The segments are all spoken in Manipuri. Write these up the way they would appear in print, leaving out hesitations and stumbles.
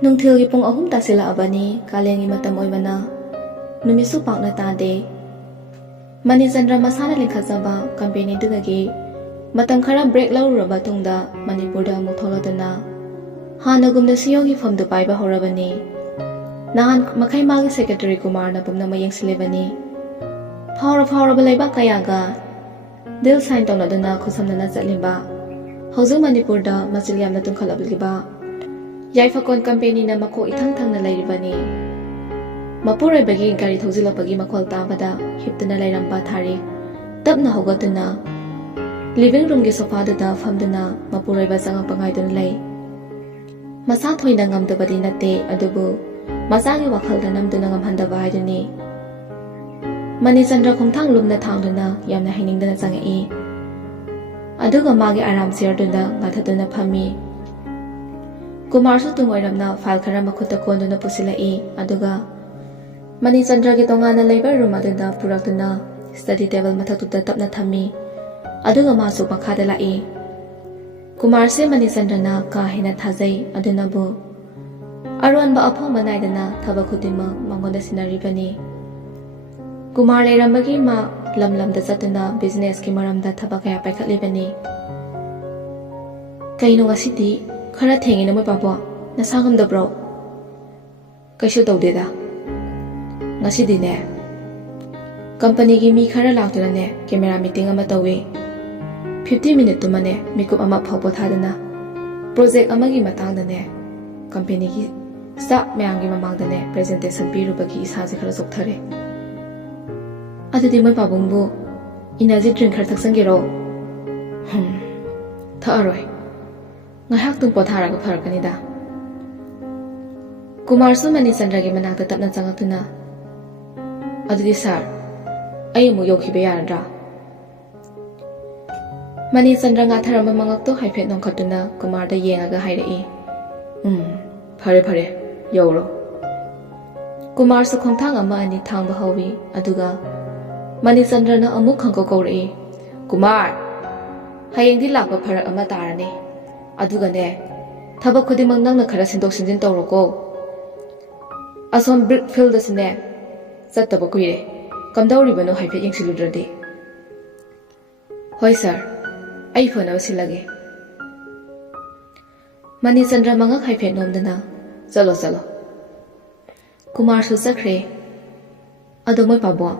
ꯅꯨꯡꯊꯤꯜꯒꯤ ꯄꯨꯡ 3 ꯇꯥꯁꯤꯜꯂꯛꯑꯕꯅꯤ ꯀꯥꯂꯦꯟꯒꯤ ꯃꯇꯝ ꯑꯣꯏꯕꯅ ꯅꯨꯃꯤꯠꯁꯨ ꯄꯥꯛꯅ ꯇꯥꯗꯦ꯫ ꯃꯅꯤꯆꯟꯗ꯭ꯔ ꯃꯁꯥꯅ ꯂꯤꯡꯈꯠꯆꯕ ꯀꯝꯄꯦꯅꯤꯗꯨꯗꯒꯤ ꯃꯇꯝ ꯈꯔ ꯕ꯭ꯔꯦꯛ ꯂꯧꯔꯨꯔꯕ ꯃꯇꯨꯡꯗ ꯃꯅꯤꯄꯨꯔꯗ ꯑꯃꯨꯛ ꯊꯣꯛꯂꯗꯨꯅ ꯍꯥꯟꯅꯒꯨꯝꯅ ꯁꯤꯑꯣꯒꯤ ꯐꯝꯗꯨ ꯄꯥꯏꯕ ꯍꯧꯔꯕꯅꯤ꯫ ꯅꯍꯥꯟ ꯃꯈꯩ ꯃꯥꯒꯤ ꯁꯦꯀ꯭ꯔꯦꯇꯔꯤ ꯀꯨꯃꯥꯔꯅ ꯄꯨꯝꯅꯃꯛ ꯌꯦꯡꯁꯤꯜꯂꯤꯕꯅꯤ꯫ ꯐꯥꯎꯔꯕ ꯂꯩꯕꯥꯛ ꯀꯌꯥꯒ ꯗꯤꯜ ꯁꯥꯏꯟ ꯇꯧꯅꯗꯨꯅ ꯈꯨꯠꯁꯝꯅꯅ ꯆꯠꯂꯤꯕ ꯍꯧꯖꯤꯛ ꯃꯅꯤꯄꯨꯔꯗ ꯃꯆꯤꯜ ꯌꯥꯝꯅ ꯇꯨꯝꯈꯠꯂꯛꯂꯤꯕ ꯌꯥꯏꯐꯀꯣꯟ ꯀꯝꯄꯦꯅꯤꯅ ꯃꯀꯣꯛ ꯏꯊꯪ ꯊꯪꯅ ꯂꯩꯔꯤꯕꯅꯤ꯫ ꯃꯄꯨꯔꯣꯏꯕꯒꯤ ꯒꯥꯔꯤ ꯊꯧꯖꯤꯜꯂꯛꯄꯒꯤ ꯃꯈꯣꯜ ꯇꯥꯕꯗ ꯍꯤꯞꯇꯨꯅ ꯂꯩꯔꯝꯕ ꯊꯥꯔꯤꯛ ꯇꯞꯅ ꯍꯧꯒꯠꯇꯨꯅ ꯂꯤꯚꯤꯡ ꯔꯨꯝꯒꯤ ꯁꯣꯐꯥꯗꯨꯗ ꯐꯝꯗꯨꯅ ꯃꯄꯨꯔꯣꯏꯕ ꯆꯪꯉꯛꯄ ꯉꯥꯏꯗꯨꯅ ꯂꯩ꯫ ꯃꯁꯥ ꯊꯣꯏꯅ ꯉꯝꯗꯕꯗꯤ ꯅꯠꯇꯦ, ꯑꯗꯨꯕꯨ ꯃꯆꯥꯒꯤ ꯋꯥꯈꯜꯗ ꯅꯝꯗꯨꯅ ꯉꯝꯍꯟꯗꯕ ꯍꯥꯏꯗꯨꯅꯤ꯫ ꯃꯅꯤꯆꯟꯗ꯭ꯔ ꯈꯣꯡꯊꯥꯡ ꯂꯨꯝꯅ ꯊꯥꯡꯗꯨꯅ ꯌꯥꯝꯅ ꯍꯩꯅꯤꯡꯗꯅ ꯆꯪꯉꯛꯏ꯫ ꯑꯗꯨꯒ ꯃꯥꯒꯤ ꯑꯔꯥꯝ ꯆꯤꯌꯔꯗꯨꯗ ꯉꯥꯊꯗꯨꯅ ꯐꯝꯃꯤ꯫ ꯀꯨꯃꯥꯔꯁꯨ ꯇꯨꯡ ꯑꯣꯏꯔꯝꯅ ꯐꯥꯏꯜ ꯈꯔ ꯃꯈꯨꯠꯇ ꯀꯣꯟꯗꯨꯅ ꯄꯨꯁꯤꯜꯂꯛꯏ, ꯑꯗꯨꯒ ꯃꯅꯤꯆꯟꯗ꯭ꯔꯒꯤ ꯇꯣꯉꯥꯟꯅ ꯂꯩꯕ ꯔꯨꯝ ꯑꯗꯨꯗ ꯄꯨꯔꯛꯇꯨꯅ ꯁ꯭ꯇꯗꯤ ꯇꯦꯕꯜ ꯃꯊꯛꯇꯨꯗ ꯇꯞꯅ ꯊꯝꯃꯤ, ꯑꯗꯨꯒ ꯃꯥꯁꯨ ꯃꯈꯥꯗ ꯂꯥꯛꯏ꯫ ꯀꯨꯃꯥꯔꯁꯦ ꯃꯅꯤꯆꯟꯗ꯭ꯔꯅ ꯀꯥ ꯍꯦꯟꯅ ꯊꯥꯖꯩ, ꯑꯗꯨꯅꯕꯨ ꯑꯔꯣꯟꯕ ꯑꯐꯣꯡꯕ ꯅꯥꯏꯗꯅ ꯊꯕꯛ ꯈꯨꯗꯤꯡꯃꯛ ꯃꯉꯣꯟꯗ ꯁꯤꯟꯅꯔꯤꯕꯅꯤ꯫ ꯀꯨꯃꯥꯔ ꯂꯩꯔꯝꯕꯒꯤ ꯃꯥ ꯂꯝꯗ ꯆꯠꯇꯨꯅ ꯕꯤꯖꯤꯅꯦꯁꯀꯤ ꯃꯔꯝꯗ ꯊꯕꯛ ꯀꯌꯥ ꯄꯥꯏꯈꯠꯂꯤꯕꯅꯤ꯫ ꯀꯩꯅꯣ ꯉꯁꯤꯗꯤ ꯈꯔ ꯊꯦꯡꯉꯦꯅ ꯃꯣꯏ ꯄꯥꯕꯣ, ꯅꯁꯥ ꯉꯝꯗꯕ꯭ꯔꯣ? ꯀꯩꯁꯨ ꯇꯧꯗꯦꯗ꯫ ꯉꯁꯤꯗꯤꯅꯦ ꯀꯝꯄꯅꯤꯒꯤ ꯃꯤ ꯈꯔ ꯂꯥꯛꯇꯨꯅꯅꯦ ꯀꯦꯃꯦꯔꯥ ꯃꯤꯇꯤꯡ ꯑꯃ ꯇꯧꯏ꯫ 50 ꯃꯤꯅꯤꯠꯇꯨꯃꯅꯦ ꯃꯤꯀꯨꯞ ꯑꯃ ꯐꯥꯎ ꯄꯣꯊꯥꯗꯅ ꯄ꯭ꯔꯣꯖꯦꯛ ꯑꯃꯒꯤ ꯃꯇꯥꯡꯗꯅꯦ ꯀꯝꯄꯦꯅꯤꯒꯤ ꯁ꯭ꯇꯥꯐ ꯃꯌꯥꯝꯒꯤ ꯃꯃꯥꯡꯗꯅꯦ ꯄ꯭ꯔꯖꯦꯟꯇꯦꯁꯟ ꯄꯤꯔꯨꯕꯒꯤ ꯏꯁꯥꯁꯦ ꯈꯔ ꯆꯣꯛꯊꯔꯦ꯫ ꯑꯗꯨꯗꯤ ꯃꯣꯏ ꯄꯥꯕꯨꯡꯕꯨ ꯏꯅꯔꯖꯤ ꯗ꯭ꯔꯤꯡ ꯈꯔ ꯊꯛꯆꯟꯒꯦꯔꯣ? ꯊꯛꯑꯔꯣꯏ, ꯉꯥꯏꯍꯥꯛꯇꯪ ꯄꯣꯊꯥꯔꯒ ꯐꯔꯛꯀꯅꯤꯗ꯫ ꯀꯨꯃꯥꯔꯁꯨ ꯃꯅꯤꯆꯟꯗ꯭ꯔꯒꯤ ꯃꯅꯥꯛꯇ ꯇꯞꯅ ꯆꯪꯉꯛꯇꯨꯅ, ꯑꯗꯨꯗꯤ ꯁꯥꯔ, ꯑꯩ ꯑꯃꯨꯛ ꯌꯧꯈꯤꯕ ꯌꯥꯔꯗ꯭ꯔꯥ? ꯃꯅꯤꯆꯟꯗ꯭ꯔ ꯉꯥꯊꯔꯝꯕ ꯃꯉꯛꯇꯣ ꯍꯥꯏꯐꯦꯠ ꯅꯣꯡꯈꯠꯇꯨꯅ ꯀꯨꯃꯥꯔꯗ ꯌꯦꯡꯉꯒ ꯍꯥꯏꯔꯛꯏ꯫ ꯐꯔꯦ, ꯌꯧꯔꯣ꯫ ꯀꯨꯃꯥꯔꯁꯨ ꯈꯣꯡꯊꯥꯡ ꯑꯃ ꯑꯅꯤ ꯊꯥꯡꯕ ꯍꯧꯏ, ꯑꯗꯨꯒ ꯃꯅꯤꯆꯟꯗ꯭ꯔꯅ ꯑꯃꯨꯛ ꯈꯪꯀꯧ ꯀꯧꯔꯛꯏ꯫ ꯀꯨꯃꯥꯔ, ꯍꯌꯦꯡꯗꯤ ꯂꯥꯛꯄ ꯐꯔꯛ ꯑꯃ ꯇꯥꯔꯅꯤ, ꯑꯗꯨꯒꯅꯦ ꯊꯕꯛ ꯈꯨꯗꯤꯡꯃꯛ ꯅꯪꯅ ꯈꯔ ꯁꯤꯟꯗꯣꯛ ꯁꯤꯟꯖꯤꯟ ꯇꯧꯔꯣꯀꯣ꯫ ꯑꯁꯣꯝ ꯕ꯭ꯔꯤꯛ ꯐꯤꯜꯗꯁꯨꯅꯦ ꯆꯠꯇꯕ ꯀꯨꯏꯔꯦ, ꯀꯝꯗꯧꯔꯤꯕꯅꯣ ꯍꯥꯏꯐꯦꯠ ꯌꯦꯡꯁꯤꯜꯂꯨꯗ꯭ꯔꯗꯤ꯫ ꯍꯣꯏ ꯁꯥꯔ, ꯑꯩ ꯐꯅꯕ ꯁꯤꯜꯂꯒꯦ꯫ ꯃꯅꯤꯆꯟꯗ꯭ꯔ ꯃꯉꯛ ꯍꯥꯏꯐꯦꯠ ꯅꯣꯝꯗꯨꯅ, ꯆꯠꯂꯣ꯫ ꯀꯨꯃꯥꯔꯁꯨ ꯆꯠꯈ꯭ꯔꯦ꯫ ꯑꯗꯣ ꯃꯣꯏ ꯄꯥꯕꯣ,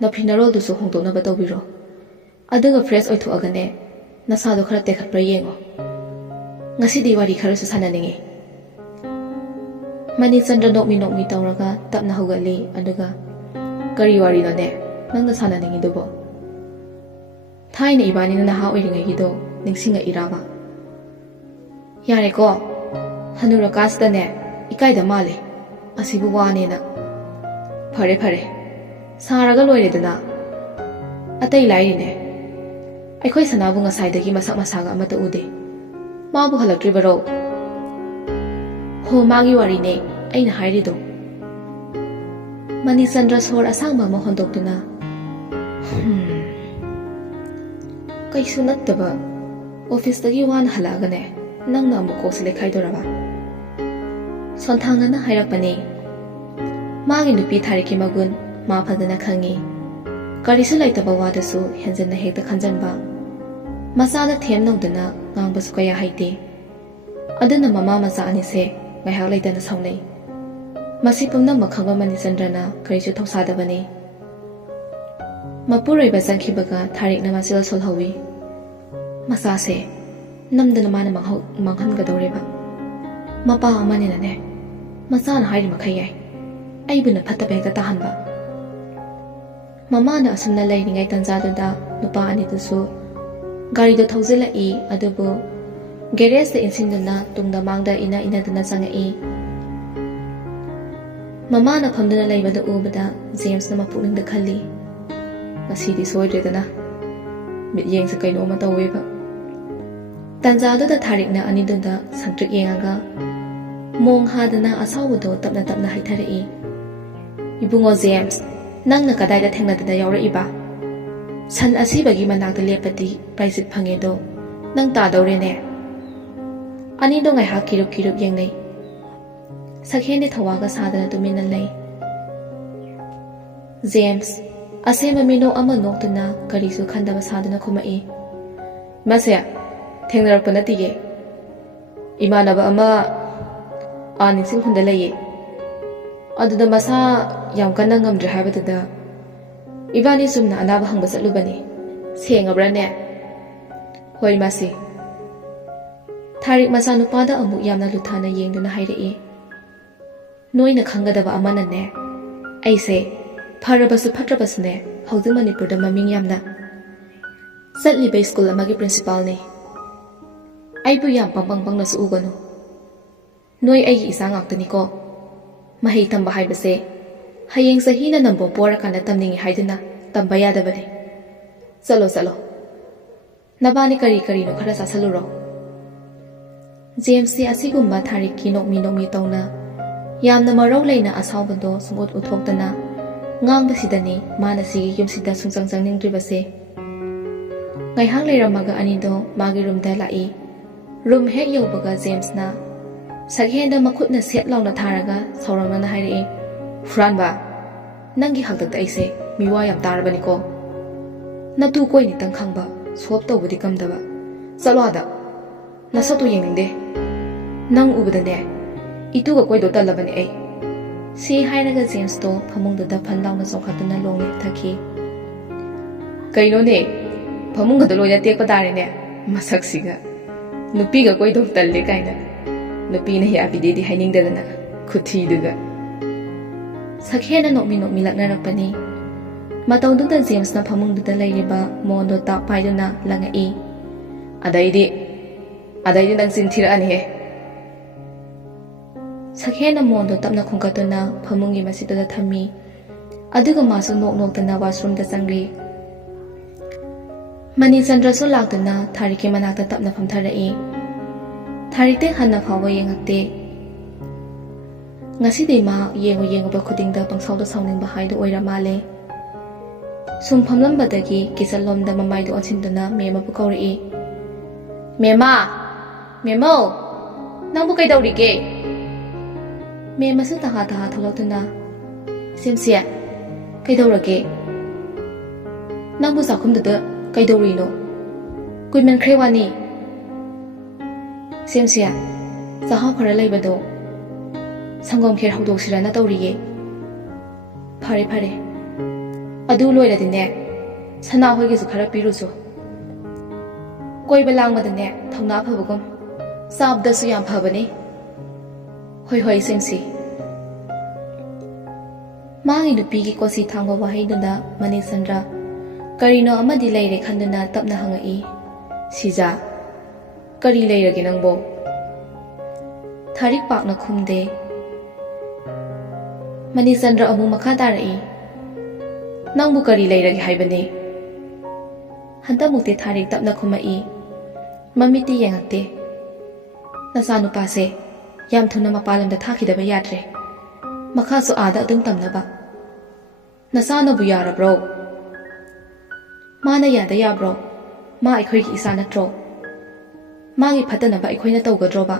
ꯅꯐꯤ ꯅꯔꯣꯜꯗꯨꯁꯨ ꯍꯣꯡꯗꯣꯛꯅꯕ ꯇꯧꯕꯤꯔꯣ, ꯑꯗꯨꯒ ꯐ꯭ꯔꯦꯁ ꯑꯣꯏꯊꯣꯛꯑꯒꯅꯦ ꯅꯁꯥꯗꯣ ꯈꯔ ꯇꯦꯛꯈꯠꯄ꯭ꯔꯥ ꯌꯦꯡꯉꯣ꯫ ꯉꯁꯤꯗꯤ ꯋꯥꯔꯤ ꯈꯔꯁꯨ ꯁꯥꯟꯅꯅꯤꯡꯉꯤ꯫ ꯃꯅꯤꯆꯟꯗ꯭ꯔ ꯅꯣꯛꯃꯤ ꯇꯧꯔꯒ ꯇꯞꯅ ꯍꯧꯒꯠꯂꯤ, ꯑꯗꯨꯒ ꯀꯔꯤ ꯋꯥꯔꯤꯅꯣꯅꯦ ꯅꯪꯅ ꯁꯥꯟꯅꯅꯤꯡꯉꯤꯗꯨꯕꯣ? ꯊꯥꯏꯅ ꯏꯕꯥꯅꯤꯅ ꯅꯍꯥ ꯑꯣꯏꯔꯤꯉꯩꯒꯤꯗꯣ ꯅꯤꯡꯁꯤꯡꯉꯛꯏꯔꯥꯕ? ꯌꯥꯔꯦꯀꯣ, ꯍꯅꯨꯔꯀꯥꯟꯁꯤꯗꯅꯦ ꯏꯀꯥꯏꯗ ꯃꯥꯜꯂꯤ, ꯑꯁꯤꯕꯨ ꯋꯥꯅꯦꯅ꯫ ꯐꯔꯦ, ꯁꯥꯔꯒ ꯂꯣꯏꯔꯦꯗꯅ꯫ ꯑꯇꯩ ꯂꯥꯏꯔꯤꯅꯦ, ꯑꯩꯈꯣꯏ ꯁꯅꯥꯕꯨ ꯉꯁꯥꯏꯗꯒꯤ ꯃꯁꯛ ꯃꯁꯥꯒ ꯑꯃꯠꯇ ꯎꯗꯦ꯫ ꯃꯥꯕꯨ ꯍꯜꯂꯛꯇ꯭ꯔꯤꯕꯔꯣ? ꯍꯣ, ꯃꯥꯒꯤ ꯋꯥꯔꯤꯅꯦ ꯑꯩꯅ ꯍꯥꯏꯔꯤꯗꯣ꯫ ꯃꯅꯤꯆꯟꯗ꯭ꯔ ꯁꯣꯔ ꯑꯁꯥꯡꯕ ꯑꯃ ꯍꯣꯟꯗꯣꯛꯇꯨꯅ, ꯀꯩꯁꯨ ꯅꯠꯇꯕ ꯑꯣꯐꯤꯁꯇꯒꯤ ꯋꯥꯅ ꯍꯜꯂꯛꯑꯒꯅꯦ ꯅꯪꯅ ꯑꯃꯨꯛ ꯀꯣꯛꯁꯤ ꯂꯩꯈꯥꯏꯗꯣꯔꯕ? ꯁꯣꯟꯊꯥꯡꯅꯅ ꯍꯥꯏꯔꯛꯄꯅꯤ꯫ ꯃꯥꯒꯤ ꯅꯨꯄꯤ ꯊꯥꯔꯤꯛꯀꯤ ꯃꯒꯨꯟ ꯃꯥ ꯐꯖꯅ ꯈꯪꯉꯤ꯫ ꯀꯔꯤꯁꯨ ꯂꯩꯇꯕ ꯋꯥꯗꯁꯨ ꯍꯦꯟꯖꯟꯅ ꯍꯦꯛꯇ ꯈꯟꯖꯟꯕ, ꯃꯆꯥꯗ ꯊꯦꯝ ꯅꯧꯗꯅ ꯉꯥꯡꯕꯁꯨ ꯀꯌꯥ ꯍꯩꯇꯦ꯫ ꯑꯗꯨꯅ ꯃꯃꯥ ꯃꯆꯥ ꯑꯅꯤꯁꯦ ꯉꯥꯏꯍꯥꯛ ꯂꯩꯇꯅ ꯁꯥꯎꯅꯩ꯫ ꯃꯁꯤ ꯄꯨꯝꯅꯃꯛ ꯈꯪꯕ ꯃꯅꯤꯆꯟꯗ꯭ꯔꯅ ꯀꯔꯤꯁꯨ ꯊꯧꯁꯥꯗꯕꯅꯤ꯫ ꯃꯄꯨꯔꯣꯏꯕ ꯆꯪꯈꯤꯕꯒ ꯊꯥꯔꯤꯛꯅ ꯃꯆꯤꯜ ꯁꯣꯜꯍꯧꯏ꯫ ꯃꯆꯥꯁꯦ ꯅꯝꯗꯅ ꯃꯥꯅ ꯃꯥꯡꯍꯟꯒꯗꯧꯔꯦꯕ꯫ ꯃꯄꯥ ꯑꯃꯅꯤꯅꯅꯦ ꯃꯆꯥꯅ ꯍꯥꯏꯔꯤ ꯃꯈꯩ ꯌꯥꯏ, ꯑꯩꯕꯨꯅ ꯐꯠꯇꯕ ꯍꯦꯛꯇ ꯇꯥꯍꯟꯕ꯫ ꯃꯃꯥꯅ ꯑꯁꯨꯝꯅ ꯂꯩꯔꯤꯉꯩ ꯇꯟꯖꯥꯗꯨꯗ ꯅꯨꯄꯥ ꯑꯅꯤꯗꯨꯁꯨ ꯒꯥꯔꯤꯗꯣ ꯊꯧꯖꯤꯜꯂꯛꯏ, ꯑꯗꯨꯕꯨ ꯒꯦꯔꯦꯖꯇ ꯏꯟꯁꯤꯟꯗꯨꯅ ꯇꯨꯡꯗ ꯃꯥꯡꯗ ꯏꯟꯅꯗꯨꯅ ꯆꯪꯉꯛꯏ꯫ ꯃꯃꯥꯅ ꯐꯝꯗꯨꯅ ꯂꯩꯕꯗꯨ ꯎꯕꯗ ꯖꯦꯝꯁꯅ ꯃꯄꯨꯛꯅꯤꯡꯗ ꯈꯜꯂꯤ, ꯉꯁꯤꯗꯤ ꯁꯣꯏꯗ꯭ꯔꯦꯗꯅ, ꯃꯤꯠꯌꯦꯡꯁꯦ ꯀꯩꯅꯣꯝꯃ ꯇꯧꯋꯦꯕ꯫ ꯇꯟꯖꯥꯗꯨꯗ ꯊꯥꯔꯤꯛꯅ ꯑꯅꯤꯗꯨꯗ ꯁꯪꯇ꯭ꯔꯤꯛ ꯌꯦꯡꯉꯒ ꯃꯣꯡ ꯍꯥꯗꯅ ꯑꯁꯥꯎꯕꯗꯣ ꯇꯞꯅ ꯍꯩꯊꯔꯛꯏ꯫ ꯏꯕꯨꯡꯉꯣ ꯖꯦꯝꯁ, ꯅꯪꯅ ꯀꯗꯥꯏꯗ ꯊꯦꯡꯅꯗꯅ ꯌꯥꯎꯔꯛꯏꯕ? ꯁꯟ ꯑꯁꯤꯕꯒꯤ ꯃꯅꯥꯛꯇ ꯂꯦꯞꯄꯗꯤ ꯄ꯭ꯔꯥꯏꯖꯤꯠ ꯐꯪꯉꯦꯗꯣ ꯅꯪ ꯇꯥꯗꯧꯔꯦꯅꯦ꯫ ꯑꯅꯤꯗꯣ ꯉꯥꯏꯍꯥꯛ ꯀꯤꯔꯨꯞ ꯌꯦꯡꯅꯩ꯫ ꯁꯛꯍꯦꯟꯗꯤ ꯊꯋꯥꯒ ꯁꯥꯗꯅ ꯇꯨꯃꯤꯟꯅ ꯂꯩ꯫ ꯖꯦꯝꯁ ꯑꯁꯦꯡꯕ ꯃꯤꯅꯣꯛ ꯑꯃ ꯅꯣꯛꯇꯨꯅ ꯀꯔꯤꯁꯨ ꯈꯟꯗꯕ ꯁꯥꯗꯨꯅ ꯈꯨꯝꯃꯛꯏ꯫ ꯃꯁꯦ ꯊꯦꯡꯅꯔꯛꯄ ꯅꯠꯇꯤꯌꯦ, ꯏꯃꯥꯟꯅꯕ ꯑꯃ ꯅꯤꯡꯁꯤꯡꯈꯨꯟꯗ ꯂꯩꯌꯦ, ꯑꯗꯨꯗ ꯃꯁꯥ ꯌꯥꯝ ꯀꯟꯅ ꯉꯝꯗ꯭ꯔꯦ ꯍꯥꯏꯕꯗꯨꯗ ꯏꯕꯥꯅꯤ ꯆꯨꯝꯅ ꯑꯅꯥꯕ ꯍꯪꯕ ꯆꯠꯂꯨꯕꯅꯤ꯫ ꯁꯦꯡꯉꯕ꯭ꯔꯅꯦ? ꯍꯣꯏ ꯃꯥꯁꯤ꯫ ꯊꯥꯔꯤꯛ ꯃꯆꯥꯅꯨꯄꯥꯗ ꯑꯃꯨꯛ ꯌꯥꯝꯅ ꯂꯨꯊꯥꯅ ꯌꯦꯡꯗꯨꯅ ꯍꯥꯏꯔꯛꯏ꯫ ꯅꯣꯏꯅ ꯈꯪꯒꯗꯕ ꯑꯃꯅꯅꯦ, ꯑꯩꯁꯦ ꯐꯔꯕꯁꯨ ꯐꯠꯇ꯭ꯔꯕꯁꯨꯅꯦ ꯍꯧꯖꯤꯛ ꯃꯅꯤꯄꯨꯔꯗ ꯃꯃꯤꯡ ꯌꯥꯝꯅ ꯆꯠꯂꯤꯕ ꯁ꯭ꯀꯨꯜ ꯑꯃꯒꯤ ꯄ꯭ꯔꯤꯟꯁꯤꯄꯥꯜꯅꯤ꯫ ꯑꯩꯕꯨ ꯌꯥꯝ ꯄꯪꯅꯁꯨ ꯎꯒꯅꯨ꯫ ꯅꯣꯏ ꯑꯩꯒꯤ ꯏꯆꯥ ꯉꯥꯛꯇꯅꯤꯀꯣ꯫ ꯃꯍꯩ ꯇꯝꯕ ꯍꯥꯏꯕꯁꯦ ꯍꯌꯦꯡ ꯆꯍꯤꯅ ꯅꯝꯕꯣ ꯄꯣꯔꯀꯥꯟꯗ ꯇꯝꯅꯤꯡꯉꯤ ꯍꯥꯏꯗꯨꯅ ꯇꯝꯕ ꯌꯥꯗꯕꯅꯤ꯫ ꯆꯠꯂꯣ, ꯅꯕꯥꯅꯤ ꯀꯔꯤꯅꯣ ꯈꯔ ꯆꯥꯁꯜꯂꯨꯔꯣ꯫ ꯖꯦꯝꯁꯁꯤ ꯑꯁꯤꯒꯨꯝꯕ ꯊꯥꯔꯤꯛꯀꯤ ꯅꯣꯛꯃꯤ ꯇꯧꯅ ꯌꯥꯝꯅ ꯃꯔꯧ ꯂꯩꯅ ꯑꯁꯥꯎꯕꯗꯣ ꯁꯨꯡꯎꯠ ꯎꯠꯊꯣꯛꯇꯅ ꯉꯥꯡꯕꯁꯤꯗꯅꯤ ꯃꯥꯅ ꯁꯤꯒꯤ ꯌꯨꯝꯁꯤꯗ ꯁꯨꯡꯆꯪ ꯆꯪꯅꯤꯡꯗ꯭ꯔꯤꯕꯁꯦ꯫ ꯉꯥꯏꯍꯥꯛ ꯂꯩꯔꯝꯃꯒ ꯑꯅꯤꯗꯣ ꯃꯥꯒꯤ ꯔꯨꯝꯗ ꯂꯥꯛꯏ꯫ ꯔꯨꯝ ꯍꯦꯛ ꯌꯧꯕꯒ ꯖꯦꯝꯁꯅ ꯁꯛꯍꯦꯟꯗ ꯃꯈꯨꯠꯅ ꯁꯦꯠ ꯂꯥꯎꯅ ꯊꯥꯔꯒ ꯁꯥꯎꯔꯪꯅꯅ ꯍꯥꯏꯔꯛꯏ꯫ ꯍꯨꯔꯥꯟꯕ, ꯅꯪꯒꯤ ꯍꯥꯛꯇꯛꯇ ꯑꯩꯁꯦ ꯃꯤꯋꯥ ꯌꯥꯝ ꯇꯥꯔꯕꯅꯤꯀꯣ꯫ ꯅꯇꯨ ꯀꯣꯏꯅꯤꯇꯪ ꯈꯪꯕ, ꯁꯣꯞ ꯇꯧꯕꯗꯤ ꯀꯝꯗꯕ꯫ ꯆꯠꯂꯣ ꯑꯥꯗ, ꯅꯁꯛꯇꯨ ꯌꯦꯡꯅꯤꯡꯗꯦ꯫ ꯅꯪ ꯎꯕꯗꯅꯦ ꯏꯇꯨꯒ ꯀꯣꯏꯗꯣ ꯇꯜꯂꯕꯅꯦ ꯑꯩ꯫ ꯁꯤ ꯍꯥꯏꯔꯒ ꯖꯦꯝꯁꯇꯣ ꯐꯃꯨꯡꯗꯨꯗ ꯐꯟ ꯂꯥꯎꯅ ꯆꯣꯡꯈꯠꯇꯨꯅ ꯂꯣꯡꯅ ꯊꯛꯈꯤ꯫ ꯀꯩꯅꯣꯅꯦ, ꯐꯃꯨꯡꯒꯗ ꯂꯣꯏꯅ ꯇꯦꯛꯄ ꯇꯥꯔꯦꯅꯦ ꯃꯁꯛꯁꯤꯒ꯫ ꯅꯨꯄꯤꯒ ꯀꯣꯏꯗꯧ ꯇꯜꯂꯦ ꯀꯥꯏꯅ, ꯅꯨꯄꯤꯅ ꯌꯥꯕꯤꯗꯦꯗꯤ ꯍꯥꯏꯅꯤꯡꯗꯗꯅ ꯈꯨꯊꯤꯗꯨꯒ꯫ ꯁꯛꯍꯦꯟꯅ ꯅꯣꯛꯃꯤ ꯂꯛꯅꯔꯛꯄꯅꯤ꯫ ꯃꯇꯧꯗꯨꯗ ꯖꯦꯝꯁꯅ ꯐꯃꯨꯡꯗꯨꯗ ꯂꯩꯔꯤꯕ ꯃꯣꯟꯗꯣ ꯇꯥꯞ ꯄꯥꯏꯗꯨꯅ ꯂꯪꯉꯛꯏ꯫ ꯑꯗꯩꯗꯤ ꯅꯪ ꯆꯤꯟ ꯊꯤꯔꯛꯑꯅꯤꯍꯦ꯫ ꯁꯛꯍꯦꯟꯅ ꯃꯣꯟꯗꯣ ꯇꯞꯅ ꯈꯨꯝꯀꯠꯇꯨꯅ ꯐꯃꯨꯡꯒꯤ ꯃꯁꯤꯗꯨꯗ ꯊꯝꯃꯤ꯫ ꯑꯗꯨꯒ ꯃꯥꯁꯨ ꯅꯣꯛꯇꯅ ꯋꯥꯁꯔꯨꯝꯗ ꯆꯪꯈ꯭ꯔꯤ꯫ ꯃꯅꯤꯆꯟꯗ꯭ꯔꯁꯨ ꯂꯥꯛꯇꯨꯅ ꯊꯥꯔꯤꯛꯀꯤ ꯃꯅꯥꯛꯇ ꯇꯞꯅ ꯐꯝꯊꯔꯛꯏ꯫ ꯊꯥꯔꯤꯛꯇꯤ ꯍꯟꯅ ꯐꯥꯎꯕ ꯌꯦꯡꯉꯛꯇꯦ꯫ ꯉꯁꯤꯗꯤ ꯃꯥ ꯌꯦꯡꯉꯨꯕ ꯈꯨꯗꯤꯡꯗ ꯄꯪꯁꯥꯎꯗ ꯁꯥꯎꯅꯤꯡꯕ ꯍꯥꯏꯗꯨ ꯑꯣꯏꯔ ꯃꯥꯜꯂꯦ꯫ ꯁꯨꯝ ꯐꯝꯂꯝꯕꯗꯒꯤ ꯀꯤꯆꯟꯂꯣꯝꯗ ꯃꯃꯥꯏꯗꯨ ꯑꯣꯟꯁꯤꯟꯗꯨꯅ ꯃꯦꯝꯃꯕꯨ ꯀꯧꯔꯛꯏ꯫ ꯃꯦꯝꯃꯧ, ꯅꯪꯕꯨ ꯀꯩꯗꯧꯔꯤꯒꯦ? ꯃꯦꯝꯃꯁꯨ ꯇꯍꯥ ꯊꯣꯛꯂꯛꯇꯨꯅ, ꯁꯦꯝꯁꯤ, ꯀꯩꯗꯧꯔꯒꯦ? ꯅꯪꯕꯨ ꯆꯥꯛꯈꯨꯝꯗꯨꯗ ꯀꯩꯗꯧꯔꯤꯅꯣ? ꯀꯨꯏꯃꯟꯈ꯭ꯔꯦ ꯋꯥꯅꯤ꯫ ꯁꯦꯝꯁꯤ, ꯆꯥꯛꯍꯥꯎ ꯈꯔ ꯂꯩꯕꯗꯣ ꯁꯪꯒꯣꯝ ꯈꯦꯔ ꯍꯧꯗꯣꯛꯁꯤꯔꯅ ꯇꯧꯔꯤꯌꯦ꯫ ꯐꯔꯦ, ꯑꯗꯨ ꯂꯣꯏꯔꯗꯤꯅꯦ ꯁꯅꯥ ꯍꯣꯏꯒꯤꯁꯨ ꯈꯔ ꯄꯤꯔꯨꯆꯣ꯫ ꯀꯣꯏꯕ ꯂꯥꯡꯕꯗꯅꯦ ꯊꯧꯅꯥ ꯐꯕꯒꯨꯝ, ꯆꯥꯕꯗꯁꯨ ꯌꯥꯝ ꯐꯕꯅꯤ꯫ ꯍꯣꯏ ꯁꯦꯝꯁꯤ꯫ ꯃꯥꯒꯤ ꯅꯨꯄꯤꯒꯤ ꯀꯣꯆꯤ ꯊꯥꯡꯕ ꯋꯥꯍꯩꯗꯨꯗ ꯃꯅꯤꯆꯟꯗ꯭ꯔ ꯀꯔꯤꯅꯣ ꯑꯃꯗꯤ ꯂꯩꯔꯦ ꯈꯟꯗꯨꯅ ꯇꯞꯅ ꯍꯪꯉꯛꯏ꯫ ꯁꯤꯖꯥ, ꯀꯔꯤ ꯂꯩꯔꯒꯦ ꯅꯪꯕꯣ? ꯊꯥꯔꯤꯛ ꯄꯥꯛꯅ ꯈꯨꯝꯗꯦ꯫ ꯃꯅꯤꯆꯟꯗ꯭ꯔ ꯑꯃꯨꯛ ꯃꯈꯥ ꯇꯥꯔꯛꯏ꯫ ꯅꯪꯕꯨ ꯀꯔꯤ ꯂꯩꯔꯒꯦ ꯍꯥꯏꯕꯅꯦ? ꯍꯟꯗꯛꯃꯨꯛꯇꯤ ꯊꯥꯔꯤꯛ ꯇꯞꯅ ꯈꯨꯝꯃꯛꯏ꯫ ꯃꯃꯤꯠꯇꯤ ꯌꯦꯡꯉꯛꯇꯦ꯫ ꯅꯆꯥꯅꯨꯄꯥꯁꯦ ꯌꯥꯝ ꯊꯨꯅ ꯃꯄꯥꯟꯂꯝꯗ ꯊꯥꯈꯤꯗꯕ ꯌꯥꯗ꯭ꯔꯦ, ꯃꯈꯥꯁꯨ ꯑꯥꯗ ꯑꯗꯨꯝ ꯇꯝꯅꯕ꯫ ꯅꯆꯥꯅꯕꯨ ꯌꯥꯔꯕ꯭ꯔꯣ? ꯃꯥꯅ ꯌꯥꯗ ꯌꯥꯕ꯭ꯔꯣ? ꯃꯥ ꯑꯩꯈꯣꯏꯒꯤ ꯏꯆꯥ ꯅꯠꯇ꯭ꯔꯣ? ꯃꯥꯒꯤ ꯐꯠꯇꯅꯕ ꯑꯩꯈꯣꯏꯅ ꯇꯧꯒꯗ꯭ꯔꯣꯕ?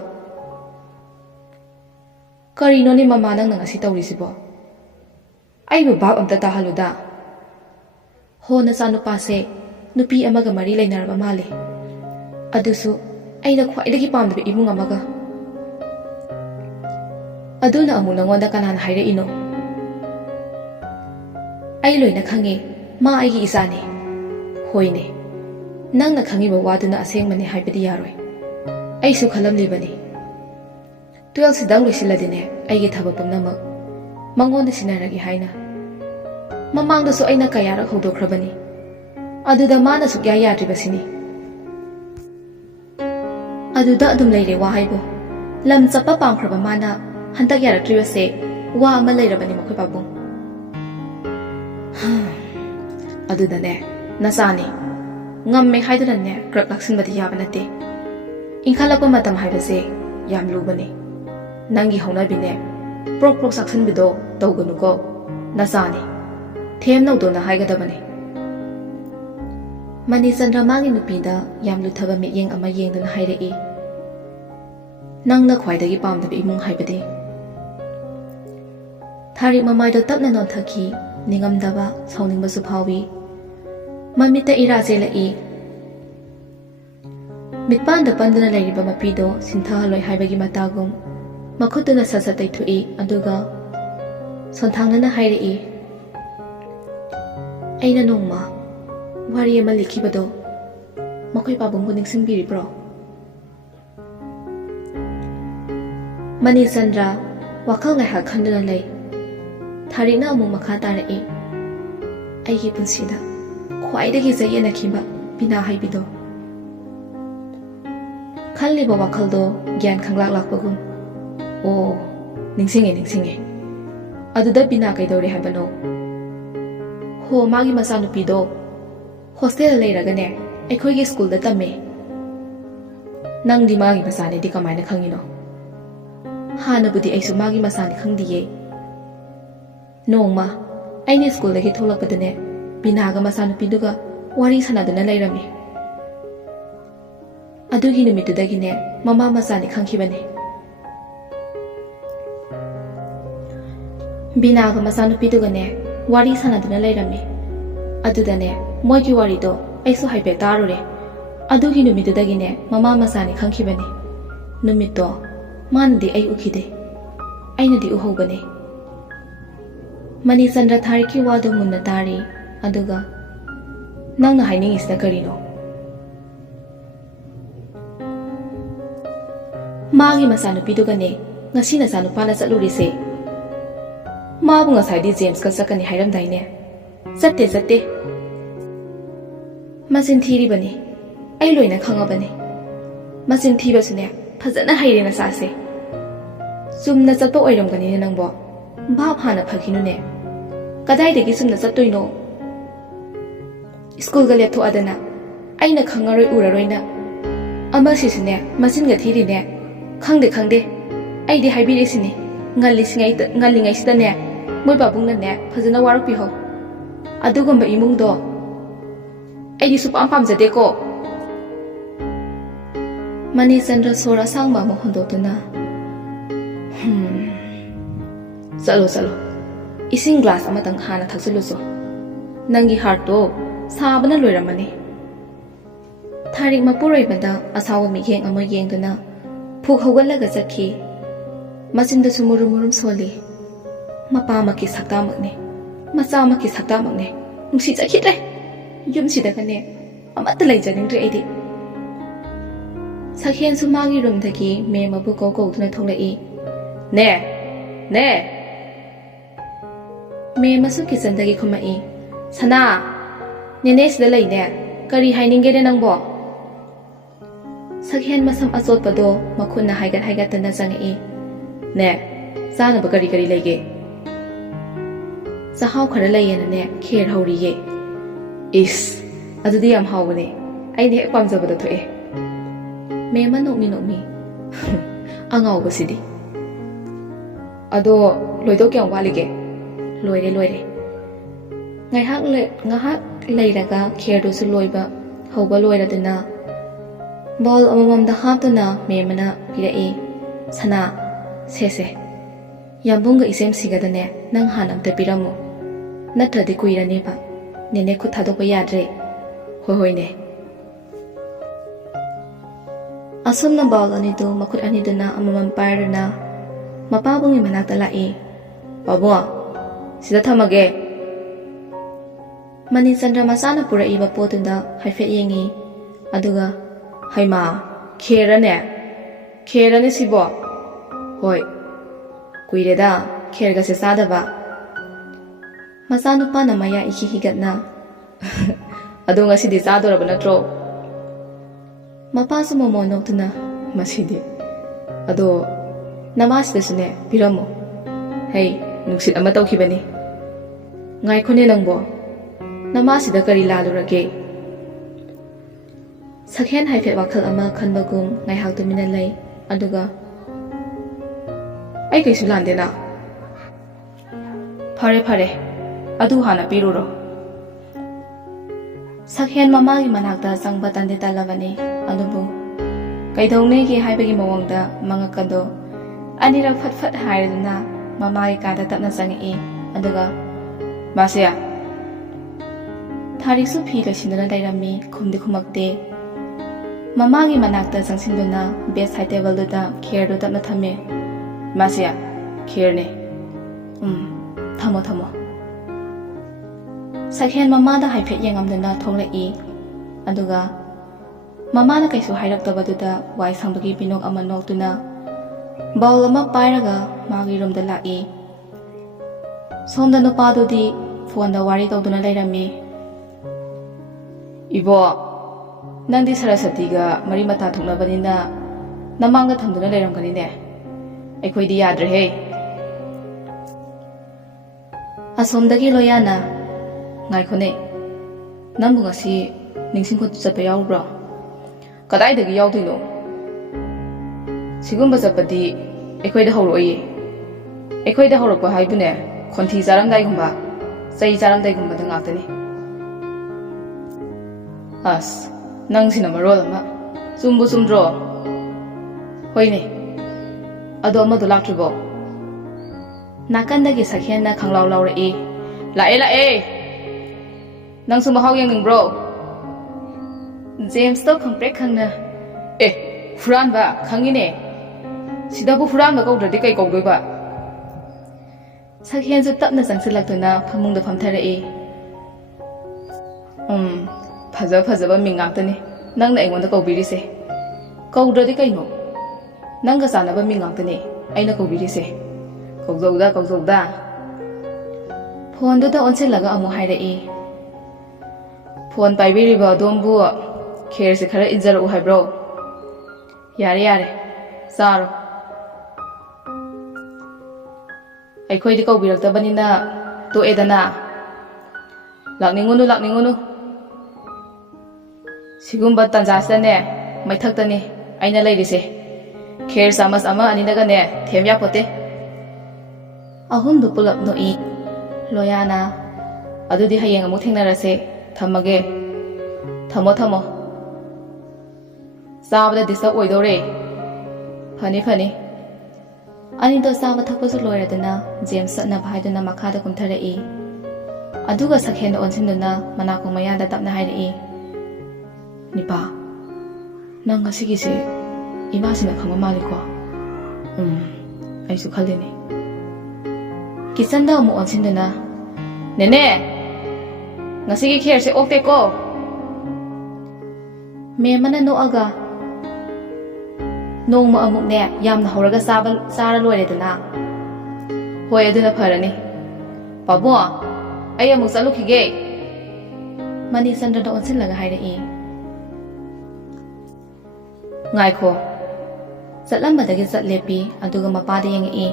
ꯀꯔꯤꯅꯣꯅꯦ ꯃꯃꯥ ꯅꯪꯅ ꯉꯁꯤ ꯇꯧꯔꯤꯁꯤꯕꯣ? ꯑꯩꯕꯨ ꯚꯥꯞ ꯑꯝꯇ ꯇꯥꯍꯜꯂꯨꯗ꯫ ꯍꯣ, ꯅꯆꯥꯅꯨꯄꯥꯁꯦ ꯅꯨꯄꯤ ꯑꯃꯒ ꯃꯔꯤ ꯂꯩꯅꯔꯕ ꯃꯥꯜꯂꯦ, ꯑꯗꯨꯁꯨ ꯑꯩꯅ ꯈ꯭ꯋꯥꯏꯗꯒꯤ ꯄꯥꯝꯗꯕ ꯏꯃꯨꯡ ꯑꯃꯒ꯫ ꯑꯗꯨꯅ ꯑꯃꯨꯛ ꯅꯉꯣꯟꯗ ꯀꯅꯥꯅ ꯍꯥꯏꯔꯛꯏꯅꯣ? ꯑꯩ ꯂꯣꯏꯅ ꯈꯪꯉꯦ, ꯃꯥ ꯑꯩꯒꯤ ꯏꯆꯥꯅꯤ꯫ ꯍꯣꯏꯅꯦ, ꯅꯪꯅ ꯈꯪꯉꯤꯕ ꯋꯥꯗꯨꯅ ꯑꯁꯦꯡꯕꯅꯤ ꯍꯥꯏꯕꯗꯤ ꯌꯥꯔꯣꯏ꯫ ꯑꯩꯁꯨ ꯈꯜꯂꯝꯂꯤꯕꯅꯤ, 12 ꯂꯣꯏꯁꯤꯜꯂꯗꯤꯅꯦ ꯑꯩꯒꯤ ꯊꯕꯛ ꯄꯨꯝꯅꯃꯛ ꯃꯉꯣꯟꯗ ꯁꯤꯟꯅꯔꯒꯦ ꯍꯥꯏꯅ꯫ ꯃꯃꯥꯡꯗꯁꯨ ꯑꯩꯅ ꯀꯌꯥꯔꯛ ꯍꯧꯗꯣꯛꯈ꯭ꯔꯕꯅꯤ, ꯑꯗꯨꯗ ꯃꯥꯅ ꯁꯨꯛꯌꯥ ꯌꯥꯗ꯭ꯔꯤꯕꯁꯤꯅꯤ꯫ ꯑꯗꯨꯗ ꯑꯗꯨꯝ ꯂꯩꯔꯦ ꯋꯥ ꯍꯥꯏꯕꯨ꯫ ꯂꯝ ꯆꯠꯄ ꯄꯥꯝꯈ꯭ꯔꯕ ꯃꯥꯅ ꯍꯟꯗꯛ ꯌꯥꯔꯛꯇ꯭ꯔꯤꯕꯁꯦ ꯋꯥ ꯑꯃ ꯂꯩꯔꯕꯅꯤ ꯃꯈꯣꯏ ꯄꯥꯕꯨꯡ꯫ ꯑꯗꯨꯗꯅꯦ ꯅꯆꯥꯅꯤ, ꯉꯝꯃꯦ ꯍꯥꯏꯗꯨꯅꯅꯦ ꯀ꯭ꯔꯛ ꯂꯥꯛꯁꯤꯟꯕꯗꯤ ꯌꯥꯕ ꯅꯠꯇꯦ꯫ ꯏꯟꯈꯠꯂꯛꯄ ꯃꯇꯝ ꯍꯥꯏꯕꯁꯦ ꯌꯥꯝ ꯂꯨꯕꯅꯤ꯫ ꯅꯪꯒꯤ ꯍꯧꯅꯕꯤꯅꯦ ꯄ꯭ꯔꯣꯛ ꯆꯥꯛꯁꯤꯟꯕꯤꯗꯣ ꯇꯧꯒꯅꯨꯀꯣ꯫ ꯅꯆꯥꯅꯤ, ꯊꯦꯝ ꯅꯧꯗꯣꯅ ꯍꯥꯏꯒꯗꯕꯅꯤ꯫ ꯃꯅꯤꯆꯟꯗ꯭ꯔ ꯃꯥꯒꯤ ꯅꯨꯄꯤꯗ ꯌꯥꯝ ꯂꯨꯊꯕ ꯃꯤꯠꯌꯦꯡ ꯑꯃ ꯌꯦꯡꯗꯨꯅ ꯍꯥꯏꯔꯛꯏ꯫ ꯅꯪꯅ ꯈ꯭ꯋꯥꯏꯗꯒꯤ ꯄꯥꯝꯗꯕ ꯏꯃꯨꯡ ꯍꯥꯏꯕꯗꯤ Tharik mamaido tapna nonthaki ningamdaba sauningbasu phawi mamita ira jelai mitpanda pandana lairiba mapido sinthahaloi haibagi matagum makhutuna sasatai thui aduga sonthangnana hairi aina nongma wari ama likhibado makoi pabungbu ningsingbiribro Mani Chandra wakal ngaiha khanduna lei Tharikna amung makha tarai aigi punsida khwaidagi jayena khiba bina haibido Khalliba wakaldo gyan khanglak lakpagum o ningsinge aduda bina kaidore habano ho magi masanupido hostel leiragane aikhoigi school da tamme nangdi magi masane di kamaina khangino hanabudi aisu magi masani khangdiye nongma aini school dagi tholakpadane binaga masanupiduga wari sanaduna leirami adugi numitudagine mama masani khangkhibane binaga masanupidugane wari sanaduna leirami adudane moigi warido aisu haibe tarure adugi numitudagine mama masani khangkhibane numitto manadi ai ukhide ainadi uhobane Mani Chandra Tharikki wado munna tari aduga nangna hainingisida karino Magi masanupidugane ngasi nasanupana chatlurise Mabu ngasai James ka sakani hairamdaine Satte Masin thiri bani ai loina khangabani Masin thibasune phajana hairena sase Sumna chatpa oiramgani nangbo Bhab hana phakinune Kadaidagi sumna chattoino School ga leptho adana aina khangaroi uraroina Ama sisune masinga thirine khangde aidi haibiresini ngallingai sidane moi babungna ne phajana warakpi ho adugumba imungdo aidi supam pamjade ko Mani Chandra sora sangba mo hondotuna Chalo ising glass amatang hana thaksaluso nangi heart to sabana loiramani Tharik mapuroi banda asawa migeng amo yengduna phuk hogalaga chakhi machinda sumurum soli mapa maki sakta makne macha maki sakta makne nungsi chakhidre yumsida kane amata leijaningre aidi Sakhen sumagi room dagi me mabu ko duna tholai ne me masu kitchen dagi khumai sana nene sida leine kari haininge de nangbo Sakhen masam azot pado makhunna haigat tana jangai ne sana ba kari lege Sahau khara layena ne kher hauriye is adudi yam hawne ai ne pamjabada thoe me manokmi angau basidi ado loido kyang walige loire ngahak leiraga kherdo su loiba hauba loiraduna ball amamam da haptuna memana pirai sana sese yambunga isem sigadane nang hanam ta piramu natradi kuirane ba nene khu thadokpa yadre hoi ne Asumna ball anidu makhut aniduna amamam pairana mapabungi manakta lai Babu sida thamage Mani Chandra masana pura iba potunda haifet yengi aduga haima kherane sibo hoi kuireda kherga se sadaba masanu pa namaya iki higatna adu ngasi di sadoraba natro Mapa sumo mo notuna masidi ado namasida sune piramo hey nungsit ama tawkhibani ngai khone nangbo namasida kari lalurage Sakhen haifet wakhal ama khanbagum ngai haktu mina lei aduga ai kaisu landena phare adu hana piruro Sakhen mamagi manakta sangba tande talabani adubu kaidongne ge haibagi mawangda mangakado anira fatfat hairaduna ꯃꯃꯥꯒꯤ ꯀꯥꯗ ꯇꯞꯅ ꯆꯪꯉꯛꯏ ꯑꯗꯨꯒ ꯃꯥꯁꯤꯌꯥ ꯊꯥꯔꯤꯛꯁꯨ ꯐꯤ ꯂꯣꯏꯁꯤꯟꯗꯨꯅ ꯂꯩꯔꯝꯃꯤ ꯈꯨꯝꯗꯤ ꯈꯨꯝꯃꯛꯇꯦ ꯃꯃꯥꯒꯤ ꯃꯅꯥꯛꯇ ꯆꯪꯁꯤꯟꯗꯨꯅ ꯕꯦꯠ ꯁꯥꯏꯠ ꯇꯦꯕꯜꯗꯨꯗ ꯈꯦꯔꯗꯨ ꯇꯞꯅ ꯊꯝꯃꯤ ꯃꯥꯁꯤꯌꯥ ꯈꯦꯔꯅꯦ ꯊꯝꯃꯣ ꯊꯝꯃꯣ ꯁꯛꯍꯦꯟ ꯃꯃꯥꯗ ꯍꯥꯏꯐꯦꯠ ꯌꯦꯡꯉꯝꯗꯨꯅ ꯊꯣꯛꯂꯛꯏ ꯑꯗꯨꯒ ꯃꯃꯥꯅ ꯀꯩꯁꯨ ꯍꯥꯏꯔꯛꯇꯕꯗꯨꯗ ꯋꯥꯏ ꯁꯪꯕꯒꯤ ꯄꯤꯅꯣꯛ ꯑꯃ ꯅꯣꯛꯇꯨꯅ ꯕꯥꯎꯜ ꯑꯃ ꯄꯥꯏꯔꯒ ꯃꯥꯒꯤ ꯔꯨꯝꯗ ꯂꯥꯛꯏ ꯁꯣꯝꯗ ꯅꯨꯄꯥꯗꯨꯗꯤ ꯐꯣꯟꯗ ꯋꯥꯔꯤ ꯇꯧꯗꯨꯅ ꯂꯩꯔꯝꯃꯤ ꯏꯕꯣ ꯅꯪꯗꯤ ꯁꯔꯁꯇꯤꯒ ꯃꯔꯤ ꯃꯇꯥ ꯊꯣꯛꯅꯕꯅꯤꯅ ꯅꯃꯥꯡꯗ ꯊꯝꯗꯨꯅ ꯂꯩꯔꯝꯒꯅꯤꯅꯦ ꯑꯩꯈꯣꯏꯗꯤ ꯌꯥꯗ꯭ꯔꯦꯍꯦ ꯑꯁꯣꯝꯗꯒꯤ ꯂꯣꯌꯥꯅ ꯉꯥꯏꯈꯣꯅꯦ ꯅꯪꯕꯨ ꯉꯁꯤ ꯅꯤꯡꯁꯤꯡꯈꯨꯠ ꯆꯠꯄ ꯌꯥꯎꯕ꯭ꯔꯣ ꯀꯗꯥꯏꯗꯒꯤ ꯌꯥꯎꯗꯣꯏꯅꯣ ꯁꯤꯒꯨꯝꯕ ꯆꯠꯄꯗꯤ ꯑꯩꯈꯣꯏꯗ ꯍꯧꯔꯛꯑꯣꯏꯌꯦ ꯑꯩꯈꯣꯏꯗ ꯍꯧꯔꯛꯄ ꯍꯥꯏꯕꯨꯅꯦ ꯈꯣꯟꯊꯤ ꯆꯥꯔꯝꯗꯥꯏꯒꯨꯝꯕ ꯆꯩ ꯆꯥꯔꯝꯗꯥꯏꯒꯨꯝꯕꯗ ꯉꯥꯛꯇꯅꯤ ꯑꯁ ꯅꯪꯁꯤꯅ ꯃꯔꯣꯜ ꯑꯃ ꯆꯨꯝꯕꯨ ꯆꯨꯝꯗ꯭ꯔꯣ ꯍꯣꯏꯅꯦ ꯑꯗꯣ ꯑꯃꯗꯣ ꯂꯥꯛꯇ꯭ꯔꯤꯕꯣ ꯅꯥꯀꯟꯗꯒꯤ ꯁꯛꯍꯦꯟꯅ ꯈꯪꯂꯥꯎ ꯂꯥꯎꯔꯛꯏ ꯂꯥꯛꯑꯦ ꯂꯥꯛꯑꯦ ꯅꯪꯁꯨ ꯃꯍꯥꯎ ꯌꯦꯡꯅꯤꯡꯕ꯭ꯔꯣ ꯖꯦꯝꯁꯇꯣ ꯈꯪꯄ꯭ꯔꯦꯛ ꯈꯪꯅ ꯍꯨꯔꯥꯟꯕ ꯈꯪꯉꯤꯅꯦ ꯁꯤꯗꯕꯨ ꯍꯨꯔꯥꯟꯕ ꯀꯧꯗ꯭ꯔꯗꯤ ꯀꯩ ꯀꯧꯗꯣꯏꯕ ꯁꯛꯍꯦꯟꯁꯨ ꯇꯞꯅ ꯆꯪꯁꯤꯜꯂꯛꯇꯨꯅ ꯐꯃꯨꯡꯗ ꯐꯝꯊꯔꯛꯏ ꯐꯖ ꯐꯖꯕ ꯃꯤꯡ ꯉꯥꯛꯇꯅꯤ ꯅꯪꯅ ꯑꯩꯉꯣꯟꯗ ꯀꯧꯕꯤꯔꯤꯁꯦ ꯀꯧꯗ꯭ꯔꯗꯤ ꯀꯩꯅꯣ ꯅꯪꯒ ꯆꯥꯟꯅꯕ ꯃꯤꯡ ꯉꯥꯛꯇꯅꯤ ꯑꯩꯅ ꯀꯧꯕꯤꯔꯤꯁꯦ ꯀꯧꯖꯧꯗ ꯀꯧꯖꯧꯗ ꯐꯣꯟꯗꯨꯗ ꯑꯣꯟꯁꯤꯜꯂꯒ ꯑꯃꯨꯛ ꯍꯥꯏꯔꯛꯏ ꯐꯣꯟ ꯄꯥꯏꯕꯤꯔꯤꯕ ꯑꯗꯣꯝꯕꯨ ꯈꯦꯔꯁꯦ ꯈꯔ ꯏꯟꯖꯔꯛꯎ ꯍꯥꯏꯕ꯭ꯔꯣ ꯌꯥꯔꯦ ꯌꯥꯔꯦ ꯆꯥꯔꯣ ꯑꯩꯈꯣꯏꯗꯤ ꯀꯧꯕꯤꯔꯛꯇꯕꯅꯤꯅ ꯇꯣꯛꯑꯦꯗꯅ ꯂꯥꯛꯅꯤꯡꯉꯨꯅꯨ ꯂꯥꯛꯅꯤꯡꯉꯨꯅꯨ ꯁꯤꯒꯨꯝꯕ ꯇꯟꯖꯥꯁꯤꯗꯅꯦ ꯃꯩꯊꯛꯇꯅꯤ ꯑꯩꯅ ꯂꯩꯔꯤꯁꯦ ꯈꯦꯔ ꯆꯥꯃꯁ ꯑꯃ ꯑꯅꯤꯅꯒꯅꯦ ꯊꯦꯝ ꯌꯥꯄꯣꯠꯇꯦ ꯑꯍꯨꯝꯗꯨ ꯄꯨꯂꯞ ꯅꯣꯛꯏ ꯂꯣꯌꯥꯅ ꯑꯗꯨꯗꯤ ꯍꯌꯦꯡ ꯑꯃꯨꯛ ꯊꯦꯡꯅꯔꯁꯦ ꯊꯝꯃꯒꯦ ꯊꯝꯃꯣ ꯊꯝꯃꯣ ꯆꯥꯕꯗ ꯗꯤꯁꯇꯔꯕ ꯑꯣꯏꯗꯧꯔꯦ ꯐꯅꯤ ꯐꯅꯤ ꯑꯅꯤꯗꯣ ꯆꯥꯕ ꯊꯛꯄꯁꯨ ꯂꯣꯏꯔꯗꯨꯅ ꯖꯦꯝꯁ ꯆꯠꯅꯕ ꯍꯥꯏꯗꯨꯅ ꯃꯈꯥꯗ ꯀꯨꯝꯊꯔꯛꯏ ꯑꯗꯨꯒ ꯁꯛꯍꯦꯟꯗ ꯑꯣꯟꯁꯤꯟꯗꯨꯅ ꯃꯅꯥꯀꯣꯡ ꯃꯌꯥꯗ ꯇꯞꯅ ꯍꯥꯏꯔꯛꯏ ꯅꯤꯄꯥ ꯅꯪ ꯉꯁꯤꯒꯤꯁꯦ ꯏꯃꯥꯁꯤꯅ ꯈꯪꯕ ꯃꯥꯜꯂꯤꯀꯣ ꯑꯩꯁꯨ ꯈꯜꯂꯤꯅꯤ ꯀꯤꯆꯟꯗ ꯑꯃꯨꯛ ꯑꯣꯟꯁꯤꯟꯗꯨꯅ ꯅꯦꯅꯦ ꯉꯁꯤꯒꯤ ꯈꯦꯔꯁꯦ ꯑꯣꯛꯇꯦꯀꯣ ꯃꯦꯝꯃꯅ ꯅꯣꯛꯑꯒ ꯅꯣꯡꯃ ꯑꯃꯨꯛꯅꯦ ꯌꯥꯝꯅ ꯍꯧꯔꯒ ꯆꯥꯔ ꯂꯣꯏꯔꯦꯗꯅ ꯍꯣꯏ ꯑꯗꯨꯅ ꯐꯔꯅꯤ ꯄꯥꯕꯨꯡ ꯑꯩ ꯑꯃꯨꯛ ꯆꯠꯂꯨꯈꯤꯒꯦ ꯃꯅꯤꯆꯟꯗ꯭ꯔꯗ ꯑꯣꯟꯁꯤꯜꯂꯒ ꯍꯥꯏꯔꯛꯏ ꯉꯥꯏꯈꯣ ꯆꯠꯂꯝꯕꯗꯒꯤ ꯆꯠ ꯂꯦꯞꯄꯤ ꯑꯗꯨꯒ ꯃꯄꯥꯗ ꯌꯦꯡꯉꯛꯏ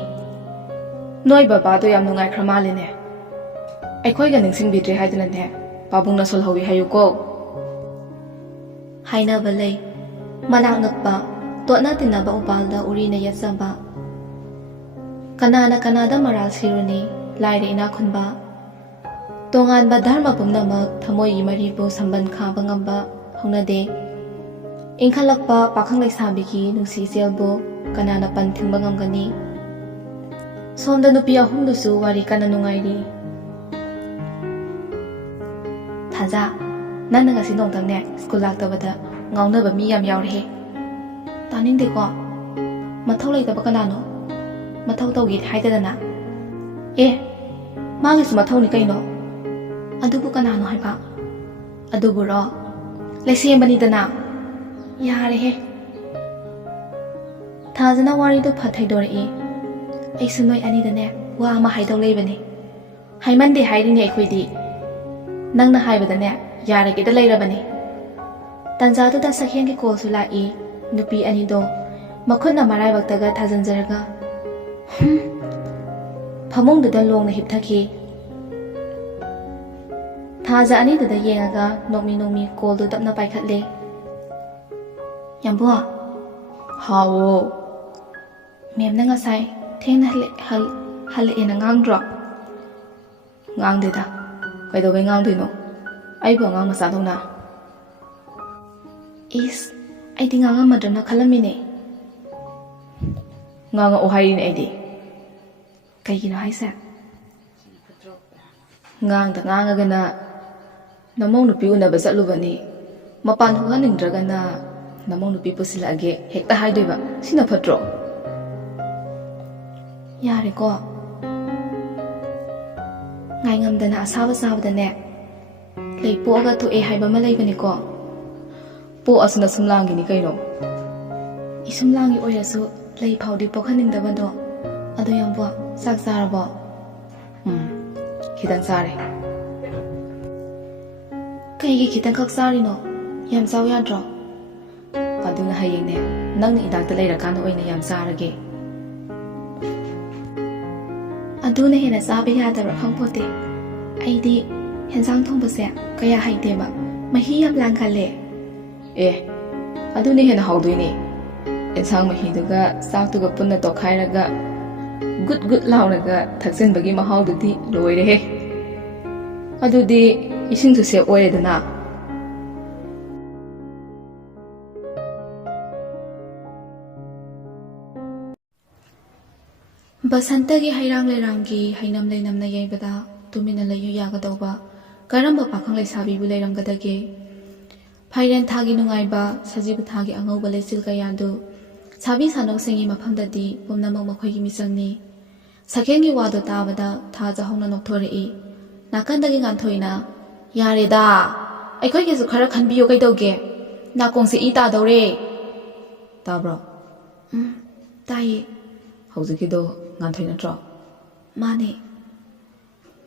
ꯅꯣꯏ ꯕꯕꯥꯗꯣ ꯌꯥꯝ ꯅꯨꯡꯉꯥꯏꯈ꯭ꯔ ꯃꯥꯜꯂꯤꯅꯦ ꯑꯩꯈꯣꯏꯒ ꯅꯤꯡꯁꯤꯡꯕꯤꯗ꯭ꯔꯦ ꯍꯥꯏꯗꯨꯅꯅꯦ ꯄꯥꯕꯨꯡꯅ ꯁꯣꯜꯍꯧꯋꯤ ꯍꯥꯏꯌꯨꯀꯣ ꯍꯥꯏꯅꯕ ꯂꯩ ꯃꯅꯥꯛ ꯅꯛꯄ ꯇꯣꯠꯅ ꯇꯤꯟꯅꯕ ꯎꯄꯥꯜꯗ ꯎꯔꯤꯅ ꯌꯦꯠꯆꯕ ꯀꯅꯥꯅ ꯀꯅꯥꯗ ꯃꯔꯥꯜ ꯁꯤꯔꯨꯅꯤ ꯂꯥꯏꯔ ꯏꯅꯥꯛ ꯈꯨꯟꯕ ꯇꯣꯉꯥꯟꯕ ꯙꯔꯃ ꯄꯨꯝꯅꯃꯛ ꯊꯃꯣꯏꯒꯤ ꯃꯔꯤꯕꯨ ꯁꯝꯕꯟ ꯈꯥꯕ ꯉꯝꯕ ꯍꯧꯅꯗꯦ ꯏꯟꯈꯠꯂꯛꯄ ꯄꯥꯈꯪ ꯂꯩꯁꯥꯕꯤꯒꯤ ꯅꯨꯡꯁꯤ ꯏꯆꯦꯜꯕꯨ ꯀꯅꯥꯅ ꯄꯟ ꯊꯤꯡꯕ ꯉꯝꯒꯅꯤ ꯁꯣꯝꯗ ꯅꯨꯄꯤ ꯑꯍꯨꯝꯗꯨꯁꯨ ꯋꯥꯔꯤ ꯀꯟꯅ ꯅꯨꯡꯉꯥꯏꯔꯤ ꯊꯥꯖ ꯅꯪꯅ ꯉꯁꯤ ꯅꯣꯡꯇꯪꯅꯦ ꯁ꯭ꯀꯨꯜ ꯂꯥꯛꯇꯕꯗ ꯉꯥꯎꯅꯕ ꯃꯤ ꯌꯥꯝ ꯌꯥꯎꯔꯦꯍꯦ ꯇꯥꯅꯤꯡꯗꯦꯀꯣ ꯃꯊꯧ ꯂꯩꯇꯕ ꯀꯅꯥꯅꯣ ꯃꯊꯧ ꯇꯧꯒꯦ ꯍꯥꯏꯗꯗꯅ ꯃꯥꯒꯤꯁꯨ ꯃꯊꯧꯅꯤ ꯀꯩꯅꯣ ꯑꯗꯨꯕꯨ ꯀꯅꯥꯅꯣ ꯍꯥꯏꯕ ꯑꯗꯨꯕꯨꯔꯣ ꯂꯩꯁꯦꯝꯕꯅꯤꯗꯅ ꯌꯥꯔꯦꯍꯦ ꯊꯥꯖꯅ ꯋꯥꯔꯤꯗꯨ ꯐꯊꯩꯗꯣꯔꯛꯏ ꯑꯩꯁꯨ ꯅꯣꯏ ꯑꯅꯤꯗꯅꯦ ꯋꯥ ꯑꯃ ꯍꯥꯏꯗꯧ ꯂꯩꯕꯅꯤ ꯍꯥꯏꯃꯟꯗꯦ ꯍꯥꯏꯔꯤꯅꯦ ꯑꯩꯈꯣꯏꯗꯤ ꯅꯪꯅ ꯍꯥꯏꯕꯗꯅꯦ ꯌꯥꯔꯒꯦꯗ ꯂꯩꯔꯕꯅꯤ ꯇꯟꯖꯥꯗꯨꯗ ꯁꯛꯍꯦꯟꯒꯤ ꯀꯣꯜꯁꯨ ꯂꯥꯛꯏ ꯅꯨꯄꯤ ꯑꯅꯤꯗꯣ ꯃꯈꯨꯠꯅ ꯃꯔꯥꯏꯕꯛꯇꯒ ꯊꯥꯖꯤꯟꯖꯔꯒ ꯐꯃꯨꯡꯗꯨꯗ ꯂꯣꯡꯅ ꯍꯤꯞꯊꯈꯤ ꯊꯥꯖ ꯑꯅꯤꯗꯨꯗ ꯌꯦꯡꯉꯒ ꯅꯣꯛꯃꯤ ꯅꯣꯛꯃꯤ ꯀꯣꯜꯗꯨ ꯇꯞꯅ ꯄꯥꯏꯈꯠꯂꯦ ꯌꯥꯝꯕꯣ ꯍꯥꯎꯋꯣ ꯃꯦꯝꯅ ꯉꯁꯥꯏ ꯊꯦꯡꯅ ꯍꯜꯂꯛꯑꯦꯅ ꯉꯥꯡꯗ꯭ꯔꯣ ꯉꯥꯡꯗꯦꯗ ꯀꯩꯗꯧꯕꯩ ꯉꯥꯡꯗꯣꯏꯅꯣ ꯑꯩꯕꯨ ꯑꯉꯥꯡ ꯃꯆꯥꯗꯧꯅ ꯏꯁ ꯑꯩꯗꯤ ꯉꯥꯡꯉꯝꯃꯗ꯭ꯔꯅ ꯈꯜꯂꯝꯃꯤꯅꯦ ꯉꯥꯡꯉꯛꯑꯣ ꯍꯥꯏꯔꯤꯅꯦ ꯑꯩꯗꯤ ꯀꯩꯒꯤꯅꯣ ꯍꯥꯏꯁꯦ? ꯉꯥꯡꯗ ꯉꯥꯡꯉꯒꯅ ꯅꯃꯧ ꯅꯨꯄꯤ ꯎꯅꯕ ꯆꯠꯂꯨꯕꯅꯤ, ꯃꯄꯥꯟ ꯊꯣꯛꯍꯟꯅꯤꯡꯗ꯭ꯔꯒꯅ ꯅꯃꯧ ꯅꯨꯄꯤ ꯄꯨꯁꯤꯜꯂꯛꯑꯒꯦ ꯍꯦꯛꯇ ꯍꯥꯏꯗꯣꯏꯕ. ꯁꯤꯅ ꯐꯠꯇ꯭ꯔꯣ? ꯌꯥꯔꯦꯀꯣ. ꯉꯥꯏꯉꯝꯗꯅ ꯑꯁꯥꯕ ꯆꯥꯕꯗꯅꯦ ꯂꯩ ꯄꯣꯛꯑꯒ ꯊꯣꯛꯑꯦ ꯍꯥꯏꯕ ꯑꯃ ꯂꯩꯕꯅꯤꯀꯣ. ꯄꯣꯛꯑꯁꯨꯅ ꯁꯨꯝꯂꯥꯡꯒꯤꯅꯤ ꯀꯩꯅꯣ. ꯏꯁꯨꯝꯂꯥꯡꯒꯤ ꯑꯣꯏꯔꯁꯨ ꯂꯩ ꯐꯥꯎꯗꯤ ꯄꯣꯛꯍꯟꯅꯤꯡꯗꯕꯗꯣ. ꯑꯗꯣ ꯌꯥꯝꯕꯣ, ꯆꯥꯛ ꯆꯥꯔꯕꯣ? ꯈꯤꯇꯪ ꯆꯥꯔꯦ. ꯀꯩꯒꯤ ꯈꯤꯇꯪꯈꯛ ꯆꯥꯔꯤꯅꯣ? ꯌꯥꯝ ꯆꯥꯎ ꯌꯥꯗ꯭ꯔꯣ? ꯑꯗꯨꯅ ꯍꯌꯦꯡꯅꯦ ꯅꯪꯅ ꯏꯅꯥꯛꯇ ꯂꯩꯔꯀꯥꯟꯗ ꯑꯣꯏꯅ ꯌꯥꯝ ꯆꯥꯔꯒꯦ. ꯑꯗꯨꯅ ꯍꯦꯟꯅ ꯆꯥꯕ ꯌꯥꯗꯕ꯭ꯔꯥ ꯈꯪꯄꯣꯠꯇꯦ. ꯑꯩꯗꯤ ꯍꯦꯟꯖꯥꯡ ꯊꯣꯡꯕꯁꯦ ꯀꯌꯥ ꯍꯩꯇꯦꯕ. ꯃꯍꯤ ꯌꯥꯝ ꯂꯥꯡꯒꯜꯂꯦ. ꯑꯗꯨꯅ ꯍꯦꯟꯅ ꯍꯥꯎꯗꯣꯏꯅꯦ. ꯑꯦꯟꯁꯥꯡ ꯃꯍꯤꯗꯨꯒ ꯆꯥꯛꯇꯨꯒ ꯄꯨꯟꯅ ꯇꯣꯠꯈꯥꯏꯔꯒ ꯒꯨꯠ ꯒꯨꯠ ꯂꯥꯎꯅꯒ ꯊꯛꯆꯤꯟꯕꯒꯤ ꯃꯍꯥꯎꯗꯨꯗꯤ ꯂꯣꯏꯔꯦꯍꯦ. ꯑꯗꯨꯗꯤ ꯏꯁꯤꯡꯁꯨ ꯁꯦꯞ ꯑꯣꯏꯔꯦꯗꯅ. ꯕꯁꯟꯇꯒꯤ ꯍꯩꯔꯥꯡ ꯂꯩꯔꯥꯡꯒꯤ ꯍꯩꯅꯝ ꯂꯩꯅꯝꯅ ꯌꯩꯕꯗ ꯇꯨꯃꯤꯟꯅ ꯂꯩꯌꯨ ꯌꯥꯒꯗꯧꯕ ꯀꯔꯝꯕ ꯄꯥꯈꯪ ꯂꯩꯁꯥꯕꯤꯕꯨ ꯂꯩꯔꯝꯒꯗꯒꯦ? ꯐꯥꯏꯔꯦꯟ ꯊꯥꯒꯤ ꯅꯨꯡꯉꯥꯏꯕ, ꯁꯖꯤꯕꯨ ꯊꯥꯒꯤ ꯑꯉꯧꯕ ꯂꯩꯆꯤꯜ ꯀꯌꯥꯗꯨ ꯁꯥꯕꯤ ꯁꯥꯅꯧꯁꯤꯡꯒꯤ ꯃꯐꯝꯗꯗꯤ ꯄꯨꯝꯅꯃꯛ ꯃꯈꯣꯏꯒꯤ ꯃꯤꯆꯪꯅꯤ. ꯁꯥꯈꯦꯟꯒꯤ ꯋꯥꯗꯣ ꯇꯥꯕꯗ ꯊꯥꯖ ꯍꯧꯅ ꯅꯣꯛꯊꯣꯔꯛꯏ. ꯅꯥꯀꯟꯗꯒꯤ ꯉꯥꯟꯊꯣꯏꯅ, ꯌꯥꯔꯦꯗꯥ, ꯑꯩꯈꯣꯏꯒꯤꯁꯨ ꯈꯔ ꯈꯟꯕꯤꯌꯨ ꯀꯩꯗꯧꯒꯦ? ꯅꯥꯀꯣꯡꯁꯦ ꯏ ꯇꯥꯗꯧꯔꯦ. ꯇꯥꯕ꯭ꯔꯣ? ꯇꯥꯏꯌꯦ. ꯍꯧꯖꯤꯛꯀꯤꯗꯣ ꯉꯥꯟꯊꯣꯏ ꯅꯠꯇ꯭ꯔꯣ? ꯃꯥꯅꯦ.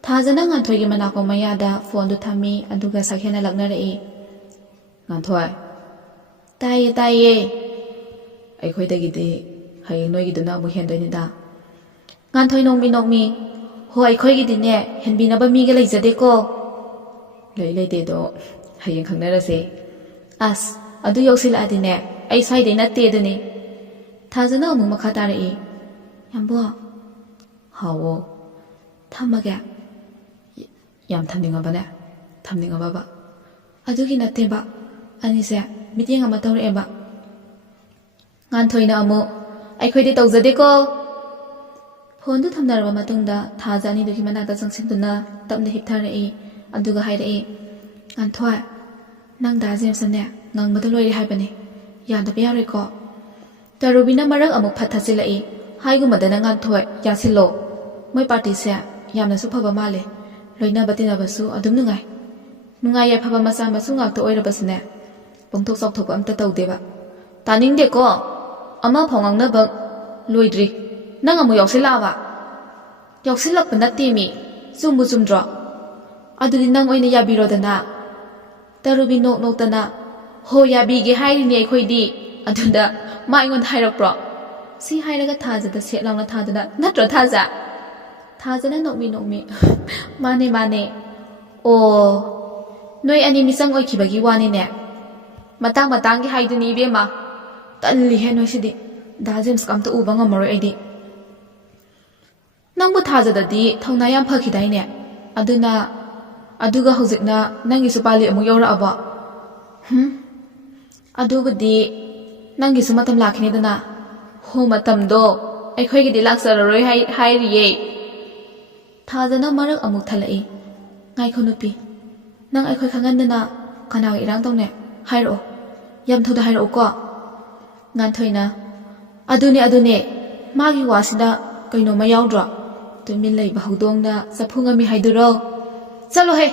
ꯊꯥꯖꯅ ꯉꯥꯟꯊꯣꯏꯒꯤ ꯃꯅꯥꯀꯣꯡ ꯃꯌꯥꯗ ꯐꯣꯟꯗꯨ ꯊꯝꯃꯤ, ꯑꯗꯨꯒ ꯁꯥꯈꯦꯟꯅ ꯂꯛꯅꯔꯛꯏ. ꯉꯥꯟꯊꯣꯏ. ꯇꯥꯏꯌꯦ ꯇꯥꯏꯌꯦ. ꯑꯩꯈꯣꯏꯗꯒꯤꯗꯤ ꯍꯌꯦꯡ ꯅꯣꯏꯒꯤꯗꯨꯅ ꯑꯃꯨꯛ ꯍꯦꯟꯗꯣꯏꯅꯤꯗ. ꯉꯥꯟꯊꯣꯏ ꯅꯣꯡꯃꯤ ꯅꯣꯡꯃꯤ. ꯍꯣ, ꯑꯩꯈꯣꯏꯒꯤꯗꯤꯅꯦ ꯍꯦꯟꯕꯤꯅꯕ ꯃꯤꯒ ꯂꯩꯖꯗꯦꯀꯣ. ꯂꯩꯇꯦꯗꯣ ꯍꯌꯦꯡ ꯈꯪꯅꯔꯁꯦ. ꯑꯁ, ꯑꯗꯨ ꯌꯧꯁꯤꯜꯂꯛꯑꯗꯤꯅꯦ ꯑꯩ ꯁ꯭ꯋꯥꯏꯗꯩ ꯅꯠꯇꯦ ꯑꯗꯨꯅꯤ. ꯊꯥꯖꯅ ꯑꯃꯨꯛ ꯃꯈꯥ ꯇꯥꯔꯛꯏ. ꯌꯥꯝꯕꯣ. ꯍꯥꯎꯋꯣ. ꯊꯝꯃꯒꯦ. ꯌꯥꯝ ꯊꯝꯅꯤꯡꯉꯕꯅꯦ? ꯊꯝꯅꯤꯡꯉꯕꯕ? ꯑꯗꯨꯒꯤ ꯅꯠꯇꯦꯕ. ꯑꯅꯤꯁꯦ ꯃꯤꯠꯌꯦꯡ ꯑꯃ ꯇꯧꯔꯛꯑꯦꯕ. ꯉꯥꯟꯊꯣꯏꯅ ꯑꯃꯨꯛ, ꯑꯩꯈꯣꯏꯗꯤ ꯇꯧꯖꯗꯦꯀꯣ. ꯐꯣꯟꯗꯨ ꯊꯝꯅꯔꯕ ꯃꯇꯨꯡꯗ ꯊꯥꯖ ꯑꯅꯤꯗꯨꯒꯤ ꯃꯅꯥꯛꯇ ꯆꯪꯁꯤꯟꯗꯨꯅ ꯇꯞꯅ ꯍꯤꯞꯊꯔꯛꯏ. ꯑꯗꯨꯒ ꯍꯥꯏꯔꯛꯏ. ꯉꯥꯟꯊꯣꯏ, ꯅꯪ ꯗꯥ ꯖꯦꯝꯁꯅꯅꯦ ꯉꯪꯕꯗ ꯂꯣꯏꯔꯦ ꯍꯥꯏꯕꯅꯤ. ꯌꯥꯗꯕ ꯌꯥꯔꯣꯏꯀꯣ. ꯇꯔꯨꯕꯤꯅ ꯃꯔꯛ ꯑꯃꯨꯛ ꯐꯠ ꯊꯠꯆꯤꯜꯂꯛꯏ. ꯍꯥꯏꯒꯨꯝꯕꯗꯅ ꯉꯥꯟꯊꯣꯏ, ꯌꯥꯁꯤꯜꯂꯣ. ꯃꯣꯏ ꯄꯥꯔꯇꯤꯁꯦ ꯌꯥꯝꯅꯁꯨ ꯐꯕ ꯃꯥꯜꯂꯦ. ꯂꯣꯏꯅꯕ ꯇꯤꯟꯅꯕꯁꯨ ꯑꯗꯨꯝ ꯅꯨꯡꯉꯥꯏ. ꯅꯨꯡꯉꯥꯏ ꯌꯥꯏꯐꯕ ꯃꯆꯥ ꯃꯁꯨ ꯉꯥꯛꯇ ꯑꯣꯏꯔꯕꯁꯨꯅꯦ ꯄꯣꯡꯊꯣꯛ ꯆꯥꯎꯊꯣꯛꯄ ꯑꯝꯇ ꯇꯧꯗꯦꯕ. ꯇꯥꯅꯤꯡꯗꯦꯀꯣ. ꯑꯃ ꯐꯥꯎ ꯉꯥꯡꯅꯕ ꯂꯣꯏꯗ꯭ꯔꯤ. ꯅꯪ ꯑꯃꯨꯛ ꯌꯥꯎꯁꯤꯜꯂꯛꯑꯕ? ꯌꯥꯎꯁꯤꯜꯂꯛꯄ ꯅꯠꯇꯦ ꯃꯤ. ꯆꯨꯝꯕꯨ ꯆꯨꯝꯗ꯭ꯔꯣ? ꯑꯗꯨꯗꯤ ꯅꯪ ꯑꯣꯏꯅ ꯌꯥꯕꯤꯔꯣꯗꯅ. ꯇꯔꯨꯕꯤ ꯅꯣꯛ ꯅꯣꯛꯇꯅ, ꯍꯣ, ꯌꯥꯕꯤꯒꯦ ꯍꯥꯏꯔꯤꯅꯦ ꯑꯩꯈꯣꯏꯗꯤ. ꯑꯗꯨꯗ ꯃꯥ ꯑꯩꯉꯣꯟꯗ ꯍꯥꯏꯔꯛꯄ꯭ꯔꯣ? ꯁꯤ ꯍꯥꯏꯔꯒ ꯊꯥꯖꯗ ꯁꯦꯠ ꯂꯥꯎꯅ ꯊꯥꯗꯨꯅ, ꯅꯠꯇ꯭ꯔꯣ ꯊꯥꯖ? ꯊꯥꯖꯅ ꯅꯣꯛꯃꯤ ꯅꯣꯛꯃꯤ. ꯃꯥꯅꯦ ꯃꯥꯅꯦ. ꯑꯣ, ꯅꯣꯏ ꯑꯅꯤ ꯃꯤꯆꯪ ꯑꯣꯏꯈꯤꯕꯒꯤ ꯋꯥꯅꯤꯅꯦ. ꯃꯇꯥꯡ ꯃꯇꯥꯡꯒꯤ ꯍꯥꯏꯗꯨꯅꯤ ꯏꯕꯦꯝꯃ. ꯇꯜꯂꯤꯍꯦ ꯅꯣꯏꯁꯤꯗꯤ. ꯗꯥ ꯖꯦꯝꯁꯀ ꯑꯝꯇ ꯎꯕ ꯉꯝꯃꯔꯣꯏ ꯑꯩꯗꯤ. ꯅꯪꯕꯨ ꯊꯥꯖꯗꯗꯤ ꯊꯧꯅꯥ ꯌꯥꯝ ꯐꯈꯤꯗꯥꯏꯅꯦ. ꯑꯗꯨꯒ ꯍꯧꯖꯤꯛꯅ ꯅꯪꯒꯤꯁꯨ ꯄꯥꯜꯂꯤ ꯑꯃꯨꯛ ꯌꯧꯔꯛꯑꯕꯣ? ꯑꯗꯨꯕꯨꯗꯤ ꯅꯪꯒꯤꯁꯨ ꯃꯇꯝ ꯂꯥꯛꯈꯤꯅꯤꯗꯅ. ꯍꯣ, ꯃꯇꯝꯗꯣ ꯑꯩꯈꯣꯏꯒꯤꯗꯤ ꯂꯥꯛꯆꯔꯔꯣꯏ ꯍꯥꯏꯔꯤꯌꯦ. ꯊꯥꯖꯅ ꯃꯔꯛ ꯑꯃꯨꯛ ꯊꯠꯂꯛꯏ. ꯉꯥꯏꯈꯣ ꯅꯨꯄꯤ, ꯅꯪ ꯑꯩꯈꯣꯏ ꯈꯪꯍꯟꯗꯅ ꯀꯅꯥꯒ ꯏꯔꯥꯡ ꯇꯧꯅꯦ? ꯍꯥꯏꯔꯛꯑꯣ. ꯌꯥꯝ ꯊꯨꯅ ꯍꯥꯏꯔꯛꯎꯀꯣ. ꯉꯥꯟꯊꯣꯏꯅ, ꯑꯗꯨꯅꯦ ꯃꯥꯒꯤ ꯋꯥꯁꯤꯗ ꯀꯩꯅꯣꯝꯃ ꯌꯥꯎꯗ꯭ꯔꯣ? ꯇꯨꯃꯤꯟ ꯂꯩꯕ ꯍꯧꯗꯣꯡꯅ ꯆꯐꯨ ꯉꯝꯃꯤ ꯍꯥꯏꯗꯨꯔꯣ? ꯆꯠꯂꯣꯍꯦ,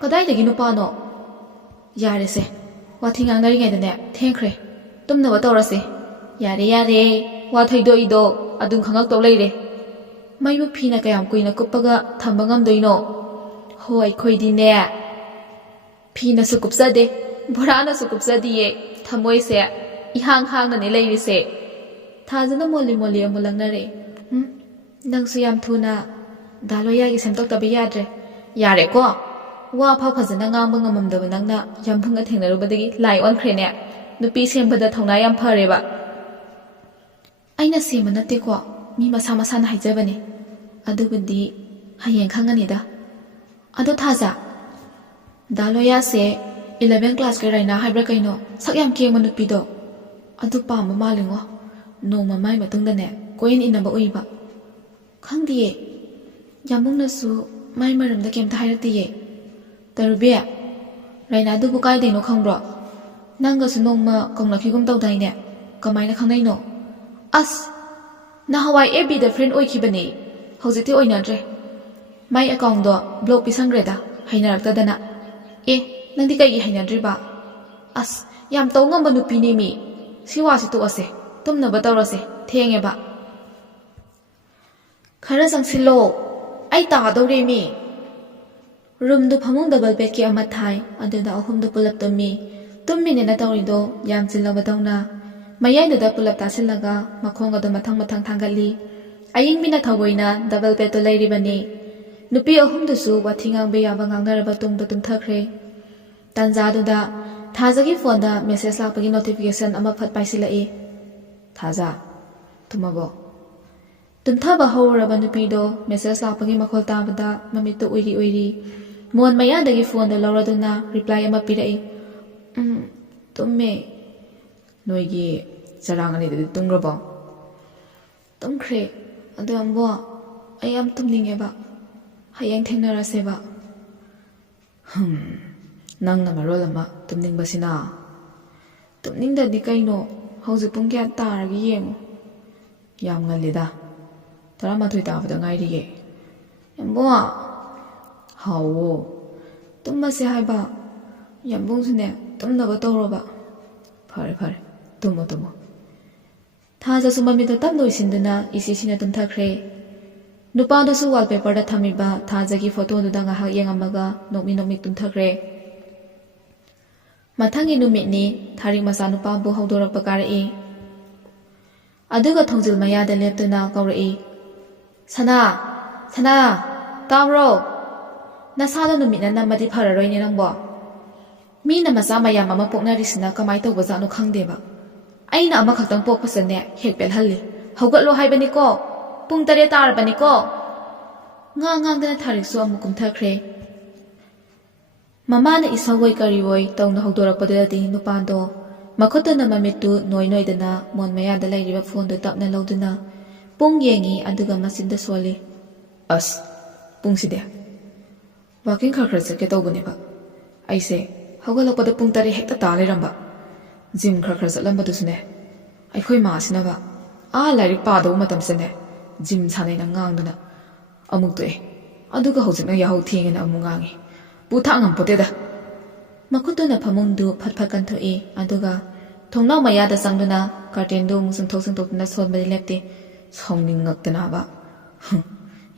ꯀꯗꯥꯏꯗꯒꯤ ꯅꯨꯄꯥꯅꯣ? ꯌꯥꯔꯦꯁꯦ, ꯋꯥꯊꯤ ꯉꯥꯡꯅꯔꯤꯉꯩꯗꯅꯦ ꯊꯦꯡꯈ꯭ꯔꯦ. ꯇꯨꯝꯅꯕ ꯇꯧꯔꯁꯤ. ꯌꯥꯔꯦ ꯌꯥꯔꯦ, ꯋꯥ ꯊꯩꯗꯣꯛꯏꯗꯣ ꯑꯗꯨꯝ ꯈꯪꯉꯛꯇꯧ ꯂꯩꯔꯦ. ꯃꯩꯕꯨ ꯐꯤꯅ ꯀꯌꯥꯝ ꯀꯨꯏꯅ ꯀꯨꯞꯄꯒ ꯊꯝꯕ ꯉꯝꯗꯣꯏꯅꯣ? ꯍꯣ, ꯑꯩꯈꯣꯏꯗꯤꯅꯦ ꯐꯤꯅꯁꯨ ꯀꯨꯞꯆꯗꯦ, ꯕꯣꯔꯥꯅꯁꯨ ꯀꯨꯞꯆꯗꯤꯌꯦ. ꯊꯃꯣꯏꯁꯦ ꯏꯍꯥꯡ ꯍꯥꯡꯅꯅꯦ ꯂꯩꯔꯤꯁꯦ. ꯊꯥꯖꯅ ꯃꯣꯜꯂꯤ ꯃꯣꯜꯂꯤ ꯑꯃꯨꯛ ꯂꯪꯅꯔꯛꯏ. ꯅꯪꯁꯨ ꯌꯥꯝ ꯊꯨꯅ ꯗꯥ ꯂꯣꯌꯥꯒꯤ ꯁꯦꯝꯗꯣꯛꯇꯕ ꯌꯥꯗ꯭ꯔꯦ. ꯌꯥꯔꯦꯀꯣ. ꯋꯥ ꯐꯥꯎ ꯐꯖꯅ ꯉꯥꯡꯕ ꯉꯝꯃꯝꯗꯕ ꯅꯪꯅ ꯌꯥꯝꯕꯨꯡꯒ ꯊꯦꯡꯅꯔꯨꯕꯗꯒꯤ ꯂꯥꯏ ꯑꯣꯟꯈ꯭ꯔꯦꯅꯦ. ꯅꯨꯄꯤ ꯁꯦꯝꯕꯗ ꯊꯧꯅꯥ ꯌꯥꯝ ꯐꯔꯦꯕ. ꯑꯩꯅ ꯁꯦꯝꯕ ꯅꯠꯇꯦꯀꯣ, ꯃꯤ ꯃꯁꯥ ꯃꯁꯥꯅ ꯍꯥꯏꯖꯕꯅꯤ. ꯑꯗꯨꯕꯨꯗꯤ ꯍꯌꯦꯡ ꯈꯪꯉꯅꯤꯗ. ꯑꯗꯣ ꯊꯥꯖ, ꯗꯥ ꯂꯣꯌꯥꯁꯦ 11 ꯀ꯭ꯂꯥꯁꯀꯤ ꯔꯥꯏꯅꯥ ꯍꯥꯏꯕ꯭ꯔꯥ ꯀꯩꯅꯣ, ꯁꯛ ꯌꯥꯝ ꯀꯦꯡꯕ ꯅꯨꯄꯤꯗꯣ, ꯑꯗꯨ ꯄꯥꯝꯕ ꯃꯥꯜꯂꯤꯉꯣ. ꯅꯣꯡꯃ ꯃꯥꯏ ꯃꯇꯨꯡꯗꯅꯦ ꯀꯣꯏꯟ ꯏꯟꯅꯕ ꯎꯏꯕ. ꯈꯪꯗꯤꯌꯦ ꯌꯥꯝꯕꯨꯡꯅꯁꯨ ꯃꯥꯏ ꯃꯔꯝꯗ ꯀꯩꯝꯇ ꯍꯥꯏꯔꯛꯇꯤꯌꯦ ꯇꯔꯨꯕꯤ ꯔꯩꯅꯥꯗꯨꯕꯨ ꯀꯥꯏꯗꯩꯅꯣ ꯈꯪꯕ꯭ꯔꯣ ꯅꯪꯒꯁꯨ ꯅꯣꯡꯃ ꯀꯧꯅꯈꯤꯒꯨꯝ ꯇꯧꯗꯥꯏꯅꯦ ꯀꯃꯥꯏꯅ ꯈꯪꯅꯩꯅꯣ ꯑꯁ ꯅꯍꯥꯟꯋꯥꯏ FBꯗ ꯐ꯭ꯔꯦꯟ ꯑꯣꯏꯈꯤꯕꯅꯦ ꯍꯧꯖꯤꯛꯇꯤ ꯑꯣꯏꯅꯗ꯭ꯔꯦ ꯃꯥꯏ ꯑꯦꯀꯥꯎꯟꯗꯣ ꯕ꯭ꯂꯣꯛ ꯄꯤꯁꯟꯈ꯭ꯔꯦꯗ ꯍꯩꯅꯔꯛꯇꯗꯅ ꯑꯦ ꯅꯪꯗꯤ ꯀꯩꯒꯤ ꯍꯩꯅꯗ꯭ꯔꯤꯕ ꯑꯁ ꯌꯥꯝ ꯇꯧ ꯉꯝꯕ ꯅꯨꯄꯤꯅꯦ ꯃꯤ ꯁꯤ ꯋꯥꯁꯤ ꯇꯣꯛꯑꯁꯦ ꯇꯨꯝꯅꯕ ꯇꯧꯔꯁꯦ ꯊꯦꯡꯉꯦꯕ ꯈꯔ ꯆꯪꯁꯤꯜꯂꯣ ꯑꯩ ꯇꯥꯗꯧꯔꯦ ꯃꯤ ꯔꯨꯝꯗꯨ ꯐꯃꯨꯡ ꯗꯕꯜ ꯕꯦꯗꯀꯤ ꯑꯃ ꯊꯥꯏ ꯑꯗꯨꯗ ꯑꯍꯨꯝꯗꯨ ꯄꯨꯂꯞ ꯇꯨꯝꯃꯤ ꯇꯨꯝꯃꯤꯅꯦꯅ ꯇꯧꯔꯤꯗꯣ ꯌꯥꯝ ꯆꯤꯜꯂꯕꯗꯧꯅ ꯃꯌꯥꯏꯗꯨꯗ ꯄꯨꯂꯞ ꯇꯥꯁꯤꯜꯂꯒ ꯃꯈꯣꯡ ꯑꯗꯨ ꯃꯊꯪ ꯃꯊꯪ ꯊꯥꯡꯒꯠꯂꯤ ꯑꯌꯤꯡꯕꯤꯅ ꯊꯑꯣꯏꯅ ꯗꯕꯜ ꯕꯦꯗꯇꯣ ꯂꯩꯔꯤꯕꯅꯤ ꯅꯨꯄꯤ ꯑꯍꯨꯝꯗꯨꯁꯨ ꯋꯥꯊꯤ ꯉꯥꯡꯕ ꯌꯥꯕ ꯉꯥꯡꯅꯔꯕ ꯇꯨꯡꯗ ꯇꯨꯝꯊꯈ꯭ꯔꯦ ꯇꯥꯟꯖꯥꯗꯨꯗ ꯊꯥꯖꯒꯤ ꯐꯣꯟꯗ ꯃꯦꯁꯦꯖ ꯂꯥꯛꯄꯒꯤ ꯅꯣꯇꯤꯐꯤꯀꯦꯁꯟ ꯑꯃ ꯐꯠ ꯄꯥꯏꯁꯤꯜꯂꯛꯏ ꯊꯥꯖ ꯇꯨꯝꯃꯕꯣ ꯇꯨꯝꯊꯕ ꯍꯧꯔꯨꯔꯕ ꯅꯨꯄꯤꯗꯣ ꯃꯦꯁꯦꯖ ꯂꯥꯛꯄꯒꯤ ꯃꯈꯣꯜ ꯇꯥꯕꯗ ꯃꯃꯤꯠꯇꯨ ꯎꯏꯔꯤ ꯎꯏꯔꯤ ꯃꯣꯟ ꯃꯌꯥꯗꯒꯤ ꯐꯣꯟꯗꯣ ꯂꯧꯔꯗꯨꯅ ꯔꯤꯄ꯭ꯂꯥꯏ ꯑꯃ ꯄꯤꯔꯛꯏ ꯇꯨꯝꯃꯦ ꯅꯣꯏꯒꯤ ꯆꯔꯥꯡ ꯑꯅꯤꯗꯨꯗꯤ ꯇꯨꯝꯈ꯭ꯔꯕꯣ ꯇꯨꯝꯈ꯭ꯔꯦ ꯑꯗꯣ ꯑꯝꯕꯣ ꯑꯩ ꯌꯥꯝ ꯇꯨꯝꯅꯤꯡꯉꯦꯕ ꯍꯌꯦꯡ ꯊꯦꯡꯅꯔꯁꯦꯕ ꯅꯪꯅ ꯃꯔꯣꯜ ꯑꯃ ꯇꯨꯝꯅꯤꯡꯕꯁꯤꯅ ꯇꯨꯝꯅꯤꯡꯗꯗꯤ ꯀꯩꯅꯣ ꯍꯧꯖꯤꯛ ꯄꯨꯡ ꯀꯌꯥ ꯇꯥꯔꯒꯦ ꯌꯦꯡꯉꯨ ꯌꯥꯝ ꯉꯜꯂꯤꯗ 11 ꯇꯥꯕꯗ ꯉꯥꯏꯔꯤꯌꯦ ꯌꯥꯝꯕꯣ ꯍꯥꯎꯋꯣ ꯇꯨꯝꯃꯁꯦ ꯍꯥꯏꯕ ꯌꯥꯝꯕꯨꯡꯁꯨꯅꯦ ꯇꯨꯝꯅꯕ ꯇꯧꯔꯣꯕ ꯐꯔꯦ ꯐꯔꯦ ꯇꯨꯝꯃꯣ ꯇꯨꯝꯃꯣ ꯊꯥꯖꯁꯨ ꯃꯃꯤꯠꯇꯣ ꯇꯞꯅ ꯎꯏꯁꯤꯟꯗꯨꯅ ꯏꯁꯤꯁꯤꯅ ꯇꯨꯝꯊꯈ꯭ꯔꯦ ꯅꯨꯄꯥꯗꯨꯁꯨ ꯋꯥꯜꯄꯦꯄꯔꯗ ꯊꯝꯃꯤꯕ ꯊꯥꯖꯒꯤ ꯐꯣꯇꯣꯗꯨꯗ ꯉꯥꯏꯍꯥꯛ ꯌꯦꯡꯉꯝꯃꯒ ꯅꯣꯛꯃꯤ ꯅꯣꯛꯃꯤ ꯇꯨꯝꯊꯈ꯭ꯔꯦ ꯃꯊꯪꯒꯤ ꯅꯨꯃꯤꯠꯅꯤ ꯊꯥꯔꯤꯛ ꯃꯆꯥꯅꯨꯄꯥꯕꯨ ꯍꯧꯗꯣꯔꯛꯄ ꯀꯥꯔꯛꯏ ꯑꯗꯨꯒ ꯊꯣꯡꯖꯤꯜ ꯃꯌꯥꯗ ꯂꯦꯞꯇꯨꯅ ꯀꯧꯔꯛꯏ ꯁꯅꯥ ꯁꯅꯥ ꯇꯥꯕ꯭ꯔꯣ ꯅꯁꯥꯗꯣ ꯅꯨꯃꯤꯠꯅ ꯅꯝꯃꯗꯤ ꯐꯔꯔꯣꯏꯅꯦ ꯅꯪꯕꯣ ꯃꯤꯅ ꯃꯆꯥ ꯃꯌꯥꯝ ꯑꯃ ꯄꯣꯛꯅꯔꯤꯁꯤꯅ ꯀꯃꯥꯏꯅ ꯇꯧꯕꯖꯥꯠꯅꯣ ꯈꯪꯗꯦꯕ ꯑꯩꯅ ꯑꯃꯈꯛꯇꯪ ꯄꯣꯛꯄꯁꯤꯅꯦ ꯍꯦꯛ ꯄꯦꯜꯍꯜꯂꯤ ꯍꯧꯒꯠꯂꯣ ꯍꯥꯏꯕꯅꯤꯀꯣ ꯄꯨꯡ 7 ꯇꯥꯔꯕꯅꯤꯀꯣ ꯉꯥꯡꯗꯅ ꯊꯥꯔꯤꯛꯁꯨ ꯑꯃꯨꯛ ꯀꯨꯝꯊꯈ꯭ꯔꯦ ꯃꯃꯥꯅ ꯏꯁꯧꯋꯣꯏ ꯀꯔꯤꯋꯣꯏ ꯇꯧꯅ ꯍꯧꯗꯣꯔꯛꯄꯗꯨꯗꯗꯤ ꯅꯨꯄꯥꯗꯣ ꯃꯈꯨꯠꯇꯨꯅ ꯃꯃꯤꯠꯇꯨ ꯅꯣꯏꯗꯅ ꯃꯣꯟ ꯃꯌꯥꯗ ꯂꯩꯔꯤꯕ ꯐꯣꯟꯗꯨ ꯇꯞꯅ ꯂꯧꯗꯨꯅ ꯄꯨꯡ ꯌꯦꯡꯉꯤ ꯑꯗꯨꯒ ꯃꯆꯤꯟꯗ ꯁꯣꯜꯂꯤ ꯑꯁ ꯄꯨꯡꯁꯤꯗꯤ ꯋꯥꯀꯤꯡ ꯈꯔ ꯆꯠꯀꯦ ꯇꯧꯕꯅꯦꯕ ꯑꯩꯁꯦ ꯍꯧꯒꯠꯂꯛꯄꯗ ꯄꯨꯡ 7 ꯍꯦꯛꯇ ꯇꯥ ꯂꯩꯔꯝꯕ ꯖꯤꯝ ꯈꯔ ꯆꯠꯂꯝꯕꯗꯨꯁꯨꯅꯦ ꯑꯩꯈꯣꯏ ꯃꯥꯁꯤꯅꯕ ꯂꯥꯏꯔꯤꯛ ꯄꯥꯗꯧꯕ ꯃꯇꯝꯁꯤꯗꯅꯦ ꯖꯤꯝ ꯁꯥꯟꯅꯩꯅ ꯉꯥꯡꯗꯅ ꯑꯃꯨꯛ ꯇꯣꯛꯑꯦ ꯑꯗꯨꯒ ꯍꯧꯖꯤꯛꯅ ꯌꯥꯍꯧ ꯊꯦꯡꯉꯦꯅ ꯑꯃꯨꯛ ꯉꯥꯡꯉꯤ ꯄꯨꯊꯥꯡ ꯉꯝꯄꯣꯠꯇꯦꯗ ꯃꯈꯨꯠꯇꯨꯅ ꯐꯃꯨꯡꯗꯨ ꯐꯠ ꯐꯠ ꯀꯟꯊꯣꯛꯏ ꯑꯗꯨꯒ ꯊꯣꯡꯅꯥꯎ ꯃꯌꯥꯗ ꯆꯪꯗꯨꯅ ꯀꯥꯔꯇꯦꯟꯗꯨ ꯑꯃꯨꯛ ꯆꯤꯡꯊꯣꯛꯇꯨꯅ ꯁꯣꯟꯕꯗꯤ ꯂꯦꯞꯇꯦ ꯁꯥꯎꯅꯤꯡꯉꯛꯇꯅꯕ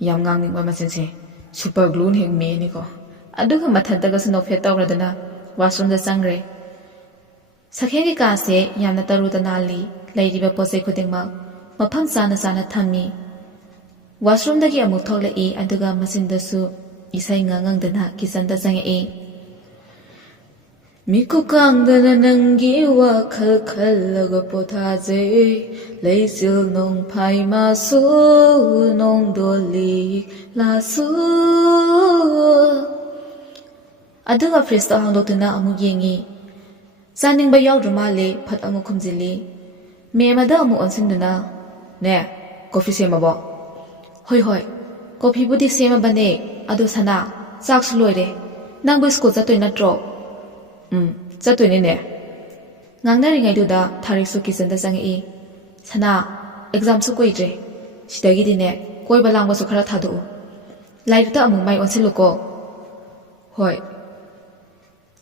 ꯌꯥꯝ ꯉꯥꯡꯅꯤꯡꯕ ꯃꯆꯤꯟꯁꯦ ꯁꯨꯄꯔ ꯒ꯭ꯂꯨꯅ ꯍꯦꯛ ꯃꯦꯅꯤꯀꯣ ꯑꯗꯨꯒ ꯃꯊꯟꯇꯒꯁꯨ ꯅꯣꯛꯐꯦꯠ ꯇꯧꯔꯗꯨꯅ ꯋꯥꯁꯔꯨꯝꯗ ꯆꯪꯈ꯭ꯔꯦ ꯁꯛꯍꯦꯟꯒꯤ ꯀꯥꯁꯦ ꯌꯥꯝꯅ ꯇꯔꯨ ꯇꯅꯥꯜꯂꯤ ꯂꯩꯔꯤꯕ ꯄꯣꯠꯆꯩ ꯈꯨꯗꯤꯡꯃꯛ ꯃꯐꯝ ꯆꯥꯅ ꯆꯥꯅ ꯊꯝꯃꯤ ꯋꯥꯁꯔꯨꯝꯗꯒꯤ ꯑꯃꯨꯛ ꯊꯣꯛꯂꯛꯏ ꯑꯗꯨꯒ ꯃꯆꯤꯟꯗꯁꯨ ꯏꯁꯩ ꯉꯪꯗꯅ ꯀꯤꯆꯟꯗ ꯆꯪꯉꯛꯏ ꯃꯤꯀꯨꯞꯀꯥꯡꯗꯅ ꯅꯪꯒꯤ ꯋꯥꯈꯜ ꯈꯜꯂꯒ ꯄꯣꯊꯥꯖꯩ ꯂꯩꯆꯤꯜ ꯅꯣꯡꯐꯥꯏ ꯃꯥꯁꯨ ꯅꯣꯡꯗꯣꯜꯂꯤ ꯂꯥꯁꯨ ꯑꯗꯨꯒ ꯐ꯭ꯔꯤꯖꯇꯣ ꯍꯥꯡꯗꯣꯛꯇꯨꯅ ꯑꯃꯨꯛ ꯌꯦꯡꯉꯤ ꯆꯥꯅꯤꯡꯕ ꯌꯥꯎꯗ꯭ꯔ ꯃꯥꯜꯂꯦ ꯐꯠ ꯑꯃꯨꯛ ꯈꯨꯝꯖꯤꯜꯂꯤ ꯃꯦꯃꯗ ꯑꯃꯨꯛ ꯑꯣꯟꯁꯤꯟꯗꯨꯅ ꯅꯦ ꯀꯣꯐꯤ ꯁꯦꯝꯃꯕꯣ ꯍꯣꯏ ꯀꯣꯐꯤꯕꯨꯗꯤ ꯁꯦꯝꯃꯕꯅꯦ ꯑꯗꯣ ꯁꯅꯥ ꯆꯥꯛꯁꯨ ꯂꯣꯏꯔꯦ ꯅꯪꯕꯨ ꯁ꯭ꯀꯨꯜ ꯆꯠꯇꯣꯏ ꯅꯠꯇ꯭ꯔꯣ ꯆꯠꯇꯣꯏꯅꯤꯅꯦ ꯉꯥꯡꯅꯔꯤꯉꯩꯗꯨꯗ ꯊꯥꯔꯤꯛꯁꯨ ꯀꯤꯆꯟꯗ ꯆꯪꯉꯛꯏ ꯁꯅꯥ ꯑꯦꯛꯖꯥꯝꯁꯨ ꯀꯨꯏꯗ꯭ꯔꯦ ꯁꯤꯗꯒꯤꯗꯤꯅꯦ ꯀꯣꯏꯕ ꯂꯥꯡꯕꯁꯨ ꯈꯔ ꯊꯥꯗꯣꯛꯎ ꯂꯥꯏꯔꯤꯛꯇ ꯑꯃꯨꯛ ꯃꯥꯏ ꯑꯣꯟꯁꯤꯜꯂꯨꯀꯣ ꯍꯣꯏ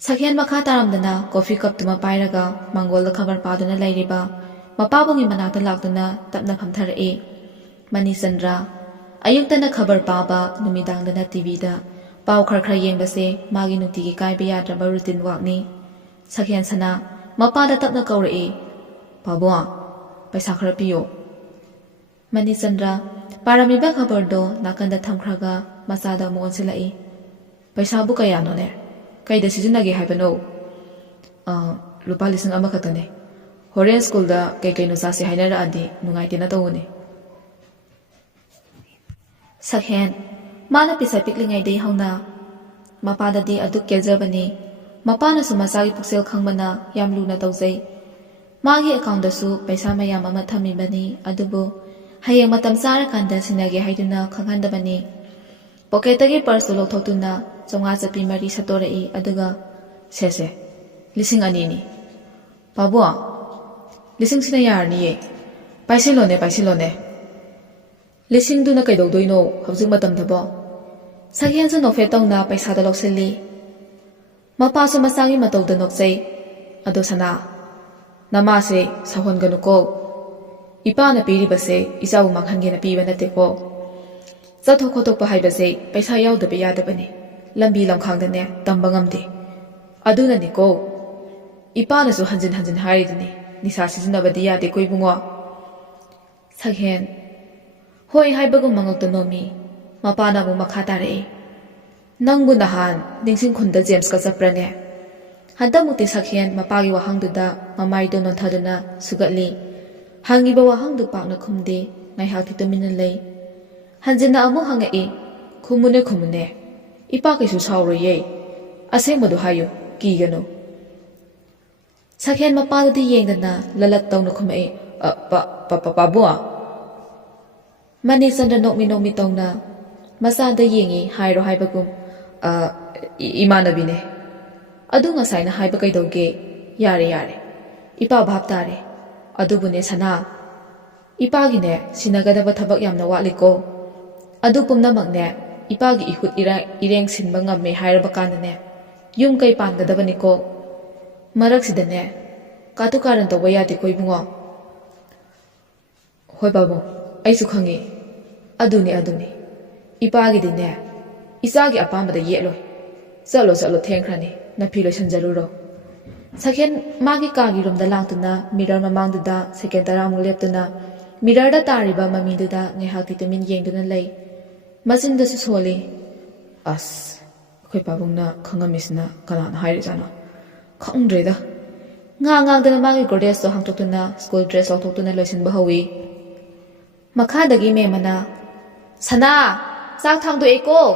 ꯁꯛꯍꯦꯟ ꯃꯈꯥ ꯇꯥꯔꯝꯗꯅ ꯀꯣꯐꯤ ꯀꯞꯇꯨꯃ ꯄꯥꯏꯔꯒ ꯃꯥꯡꯒꯣꯜꯗ ꯈꯕꯔ ꯄꯥꯗꯨꯅ ꯂꯩꯔꯤꯕ ꯃꯄꯥꯕꯨꯡꯒꯤ ꯃꯅꯥꯛꯇ ꯂꯥꯛꯇꯨꯅ ꯇꯞꯅ ꯐꯝꯊꯔꯛꯏ ꯃꯅꯤꯆꯟꯗ꯭ꯔ ꯑꯌꯨꯛꯇꯅ ꯈꯕꯔ ꯄꯥꯕ ꯅꯨꯃꯤꯗꯥꯡꯗꯅ ꯇꯤꯚꯤꯗ ꯄꯥꯎ ꯈꯔ ꯌꯦꯡꯕꯁꯦ ꯃꯥꯒꯤ ꯅꯨꯡꯇꯤꯒꯤ ꯀꯥꯏꯕ ꯌꯥꯗ꯭ꯔꯕ ꯔꯨꯇꯤꯟ ꯋꯥꯛꯅꯤ ꯁꯛꯍꯦꯟ ꯁꯅꯥ ꯃꯄꯥꯗ ꯇꯞꯅ ꯀꯧꯔꯛꯏ ꯄꯥꯕꯨꯡ ꯄꯩꯁꯥ ꯈꯔ ꯄꯤꯌꯣ ꯃꯅꯤꯆꯟꯗ꯭ꯔ ꯄꯥꯔꯝꯃꯤꯕ ꯈꯕꯔꯗꯣ ꯅꯥꯀꯟꯗ ꯊꯝꯈ꯭ꯔꯒ ꯃꯆꯥꯗ ꯑꯃꯨꯛ ꯑꯣꯟꯁꯤꯜꯂꯛꯏ ꯄꯩꯁꯥꯕꯨ ꯀꯌꯥꯅꯣꯅꯦ ꯀꯩꯗ ꯁꯤꯖꯤꯟꯅꯒꯦ ꯍꯥꯏꯕꯅꯣ ꯂꯨꯄꯥ 1,000 ꯈꯛꯇꯅꯦ ꯍꯣꯔꯦꯟ ꯁ꯭ꯀꯨꯜꯗ ꯀꯩꯀꯩꯅꯣ ꯆꯥꯁꯦ ꯍꯥꯏꯅꯔꯛꯑꯗꯤ ꯅꯨꯡꯉꯥꯏꯇꯦꯅ ꯇꯧꯕꯅꯤ ꯁꯛꯍꯦꯟ ꯃꯥꯅ ꯄꯤꯁꯛ ꯄꯤꯛꯂꯤꯉꯩꯗꯒꯤ ꯍꯧꯅ ꯃꯄꯥꯗꯗꯤ ꯑꯗꯨꯛ ꯀꯦꯖꯕꯅꯤ ꯃꯄꯥꯅꯁꯨ ꯃꯆꯥꯒꯤ ꯄꯨꯛꯆꯦꯜ ꯈꯪꯕꯅ ꯌꯥꯝ ꯂꯨꯅ ꯇꯧꯖꯩ ꯃꯥꯒꯤ ꯑꯦꯀꯥꯎꯟꯗꯁꯨ ꯄꯩꯁꯥ ꯃꯌꯥꯝ ꯑꯃ ꯊꯝꯃꯤꯕꯅꯤ ꯑꯗꯨꯕꯨ Hayang matam sarakanda sinage haiduna khanghandabani. Pocketagi purse lothotuna chonga chapi mari satorei aduga sese lising ani ni. Pabua lising sina yarni ye. Paisilone. Lising duna kaidogdoino hawjing matam thabo. Sakhen sa nofe tongna paisa da loksili. Mapa su masangi matawda noksay. Ado sana. Namase sahon ganuko. Ipa na piri base isaw manghange na piba na teko. Zato kotok pa hay base paisa yaw da biyada bani. Lambi lamkhang da ne tambangam di. Ado na niko. Ipa na su hanjin hari dani. Nisa sisinabadi yade koy bungo. Sakhen. Hoy hay bagong mangok da nomi. Mapa na mo makatare. Nang bunahan ningsing kunda James ka saprane. Handa muti sakhen mapagi wahangduda mamay donon thaduna sugatli. Hangiba wahangdu pak na kumdi ngay hati tuminalay. Hanjin na amo hangai kumune. Ipaki su sauro ye. Aseng madu hayo kigano. Sakhen mapada di yeng na lalat taw na kumai. Pabua. Manisan na nokmi taw na masada yengi hayro haibagum. Imanabi ne. Adu nga say na haiba kay dawge. Yare. Ipa bhab tare. Adubu ne sana. Ipagi ne sinagadaba thabak yamna waliko. Adu pumnamak ne ipagi ihut ireng sinba ngamme hairaba kanda ne. Yung kay pangadaba niko. Marak sida ne. Katukaran tawa yate ko ibungo. Hoy babu. Ay sukhangi. Aduni. Ipagi din ne. Isagi apambada yeloy. Salo tengkrani. Napilo sanjaruro. Sakhen magi kagi romda langtuna mirror mamangduda second taramung leptuna mirror da tariba mamiduda ngehak vitamin yengduna lay. Masinda su soli. As. Akoy pabungna khangamisna kanana hairjana. Khangdreda. Ngangdana magi goddess to hangtotuna school dress oktotuna loisinba hawi. Makhadagi memana. Sana. Sak thangdo eko.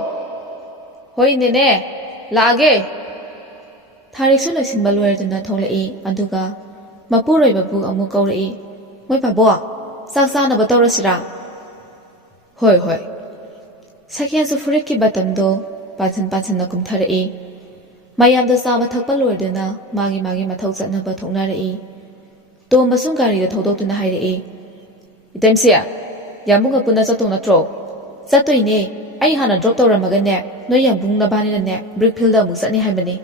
Hoy nene. Lage. Thariksu loisinba loyerduna tholai aduga mapuroi babu amu kaurei. Moi pabo. Sak sanaba tawrasira. Hoy. Sakhen su furiki batamdo patsan na kumtharai. Mayamda sama thakpa loyerduna magi mathau chatnaba thoknarai. Tomba sung gari da thodotuna hairei. Itemsia. Yambunga puna chatong natro. Chatoine. Ai hana drop tawramaga ne. Noi yambung nabani na ne. Brickfield da mu chatni haibani.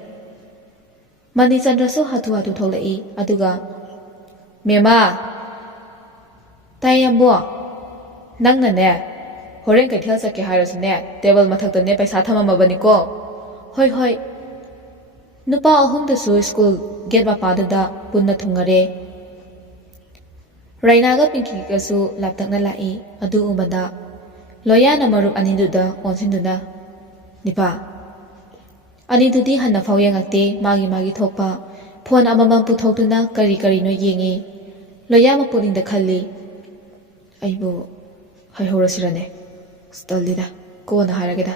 Mani Chandra so hatu tholai aduga Mema Tayambo Nangna ne Horen kai thel sakke hairasu ne table mathakta ne paisa thamamabani ko Hoi Nupa ahum da su school get ba pada da punna thungare Raina ga pinki ka su laptakna lai adu ubada Loya na marup anindu da onsinduna Nipa Ani dudi hanna fawyangakte magi thokpa phone amamam puthokduna kari no yengi loyama puning da khalli aibo haihorasirane stallida ko na harageda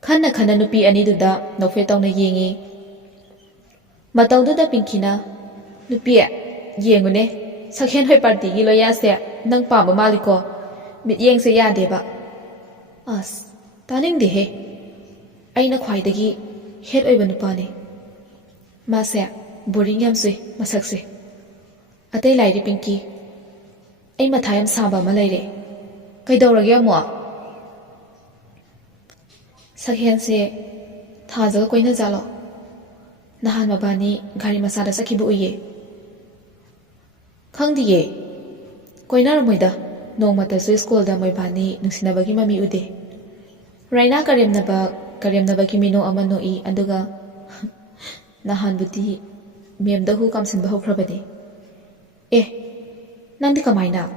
khanna nupi ani duda nofe tawna yengi matawdu da pinkina nupi yengune sakhen hoi party gi loya se nang pa ma maliko mit yeng se ya deba as taning de he Aina khwaidagi head oiba nupani. Mase boring yamse masakse. Atay lairi pinki. Ay mathayam saba malayre. Kay dawragi amo. Sakhen se thajaga koina jalo. Nahan mabani gari masada sakibu uye. Khangdiye. Koina ramoida. Nongmata su school da moibani nungsinabagi mami ude. Raina karyamnaba kimino amano I aduga nahan buti memda hu kamsin bahu prabadi nandi kamaina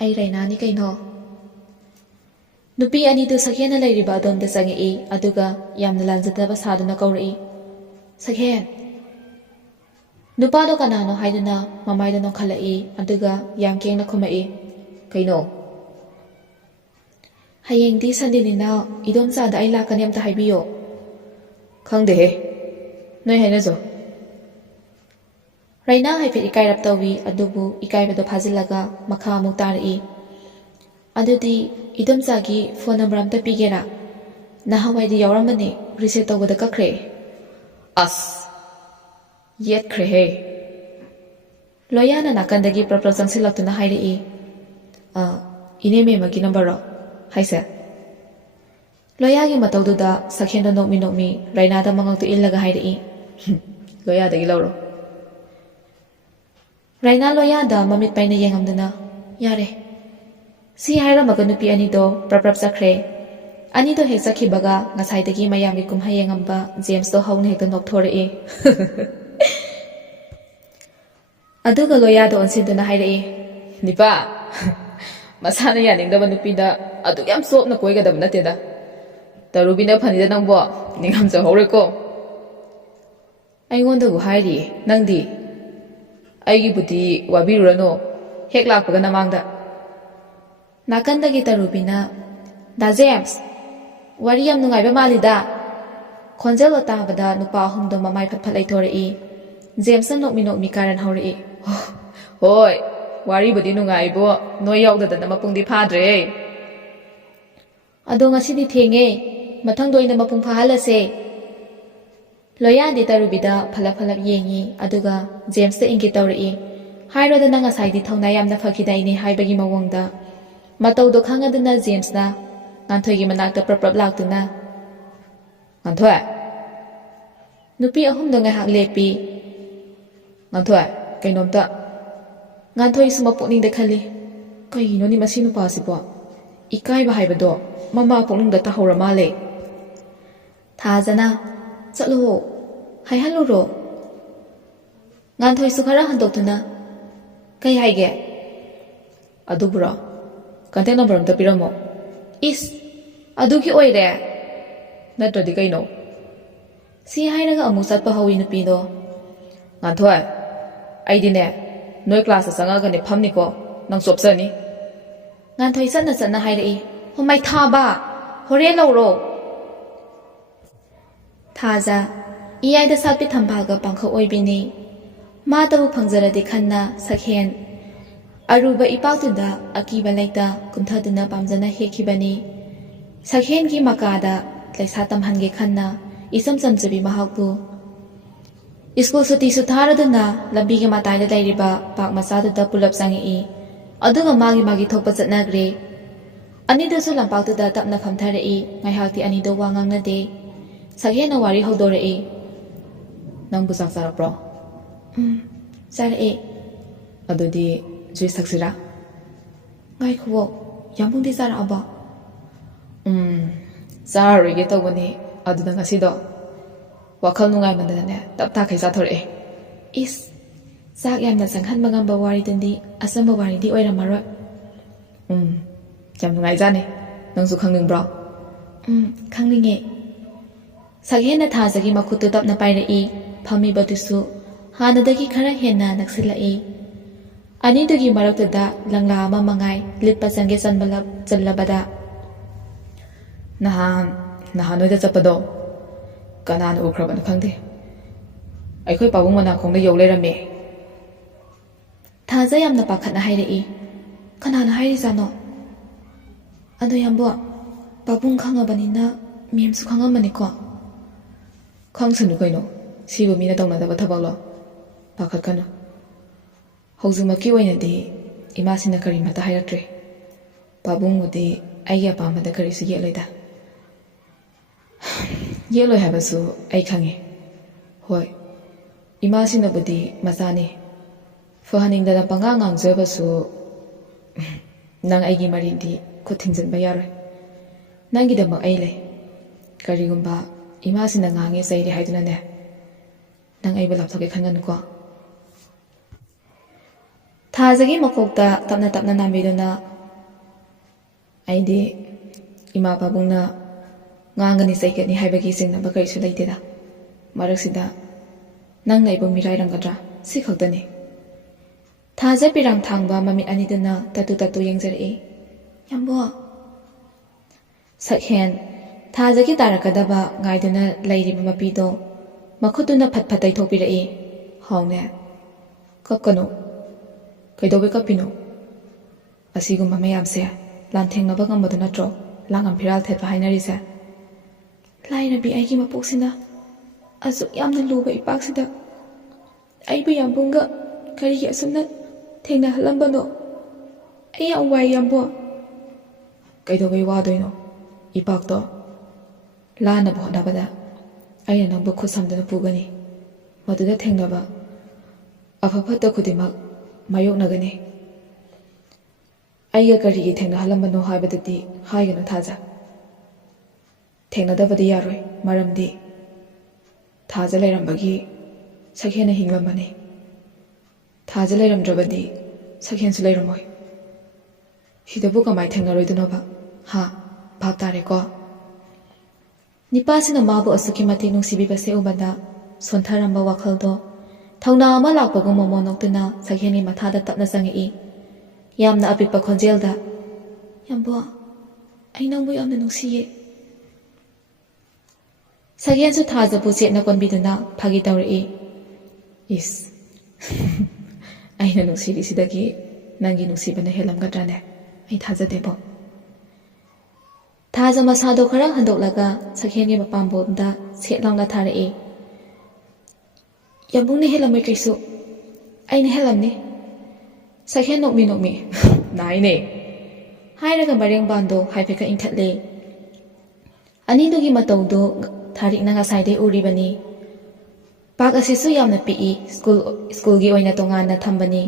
ay Raina ni kaino nupi ani tu sakhen na lairiba adom da sangi aduga yamna lanjadaba saduna kauri sakhen nupa do kanano haiduna mamai no khalai aduga yamkeng na khumai kaino Hayeng di Sunday nina idom sa da ay lakani amta haibiyo. Khangde he. Noi hai na zo. ꯔꯩꯅꯥ ꯍꯥꯏꯐꯦꯠ ꯏꯀꯥꯏꯔꯞ ꯇꯧꯋꯤ ꯑꯗꯨꯕꯨ ꯏꯀꯥꯏꯕꯗꯣ ꯐꯥꯖꯤꯜꯂꯒ ꯃꯈꯥ ꯑꯃꯨꯛ ꯇꯥꯔꯛꯏ ꯑꯗꯨꯗꯤ ꯏꯗꯣꯝꯆꯥꯒꯤ ꯐꯣꯟ ꯅꯝꯕꯔ ꯑꯝꯇ ꯄꯤꯒꯦꯔꯥ ꯅꯍꯥꯟꯋꯥꯏꯗꯤ ꯌꯥꯎꯔꯝꯕꯅꯤ ꯔꯤꯁꯦꯠ ꯇꯧꯕꯗ ꯀꯛꯈ꯭ꯔꯦ ꯑꯁ ꯌꯦꯠꯈ꯭ꯔꯦꯍꯦ ꯂꯣꯌꯥꯅ ꯅꯥꯀꯟꯗꯒꯤ ꯄ꯭ꯔꯄ꯭ꯔ ꯆꯪꯁꯤꯜꯂꯛꯇꯨꯅ ꯍꯥꯏꯔꯛꯏ ꯏꯅꯦꯃꯦꯝꯃꯒꯤ ꯅꯝꯕꯔꯔꯣ ꯍꯥꯏꯁꯦ ꯂꯣꯌꯥꯒꯤ ꯃꯇꯧꯗꯨꯗ ꯁꯛꯍꯦꯟꯗꯣ ꯅꯣꯛꯃꯤ ꯅꯣꯛꯃꯤ ꯔꯩꯅꯥꯗ ꯃꯉꯛꯇꯨ ꯏꯜꯂꯒ ꯍꯥꯏꯔꯛꯏ ꯂꯣꯌꯥꯗꯒꯤ ꯂꯧꯔꯣ ꯔꯩꯅꯥ ꯂꯣꯌꯥꯗ ꯃꯃꯤꯠ ꯄꯩꯅ ꯌꯦꯡꯉꯝꯗꯨꯅ ꯌꯥꯔꯦ ꯁꯤ ꯍꯥꯏꯔꯝꯃꯒ ꯅꯨꯄꯤ ꯑꯅꯤꯗꯣ ꯄ꯭ꯔꯞ ꯆꯠꯈ꯭ꯔꯦ ꯑꯅꯤꯗꯣ ꯍꯦꯛ ꯆꯠꯈꯤꯕꯒ ꯉꯁꯥꯏꯗꯒꯤ ꯃꯌꯥꯝꯒꯤ ꯀꯨꯝꯍꯩ ꯌꯦꯡꯉꯝꯕ ꯖꯦꯝꯁꯇꯣ ꯍꯧꯅ ꯍꯦꯛꯇ ꯅꯣꯛꯊꯣꯔꯛꯏ ꯑꯗꯨꯒ ꯂꯣꯌꯥꯗ ꯑꯣꯟꯁꯤꯟꯗꯨꯅ ꯍꯥꯏꯔꯛꯏ ꯅꯤꯄꯥ ꯃꯁꯥꯅ ꯌꯥꯅꯤꯡꯗꯕ ꯅꯨꯄꯤꯗ ꯑꯗꯨꯛ ꯌꯥꯝ ꯆꯣꯞꯅ ꯀꯣꯏꯒꯗꯕ ꯅꯠꯇꯦꯗ ꯇꯔꯨꯕꯤꯅ ꯐꯅꯤꯗ ꯅꯪꯕꯣ ꯅꯤꯡꯉꯝꯖꯍꯧꯔꯦꯀꯣ ꯑꯩꯉꯣꯟꯗꯕꯨ ꯍꯥꯏꯔꯤꯌꯦ ꯅꯪꯗꯤ ꯑꯩꯒꯤꯕꯨꯗꯤ ꯋꯥꯕꯤꯔꯨꯔꯅꯨ ꯍꯦꯛ ꯂꯥꯛꯄꯒ ꯅꯃꯥꯡꯗ ꯅꯥꯀꯟꯗꯒꯤ ꯇꯔꯨꯕꯤꯅ ꯗꯥ ꯖꯦꯝꯁ ꯋꯥꯔꯤ ꯌꯥꯝ ꯅꯨꯡꯉꯥꯏꯕ ꯃꯥꯜꯂꯤꯗ ꯈꯣꯟꯖꯦꯜꯗꯣ ꯇꯥꯕꯗ ꯅꯨꯄꯥ ꯑꯍꯨꯝꯗꯣ ꯃꯃꯥꯏ ꯐꯠ ꯂꯩꯊꯣꯔꯛꯏ ꯖꯦꯝꯁꯅ ꯅꯣꯛꯃꯤ ꯅꯣꯛꯃꯤ ꯀꯥꯔꯟ ꯍꯧꯔꯛꯏ ꯍꯣꯏ ꯋꯥꯔꯤꯕꯨꯗꯤ ꯅꯨꯡꯉꯥꯏꯕꯣ ꯅꯣꯏ ꯌꯥꯎꯗꯗꯅ ꯃꯄꯨꯡꯗꯤ ꯐꯥꯗ꯭ꯔꯦ ꯑꯗꯣ ꯉꯁꯤꯗꯤ ꯊꯦꯡꯉꯦ ꯃꯊꯪꯗ ꯑꯣꯏꯅ ꯃꯄꯨꯡ ꯐꯥꯍꯜꯂꯁꯦ ꯂꯣꯌꯥꯗꯤ ꯇꯔꯨꯕꯤꯗ ꯐꯂꯞ ꯌꯦꯡꯉꯤ ꯑꯗꯨꯒ ꯖꯦꯝꯁꯇ ꯏꯪꯒꯤꯠ ꯇꯧꯔꯛꯏ ꯍꯥꯏꯔꯣꯗꯅ ꯉꯁꯥꯏꯗꯤ ꯊꯧꯅꯥ ꯌꯥꯝꯅ ꯐꯈꯤꯗꯥꯏꯅꯦ ꯍꯥꯏꯕꯒꯤ ꯃꯑꯣꯡꯗ ꯃꯇꯧꯗꯣ ꯈꯪꯉꯗꯨꯅ ꯖꯦꯝꯁꯅ ꯉꯥꯟꯊꯣꯏꯒꯤ ꯃꯅꯥꯛꯇ ꯄ꯭ꯔꯞ ꯂꯥꯛꯇꯨꯅ ꯉꯥꯟꯊꯣꯏ ꯅꯨꯄꯤ ꯑꯍꯨꯝꯗꯣ ꯉꯥꯏꯍꯥꯛ ꯂꯦꯞꯄꯤ ꯉꯥꯟꯊꯣꯏ ꯀꯩꯅꯣꯝꯇ ꯉꯥꯟꯊꯣꯏꯁꯨ ꯃꯄꯨꯛꯅꯤꯡꯗ ꯈꯜꯂꯤ ꯀꯩꯒꯤꯅꯣꯅꯤ ꯃꯁꯤ ꯅꯨꯄꯥꯁꯤꯕꯣ ꯏꯀꯥꯏꯕ ꯍꯥꯏꯕꯗꯣ ꯃꯃꯥ ꯄꯨꯛꯅꯤꯡꯗ ꯇꯥꯍꯧꯔ ꯃꯥꯜꯂꯦ ꯊꯥꯖꯅ ꯆꯠꯂꯣ ꯍꯥꯏꯍꯜꯂꯨꯔꯣ ꯉꯥꯟꯊꯣꯏꯁꯨ ꯈꯔ ꯍꯟꯗꯣꯛꯇꯨꯅ ꯀꯩ ꯍꯥꯏꯒꯦ ꯑꯗꯨꯕꯨꯔꯣ ꯀꯟꯇꯦꯛ ꯅꯝꯕꯔ ꯑꯝꯇ ꯄꯤꯔꯝꯃꯣ ꯏꯁ ꯑꯗꯨꯒꯤ ꯑꯣꯏꯔꯦ ꯅꯠꯇ꯭ꯔꯗꯤ ꯀꯩꯅꯣ ꯁꯤ ꯍꯥꯏꯔꯒ ꯑꯃꯨꯛ ꯆꯠꯄ ꯍꯧꯋꯤ ꯅꯨꯄꯤꯗꯣ ꯉꯥꯟꯊꯣꯏ ꯑꯩꯗꯤꯅꯦ ꯅꯣꯏ ꯀ꯭ꯂꯥꯁꯇ ꯆꯪꯉꯛꯑꯒꯅꯦ ꯐꯝꯅꯤꯀꯣ ꯅꯪ ꯆꯣꯞꯆꯅꯤ ꯉꯥꯟꯊꯣꯏ ꯆꯠꯅ ꯍꯥꯏꯔꯛꯏ ꯍꯣꯃꯩ ꯊꯥꯕ ꯍꯣꯔꯦꯟ ꯂꯧꯔꯣ ꯊꯥꯖ ꯏꯌꯥꯏꯗ ꯁꯥꯠꯄꯤ ꯊꯝꯕꯥꯜꯒ ꯄꯥꯡꯈꯛ ꯑꯣꯏꯕꯤꯅꯤ ꯃꯥꯇꯕꯨ ꯐꯪꯖꯔꯗꯤ ꯈꯟꯅ ꯁꯛꯍꯦꯟ ꯑꯔꯨꯕ ꯏꯄꯥꯛꯇꯨꯗ ꯑꯀꯤꯕ ꯂꯩꯇ ꯀꯨꯝꯊꯗꯨꯅ ꯄꯥꯝꯖꯅ ꯍꯦꯛꯈꯤꯕꯅꯤ ꯁꯛꯍꯦꯟꯒꯤ ꯃꯀꯥꯗ ꯂꯩꯁꯥ ꯇꯝꯍꯟꯒꯦ ꯈꯟꯅ ꯏꯆꯝ ꯆꯝꯖꯕꯤ ꯃꯍꯥꯛꯄꯨ ꯁ꯭ꯀꯨꯜ ꯁꯨꯇꯤꯁꯨ ꯊꯥꯔꯗꯨꯅ ꯂꯝꯕꯤꯒꯤ ꯃꯇꯥꯏꯗ ꯂꯩꯔꯤꯕ ꯄꯥꯛ ꯃꯆꯥꯗꯨꯗ ꯄꯨꯂꯞ ꯆꯪꯉꯛꯏ ꯑꯗꯨꯒ ꯃꯥꯒꯤ ꯊꯣꯛꯄ ꯆꯠꯅꯈ꯭ꯔꯦ ꯑꯅꯤꯗꯨꯁꯨ ꯂꯝꯄꯥꯛꯇꯨꯗ ꯇꯞꯅ ꯐꯝꯊꯔꯛꯏ ꯉꯥꯏꯍꯥꯛꯇꯤ ꯑꯅꯤꯗꯣ ꯋꯥ ꯉꯥꯡꯅꯗꯦ ꯁꯛꯍꯦꯟꯅ ꯋꯥꯔꯤ ꯍꯧꯗꯣꯔꯛꯏ ꯅꯪꯕꯨ ꯆꯥꯛ ꯆꯥꯔꯛꯄ꯭ꯔꯣ ꯆꯥꯔꯛꯑꯦ ꯑꯗꯨꯗꯤ ꯖꯨꯏꯁ ꯊꯛꯁꯤꯔꯥ ꯉꯥꯏꯈꯨꯋꯣ ꯌꯥꯝꯕꯨꯡꯗꯤ ꯆꯥꯔꯛꯑꯕꯣ ꯆꯥꯔꯔꯣꯏꯒꯦ ꯇꯧꯕꯅꯤ ꯑꯗꯨꯗ ꯉꯁꯤꯗꯣ ꯋꯥꯈꯜ ꯅꯨꯡꯉꯥꯏꯃꯟꯗꯅꯅꯦ ꯇꯞ ꯇꯥꯈꯩ ꯆꯥꯊꯣꯔꯛꯑꯦ ꯏꯁ ꯆꯥꯛ ꯌꯥꯝꯅ ꯆꯪꯍꯟꯕ ꯉꯝꯕ ꯋꯥꯔꯤꯗꯨꯗꯤ ꯑꯆꯝꯕ ꯋꯥꯔꯤꯗꯤ ꯑꯣꯏꯔꯝꯃꯔꯣꯏ ꯌꯥꯝ ꯅꯨꯡꯉꯥꯏꯖꯥꯅꯤ ꯅꯪꯁꯨ ꯈꯪꯅꯤꯡꯕ꯭ꯔꯣ ꯈꯪꯅꯤꯡꯉꯦ ꯁꯛꯍꯦꯟꯅ ꯊꯥꯖꯒꯤ ꯃꯈꯨꯠꯇꯨ ꯇꯞꯅ ꯄꯥꯏꯔꯛꯏ ꯐꯝꯃꯤꯕꯗꯨꯁꯨ ꯍꯥꯟꯅꯗꯒꯤ ꯈꯔ ꯍꯦꯟꯅ ꯅꯛꯁꯤꯜꯂꯛꯏ ꯑꯅꯤꯗꯨꯒꯤ ꯃꯔꯛꯇꯨꯗ ꯂꯪꯂꯥ ꯑꯃ ꯃꯉꯥꯏ ꯂꯤꯠꯄ ꯆꯪꯒꯦ ꯆꯜꯂꯕꯗ ꯅꯍꯥꯟ ꯅꯣꯏꯗ ꯆꯠꯄꯗꯣ ꯀꯅꯥꯅ ꯎꯈ꯭ꯔꯕꯅꯣ ꯈꯪꯗꯦ ꯑꯩꯈꯣꯏ ꯄꯥꯕꯨꯡ ꯃꯅꯥꯀꯣꯡꯗ ꯌꯧ ꯂꯩꯔꯝꯃꯦ ꯊꯥꯖ ꯌꯥꯝꯅ ꯄꯥꯈꯠꯅ ꯍꯥꯏꯔꯛꯏ ꯀꯅꯥꯅ ꯍꯥꯏꯔꯤꯖꯥꯠꯅꯣ ꯑꯗꯣ ꯌꯥꯝꯕꯣ ꯄꯥꯕꯨꯡ ꯈꯪꯉꯕꯅꯤꯅ ꯃꯦꯝꯁꯨ ꯈꯪꯉꯝꯃꯅꯤꯀꯣ ꯈꯪꯁꯅꯨ ꯀꯩꯅꯣ ꯁꯤꯕꯨ ꯃꯤꯅ ꯇꯧꯅꯗꯕ ꯊꯕꯛꯂꯣ ꯄꯥꯈꯠꯀꯅꯨ ꯍꯧꯖꯤꯛꯃꯛꯀꯤ ꯑꯣꯏꯅꯗꯤ ꯏꯃꯥꯁꯤꯅ ꯀꯔꯤꯃꯠꯇ ꯍꯥꯏꯔꯛꯇ꯭ꯔꯦ ꯄꯥꯕꯨꯡꯕꯨꯗꯤ ꯑꯩꯒꯤ ꯑꯄꯥꯝꯕꯗ ꯀꯔꯤꯁꯨ ꯌꯦꯠꯂꯣꯏꯗ ꯌꯦꯠꯂꯣꯏ ꯍꯥꯏꯕꯁꯨ ꯑꯩ ꯈꯪꯉꯤ ꯍꯣꯏ ꯏꯃꯥꯁꯤꯅꯕꯨꯗꯤ ꯃꯆꯥꯅꯤ ꯐꯍꯟꯅꯤꯡꯗꯅ ꯄꯉꯥꯡ ꯉꯥꯡꯖꯕꯁꯨ ꯅꯪ ꯑꯩꯒꯤ ꯃꯔꯤꯗꯤ ꯈꯨꯠ ꯊꯤꯡꯖꯤꯟꯕ ꯌꯥꯔꯣꯏ ꯅꯪꯒꯤꯗꯃꯛ ꯑꯩ ꯂꯩ ꯀꯔꯤꯒꯨꯝꯕ ꯏꯃꯥꯁꯤꯅ ꯉꯥꯡꯉꯦ ꯆꯩꯔꯦ ꯍꯥꯏꯗꯨꯅꯅꯦ ꯅꯪ ꯑꯩꯕꯨ ꯂꯥꯞꯊꯣꯛꯀꯦ ꯈꯟꯒꯅꯨꯀꯣ ꯊꯥꯖꯒꯤ ꯃꯀꯣꯛꯇ ꯇꯞꯅ ꯅꯥꯟꯕꯤꯗꯨꯅ ꯑꯩꯗꯤ ꯏꯃꯥ ꯄꯥꯕꯨꯡꯅ ꯉꯥꯡꯒꯅꯤ ꯆꯩꯒꯅꯤ ꯍꯥꯏꯕꯒꯤ ꯆꯤꯡꯅꯕ ꯀꯔꯤꯁꯨ ꯂꯩꯇꯦꯗ ꯃꯔꯛꯁꯤꯗ ꯅꯪꯅ ꯑꯩꯕꯨ ꯃꯤꯔꯥꯏꯔꯝꯒꯗ꯭ꯔꯥ ꯁꯤ ꯈꯛꯇꯅꯤ ꯊꯥꯖ ꯄꯤꯔꯥꯡ ꯊꯥꯡꯕ ꯃꯃꯤꯠ ꯑꯅꯤꯗꯨꯅ ꯇꯠꯇꯨ ꯌꯦꯡꯖꯔꯛꯏ ꯌꯥꯝꯕꯣ ꯁꯛꯍꯦꯟ ꯊꯥꯖꯒꯤ ꯇꯥꯔꯛꯀꯗꯕ ꯉꯥꯏꯗꯨꯅ ꯂꯩꯔꯤꯕ ꯃꯄꯤꯗꯣ ꯃꯈꯨꯠꯇꯨꯅ ꯐꯠ ꯇꯩꯊꯣꯛꯄꯤꯔꯛꯏ ꯍꯥꯎꯅꯦ ꯀꯞꯀꯅꯨ ꯀꯩꯗꯧꯕꯩ ꯀꯞꯄꯤꯅꯣ ꯑꯁꯤꯒꯨꯝꯕ ꯃꯌꯥꯝꯁꯦ ꯂꯥꯟꯊꯦꯡꯅꯕ ꯉꯝꯕꯗꯣ ꯅꯠꯇ꯭ꯔꯣ ꯂꯥꯡꯉꯝ ꯐꯤꯔꯥꯜ ꯊꯦꯠꯄ ꯍꯥꯏꯅꯔꯤꯁꯦ ꯂꯥꯏꯔꯕꯤ ꯑꯩꯒꯤ ꯃꯄꯣꯛꯁꯤꯅ ꯑꯁꯨꯛ ꯌꯥꯝꯅ ꯂꯨꯕ ꯏꯄꯥꯛꯁꯤꯗ ꯑꯩꯕꯨ ꯌꯥꯝꯕꯨꯡꯒ ꯀꯔꯤꯒꯤ ꯑꯁꯨꯝꯅ ꯊꯦꯡꯅꯍꯜꯂꯝꯕꯅꯣ ꯑꯩ ꯌꯥꯝ ꯋꯥꯏ ꯌꯥꯝꯕꯣ ꯀꯩꯗꯧꯕꯩ ꯋꯥꯗꯣꯏꯅꯣ ꯏꯄꯥꯛꯇꯣ ꯂꯥꯟꯅꯕ ꯍꯣꯠꯅꯕꯗ ꯑꯩꯅ ꯅꯪꯕꯨ ꯈꯨꯠ ꯁꯝꯗꯨꯅ ꯄꯨꯒꯅꯤ ꯃꯗꯨꯗ ꯊꯦꯡꯅꯕ ꯑꯐ ꯐꯠꯇ ꯈꯨꯗꯤꯡꯃꯛ ꯃꯥꯌꯣꯛꯅꯒꯅꯤ ꯑꯩꯒ ꯀꯔꯤꯒꯤ ꯊꯦꯡꯅꯍꯜꯂꯝꯕꯅꯣ ꯍꯥꯏꯕꯗꯨꯗꯤ ꯍꯥꯏꯒꯅꯨ ꯊꯥꯖ ꯊꯦꯡꯅꯗꯕꯗꯤ ꯌꯥꯔꯣꯏ ꯃꯔꯝꯗꯤ ꯊꯥꯖ ꯂꯩꯔꯝꯕꯒꯤ ꯁꯛꯍꯦꯟꯅ ꯍꯤꯡꯂꯝꯕꯅꯤ ꯊꯥꯖ ꯂꯩꯔꯝꯗ꯭ꯔꯕꯗꯤ ꯁꯛꯍꯦꯟꯁꯨ ꯂꯩꯔꯝꯃꯣꯏ ꯁꯤꯗꯕꯨ ꯀꯃꯥꯏ ꯊꯦꯡꯅꯔꯣꯏꯗꯣꯏꯅꯣꯕ ꯍꯥ ꯚꯥꯞ ꯇꯥꯔꯦꯀꯣ ꯅꯤꯄꯥꯁꯤꯅ ꯃꯥꯕꯨ ꯑꯁꯨꯛꯀꯤ ꯃꯇꯤꯛ ꯅꯨꯡꯁꯤꯕꯤꯕꯁꯦ ꯎꯕꯗ ꯁꯣꯟꯊꯔꯝꯕ ꯋꯥꯈꯜꯗꯣ ꯊꯧꯅꯥ ꯑꯃ ꯂꯥꯛꯄꯒꯨꯝ ꯃꯣꯃꯣꯟ ꯅꯣꯛꯇꯨꯅ ꯁꯛꯍꯦꯟꯒꯤ ꯃꯊꯥꯗ ꯇꯞꯅ ꯆꯪꯉꯛꯏ ꯌꯥꯝꯅ ꯑꯄꯤꯛꯄ ꯈꯣꯟꯖꯦꯜꯗ ꯌꯥꯝꯕꯣ ꯑꯩ ꯅꯪꯕꯨ ꯌꯥꯝꯅ ꯅꯨꯡꯁꯤꯌꯦ ꯁꯛꯍꯦꯟꯁꯨ ꯊꯥꯖꯕꯨ ꯆꯦꯠꯅ ꯀꯣꯟꯕꯤꯗꯨꯅ ꯐꯥꯒꯤ ꯇꯧꯔꯛꯏ ꯏꯁ ꯑꯩꯅ ꯅꯨꯡꯁꯤꯔꯤꯁꯤꯗꯒꯤ ꯅꯪꯒꯤ ꯅꯨꯡꯁꯤꯕꯅ ꯍꯦꯜꯂꯝꯒꯗ꯭ꯔꯥꯅꯦ ꯑꯩ ꯊꯥꯖꯗꯦꯕꯣ ꯊꯥꯖ ꯃꯁꯥꯗꯣ ꯈꯔ ꯍꯟꯗꯣꯛꯂꯒ ꯁꯛꯍꯦꯟꯒꯤ ꯃꯄꯥꯝꯕꯣꯝꯗ ꯁꯦꯠ ꯂꯥꯎꯅ ꯊꯥꯔꯛꯏ ꯌꯥꯝꯕꯨꯡꯅ ꯍꯦꯜꯂꯝꯃꯣꯏ ꯀꯩꯁꯨ ꯑꯩꯅ ꯍꯦꯜꯂꯝꯅꯤ ꯁꯛꯍꯦꯟ ꯅꯣꯛꯃꯤ ꯅꯣꯛꯃꯤ ꯅꯥꯏꯅꯦ ꯍꯥꯏꯔꯒ ꯃꯔꯦꯡꯕꯥꯟꯗꯣ ꯍꯥꯏꯐꯦꯠꯀ ꯏꯟꯈꯠꯂꯦ ꯑꯅꯤꯗꯨꯒꯤ ꯃꯇꯧꯗꯨ ꯊꯥꯔꯤꯛꯅ ꯉꯁꯥꯏꯗꯩ ꯎꯔꯤꯕꯅꯤ ꯄꯥꯛ ꯑꯁꯤꯁꯨ ꯌꯥꯝꯅ ꯄꯤꯛꯏ ꯁ꯭ꯀꯨꯜꯒꯤ ꯑꯣꯏꯅ ꯇꯣꯉꯥꯟꯅ ꯊꯝꯕꯅꯤ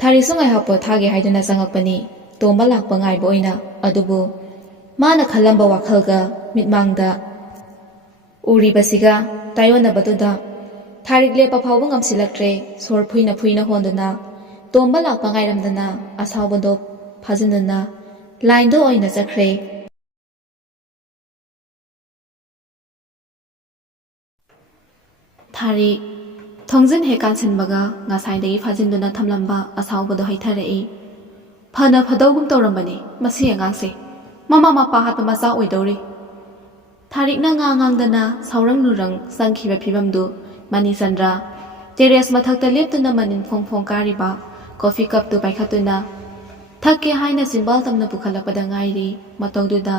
ꯊꯥꯔꯤꯛꯁꯨ ꯉꯥꯏꯍꯥꯛ ꯄꯣꯊꯥꯒꯦ ꯍꯥꯏꯗꯨꯅ ꯆꯪꯉꯛꯄꯅꯤ ꯇꯣꯝꯕ ꯂꯥꯛꯄ ꯉꯥꯏꯕ ꯑꯣꯏꯅ ꯑꯗꯨꯕꯨ ꯃꯥꯅ ꯈꯜꯂꯝꯕ ꯋꯥꯈꯜꯒ ꯃꯤꯠꯃꯥꯡꯗ ꯎꯔꯤꯕꯁꯤꯒ ꯇꯥꯌꯣꯟꯅꯕꯗꯨꯗ ꯊꯥꯔꯤꯛ ꯂꯦꯞꯄ ꯐꯥꯎꯕ ꯉꯝꯁꯤꯜꯂꯛꯇ꯭ꯔꯦ ꯁꯣꯔ ꯐꯨꯏꯅ ꯐꯨꯏꯅ ꯍꯣꯟꯗꯨꯅ ꯇꯣꯝꯕ ꯂꯥꯛꯄ ꯉꯥꯏꯔꯝꯗꯅ ꯑꯁꯥꯎꯕꯗꯣ ꯐꯥꯖꯤꯟꯗꯨꯅ ꯂꯥꯏꯟꯗꯣ ꯑꯣꯏꯅ ꯆꯠꯈ꯭ꯔꯦ ꯊꯥꯔꯤꯛ ꯊꯣꯡꯖꯤꯟ ꯍꯦꯛ ꯀꯥꯟꯁꯤꯟꯕꯒ ꯉꯁꯥꯏꯗꯒꯤ ꯐꯥꯖꯤꯟꯗꯨꯅ ꯊꯝꯂꯝꯕ ꯑꯁꯥꯎꯕꯗꯣ ꯍꯩꯊꯔꯛꯏ ꯐꯅ ꯐꯗꯧꯒꯨꯝ ꯇꯧꯔꯝꯕꯅꯤ ꯃꯁꯤ ꯑꯉꯥꯡꯁꯦ ꯃꯃꯥ ꯃꯄꯥ ꯍꯥꯠꯄ ꯃꯆꯥ ꯑꯣꯏꯗꯧꯔꯤ ꯊꯥꯔꯤꯛꯅ ꯉꯥꯡꯗꯅ ꯁꯥꯎꯔꯪ ꯅꯨꯔꯪ ꯆꯪꯈꯤꯕ ꯐꯤꯕꯝꯗꯨ ꯃꯅꯤꯆꯟꯗ꯭ꯔ ꯇꯦꯔꯦꯁ ꯃꯊꯛꯇ ꯂꯦꯞꯇꯨꯅ ꯃꯅꯤꯟ ꯐꯣꯡ ꯐꯣꯡ ꯀꯥꯔꯤꯕ ꯀꯣꯐꯤ ꯀꯞꯇꯨ ꯄꯥꯏꯈꯠꯇꯨꯅ ꯊꯛꯀꯦ ꯍꯥꯏꯅ ꯆꯤꯟꯕꯥꯜ ꯇꯝꯅ ꯄꯨꯈꯠꯂꯛꯄꯗ ꯉꯥꯏꯔꯤ ꯃꯇꯧꯗꯨꯗ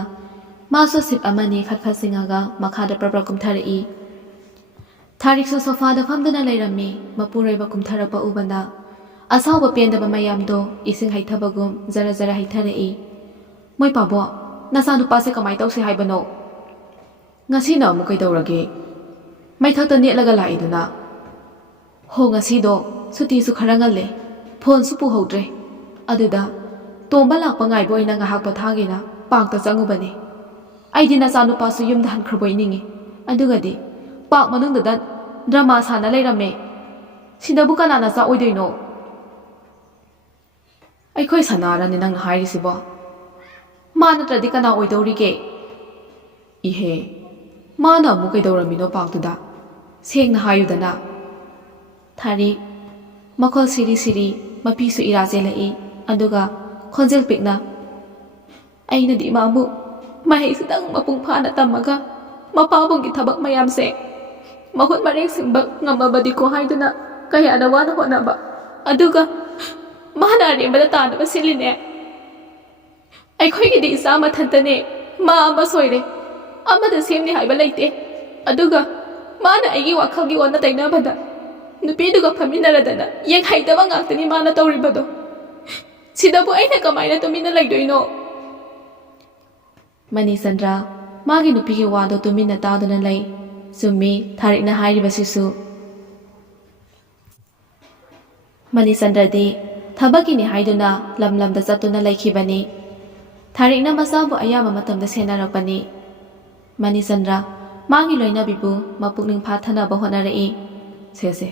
ꯃꯥꯁꯨ ꯁꯤꯞ ꯑꯃꯅꯤ ꯐꯠ ꯁꯤꯡꯉꯒ ꯃꯈꯥꯗ ꯄ꯭ꯔꯞ ꯀꯨꯝꯊꯔꯛꯏ ꯊꯥꯔꯤꯛꯁꯨ ꯁꯣꯐꯥꯗ ꯐꯝꯗꯨꯅ ꯂꯩꯔꯝꯃꯤ ꯃꯄꯨꯔꯣꯏꯕ ꯀꯨꯝꯊꯔꯛꯄ ꯎꯕꯅ ꯑꯁꯥꯎꯕ ꯄꯦꯟꯗꯕ ꯃꯌꯥꯝꯗꯣ ꯏꯁꯤꯡ ꯍꯩꯊꯕꯒꯨꯝ ꯖꯔ ꯖꯔ ꯍꯩꯊꯔꯛꯏ ꯃꯣꯏ ꯄꯥꯕꯣ ꯅꯆꯥꯅꯨꯄꯥꯁꯦ ꯀꯃꯥꯏ ꯇꯧꯁꯤ ꯍꯥꯏꯕꯅꯣ ꯉꯁꯤꯅ ꯑꯃꯨꯛ ꯀꯩꯗꯧꯔꯒꯦ ꯃꯩꯊꯛꯇ ꯅꯦꯠꯂꯒ ꯂꯥꯛꯏꯗꯨꯅ ꯍꯣ ꯉꯁꯤꯗꯣ ꯁꯨꯇꯤꯁꯨ ꯈꯔ ꯉꯜꯂꯦ ꯐꯣꯟꯁꯨ ꯄꯨꯍꯧꯗ꯭ꯔꯦ ꯑꯗꯨꯗ ꯇꯣꯝꯕ ꯂꯥꯛꯄ ꯉꯥꯏꯕ ꯑꯣꯏꯅ ꯉꯥꯏꯍꯥꯛ ꯄꯣꯊꯥꯒꯦꯅ ꯄꯥꯔꯛꯇ ꯆꯪꯉꯨꯕꯅꯤ ꯑꯩꯗꯤ ꯅꯆꯥꯅꯨꯄꯥꯁꯨ ꯌꯨꯝꯗ ꯍꯟꯈ꯭ꯔꯕꯣꯏ ꯅꯤꯡꯉꯤ ꯑꯗꯨꯒꯗꯤ ꯄꯥꯔꯛ ꯃꯅꯨꯡꯗꯨꯗ ꯗ꯭ꯔꯃꯥ ꯁꯥꯟꯅ ꯂꯩꯔꯝꯃꯦ ꯁꯤꯗꯕꯨ ꯀꯅꯥꯅ ꯆꯥ ꯑꯣꯏꯗꯣꯏꯅꯣ ꯑꯩꯈꯣꯏ ꯁꯅꯥꯔꯅꯤ ꯅꯪꯅ ꯍꯥꯏꯔꯤꯁꯤꯕꯣ ꯃꯥ ꯅꯠꯇ꯭ꯔꯗꯤ ꯀꯅꯥ ꯑꯣꯏꯗꯧꯔꯤꯒꯦ ꯏꯍꯦ ꯃꯥꯅ ꯑꯃꯨꯛ ꯀꯩꯗꯧꯔꯝꯃꯤꯅꯣ ꯄꯥꯛꯇꯨꯗ ꯁꯦꯡꯅ ꯍꯥꯏꯌꯨꯗꯅ ꯊꯥꯔꯤꯛ ꯃꯈꯣꯜ ꯁꯤꯔꯤ ꯁꯤꯔꯤ ꯃꯄꯤꯁꯨ ꯏꯔꯥ ꯆꯦꯜꯂꯛꯏ ꯑꯗꯨꯒ ꯈꯣꯟꯖꯦꯜ ꯄꯤꯛꯅ ꯑꯩꯅꯗꯤ ꯃꯥꯕꯨ ꯃꯍꯩꯁꯤꯗꯪ ꯃꯄꯨꯡ ꯐꯥꯅ ꯇꯝꯃꯒ ꯃꯄꯥꯕꯨꯡꯒꯤ ꯊꯕꯛ ꯃꯌꯥꯝꯁꯦ ꯃꯍꯨꯠ ꯃꯔꯦꯡ ꯁꯤꯟꯕ ꯉꯝꯃꯕꯗꯤꯀꯣ ꯍꯥꯏꯗꯨꯅ ꯀꯌꯥꯗ ꯋꯥꯅ ꯍꯣꯠꯅꯕ ꯑꯗꯨꯒ ꯃꯥꯅ ꯑꯔꯦꯝꯕꯗ ꯇꯥꯅꯕ ꯁꯤꯜꯂꯤꯅꯦ ꯑꯩꯈꯣꯏꯒꯤꯗꯤ ꯏꯆꯥ ꯃꯊꯟꯇꯅꯦ ꯃꯥ ꯑꯃ ꯁꯣꯏꯔꯦ ꯑꯃꯗ ꯁꯦꯝꯅꯤ ꯍꯥꯏꯕ ꯂꯩꯇꯦ ꯑꯗꯨꯒ ꯃꯥꯅ ꯑꯩꯒꯤ ꯋꯥꯈꯜꯒꯤ ꯑꯣꯟꯅ ꯇꯩꯅꯕꯗ ꯅꯨꯄꯤꯗꯨꯒ ꯐꯝꯃꯤꯟꯅꯔꯗꯅ ꯌꯦꯡꯍꯩꯗꯕ ꯉꯥꯛꯇꯅꯤ ꯃꯥꯅ ꯇꯧꯔꯤꯕꯗꯣ ꯁꯤꯗꯕꯨ ꯑꯩꯅ ꯀꯃꯥꯏꯅ ꯇꯨꯃꯤꯟꯅ ꯂꯩꯗꯣꯏꯅꯣ ꯃꯅꯤꯆꯟꯗ꯭ꯔ ꯃꯥꯒꯤ ꯅꯨꯄꯤꯒꯤ ꯋꯥꯗꯣ ꯇꯨꯃꯤꯟꯅ ꯇꯥꯗꯨꯅ ꯂꯩ ꯆꯨꯝꯃꯤ ꯊꯥꯔꯤꯛꯅ ꯍꯥꯏꯔꯤꯕꯁꯤꯁꯨ ꯃꯅꯤꯆꯟꯗ꯭ꯔꯗꯤ ꯊꯕꯛꯀꯤꯅꯤ ꯍꯥꯏꯗꯨꯅ ꯂꯝꯗ ꯆꯠꯇꯨꯅ ꯂꯩꯈꯤꯕꯅꯤ ꯊꯥꯔꯤꯛꯅ ꯃꯆꯥꯕꯨ ꯑꯌꯥꯝꯕ ꯃꯇꯝꯗ ꯁꯦꯟꯅꯔꯛꯄꯅꯤ ꯃꯅꯤꯆꯟꯗ꯭ꯔ ꯃꯥꯒꯤ ꯂꯣꯏꯅꯕꯤꯕꯨ ꯃꯄꯨꯛꯅꯤꯡ ꯐꯥꯊꯅꯕ ꯍꯣꯠꯅꯔꯛꯏ ꯁꯦ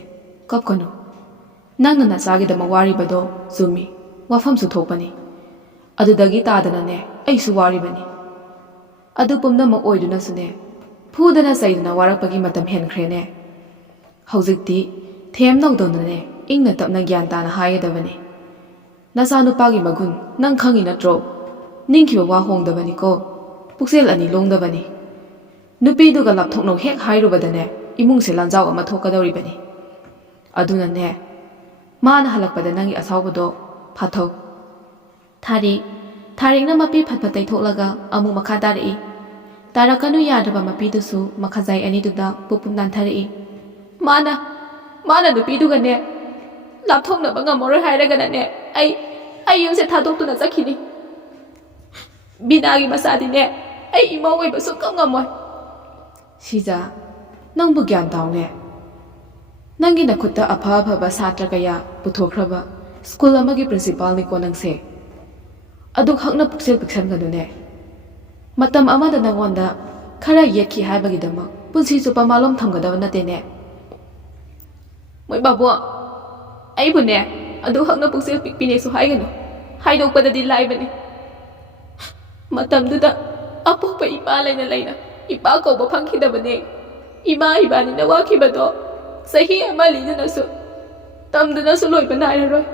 ꯀꯞꯀꯅꯨ ꯅꯪꯅ ꯅꯆꯥꯒꯤꯗꯃꯛ ꯋꯥꯔꯤꯕꯗꯣ ꯆꯨꯝꯃꯤ ꯋꯥꯐꯝꯁꯨ ꯊꯣꯛꯄꯅꯤ ꯑꯗꯨꯗꯒꯤ ꯇꯥꯗꯅꯅꯦ ꯑꯩꯁꯨ ꯋꯥꯔꯤꯕꯅꯤ ꯑꯗꯨ ꯄꯨꯝꯅꯃꯛ ꯑꯣꯏꯗꯨꯅꯁꯨꯅꯦ ꯐꯨꯗꯅ ꯆꯩꯗꯅ ꯋꯥꯔꯛꯄꯒꯤ ꯃꯇꯝ ꯍꯦꯟꯈ꯭ꯔꯦꯅꯦ ꯍꯧꯖꯤꯛꯇꯤ ꯊꯦꯝ ꯅꯧꯗꯧꯅꯅꯦ ꯏꯪꯅ ꯇꯞꯅ ꯒ꯭ꯌꯥꯟ ꯇꯥꯅ ꯍꯥꯏꯒꯗꯕꯅꯤ ꯅꯆꯥꯅꯨꯄꯥꯒꯤ ꯃꯒꯨꯟ ꯅꯪ ꯈꯪꯉꯤ ꯅꯠꯇ꯭ꯔꯣ ꯅꯤꯡꯈꯤꯕ ꯋꯥ ꯍꯣꯡꯗꯕꯅꯤꯀꯣ ꯄꯨꯛꯆꯦꯜ ꯑꯅꯤ ꯂꯣꯡꯗꯕꯅꯤ ꯅꯨꯄꯤꯗꯨꯒ ꯂꯥꯞꯊꯣꯛꯅꯧ ꯍꯦꯛ ꯍꯥꯏꯔꯨꯕꯗꯅꯦ ꯏꯃꯨꯡꯁꯦ ꯂꯥꯟꯖꯥꯎ ꯑꯃ ꯊꯣꯛꯀꯗꯧꯔꯤꯕꯅꯤ ꯑꯗꯨꯅꯅꯦ ꯃꯥꯅ ꯍꯜꯂꯛꯄꯗ ꯅꯪꯒꯤ ꯑꯁꯥꯎꯕꯗꯣ ꯐꯥꯊꯧ꯫ ꯊꯥꯔꯤꯛꯅ ꯃꯄꯤ ꯐꯠ ꯇꯩꯊꯣꯛꯂꯒ ꯑꯃꯨꯛ ꯃꯈꯥ ꯇꯥꯔꯛꯏ꯫ ꯇꯥꯔꯛꯀꯅꯨ ꯌꯥꯗ꯭ꯔꯕ ꯃꯄꯤꯗꯨꯁꯨ ꯃꯈꯖꯥꯏ ꯑꯅꯤꯗꯨꯗ ꯄꯨꯞ ꯅꯥꯟꯊꯔꯛꯏ꯫ ꯃꯥꯅ ꯅꯨꯄꯤꯗꯨꯒꯅꯦ ꯂꯥꯞꯊꯣꯛꯅꯕ ꯉꯝꯃꯔꯣꯏ ꯍꯥꯏꯔꯒꯅꯅꯦ ꯑꯩ ꯌꯨꯝꯁꯦ ꯊꯥꯗꯣꯛꯇꯨꯅ ꯆꯠꯈꯤꯅꯤ꯫ ꯕꯤꯅꯥꯒꯤ ꯃꯆꯥꯗꯤꯅꯦ ꯑꯩ ꯏꯃꯧ ꯑꯣꯏꯕ ꯁꯨꯛꯉꯝ ꯉꯝꯃꯣꯏ꯫ ꯁꯤꯖꯥ, ꯅꯪꯕꯨ ꯒ꯭ꯌꯥꯟ ꯇꯥꯎꯅꯦ꯫ ꯅꯪꯒꯤ ꯅꯈꯨꯠꯇ ꯑꯐ-ꯑꯐꯕ ꯁꯥꯇ꯭ꯔ ꯀꯌꯥ ꯄꯨꯊꯣꯛꯈ꯭ꯔꯕ ꯁ꯭ꯀꯨꯜ ꯑꯃꯒꯤ ꯄ꯭ꯔꯤꯟꯁꯤꯄꯥꯜꯅꯤꯀꯣ ꯅꯪꯁꯦ꯫ ꯑꯗꯨꯛ ꯍꯛꯅ ꯄꯨꯛꯆꯦꯜ ꯄꯤꯛꯁꯟꯒꯅꯨꯅꯦ꯫ ꯃꯇꯝ ꯑꯃꯗ ꯅꯪꯉꯣꯟꯗ ꯈꯔ ꯌꯦꯠꯈꯤ ꯍꯥꯏꯕꯒꯤꯗꯃꯛ ꯄꯨꯟꯁꯤ ꯆꯨꯞꯄ ꯃꯥꯂꯣꯝ ꯊꯝꯒꯗꯕ ꯅꯠꯇꯦꯅꯦ꯫ ꯃꯣꯏ ꯕꯥꯕꯣ, ꯑꯩꯕꯨꯅꯦ ꯑꯗꯨꯛ ꯍꯛꯅ ꯄꯨꯛꯆꯦꯜ ꯄꯤꯛꯄꯤꯅꯦꯁꯨ ꯍꯥꯏꯒꯅꯨ꯫ ꯍꯥꯏꯗꯣꯛꯄꯗꯗꯤ ꯂꯥꯏꯕꯅꯤ꯫ ꯃꯇꯝꯗꯨꯗ ꯑꯄꯣꯛꯄ ꯏꯄꯥ ꯂꯩꯅ ꯏꯄꯥ ꯀꯧꯕ ꯐꯪꯈꯤꯗꯕꯅꯦ꯫ ꯏꯃꯥ ꯏꯕꯥꯅꯤꯅ ꯋꯥꯈꯤꯕꯗꯣ ꯆꯍꯤ ꯑꯃ ꯂꯤꯗꯨꯅꯁꯨ ꯇꯝꯗꯨꯅꯁꯨ ꯂꯣꯏꯕ ꯅꯥꯏꯔꯔꯣꯏ꯫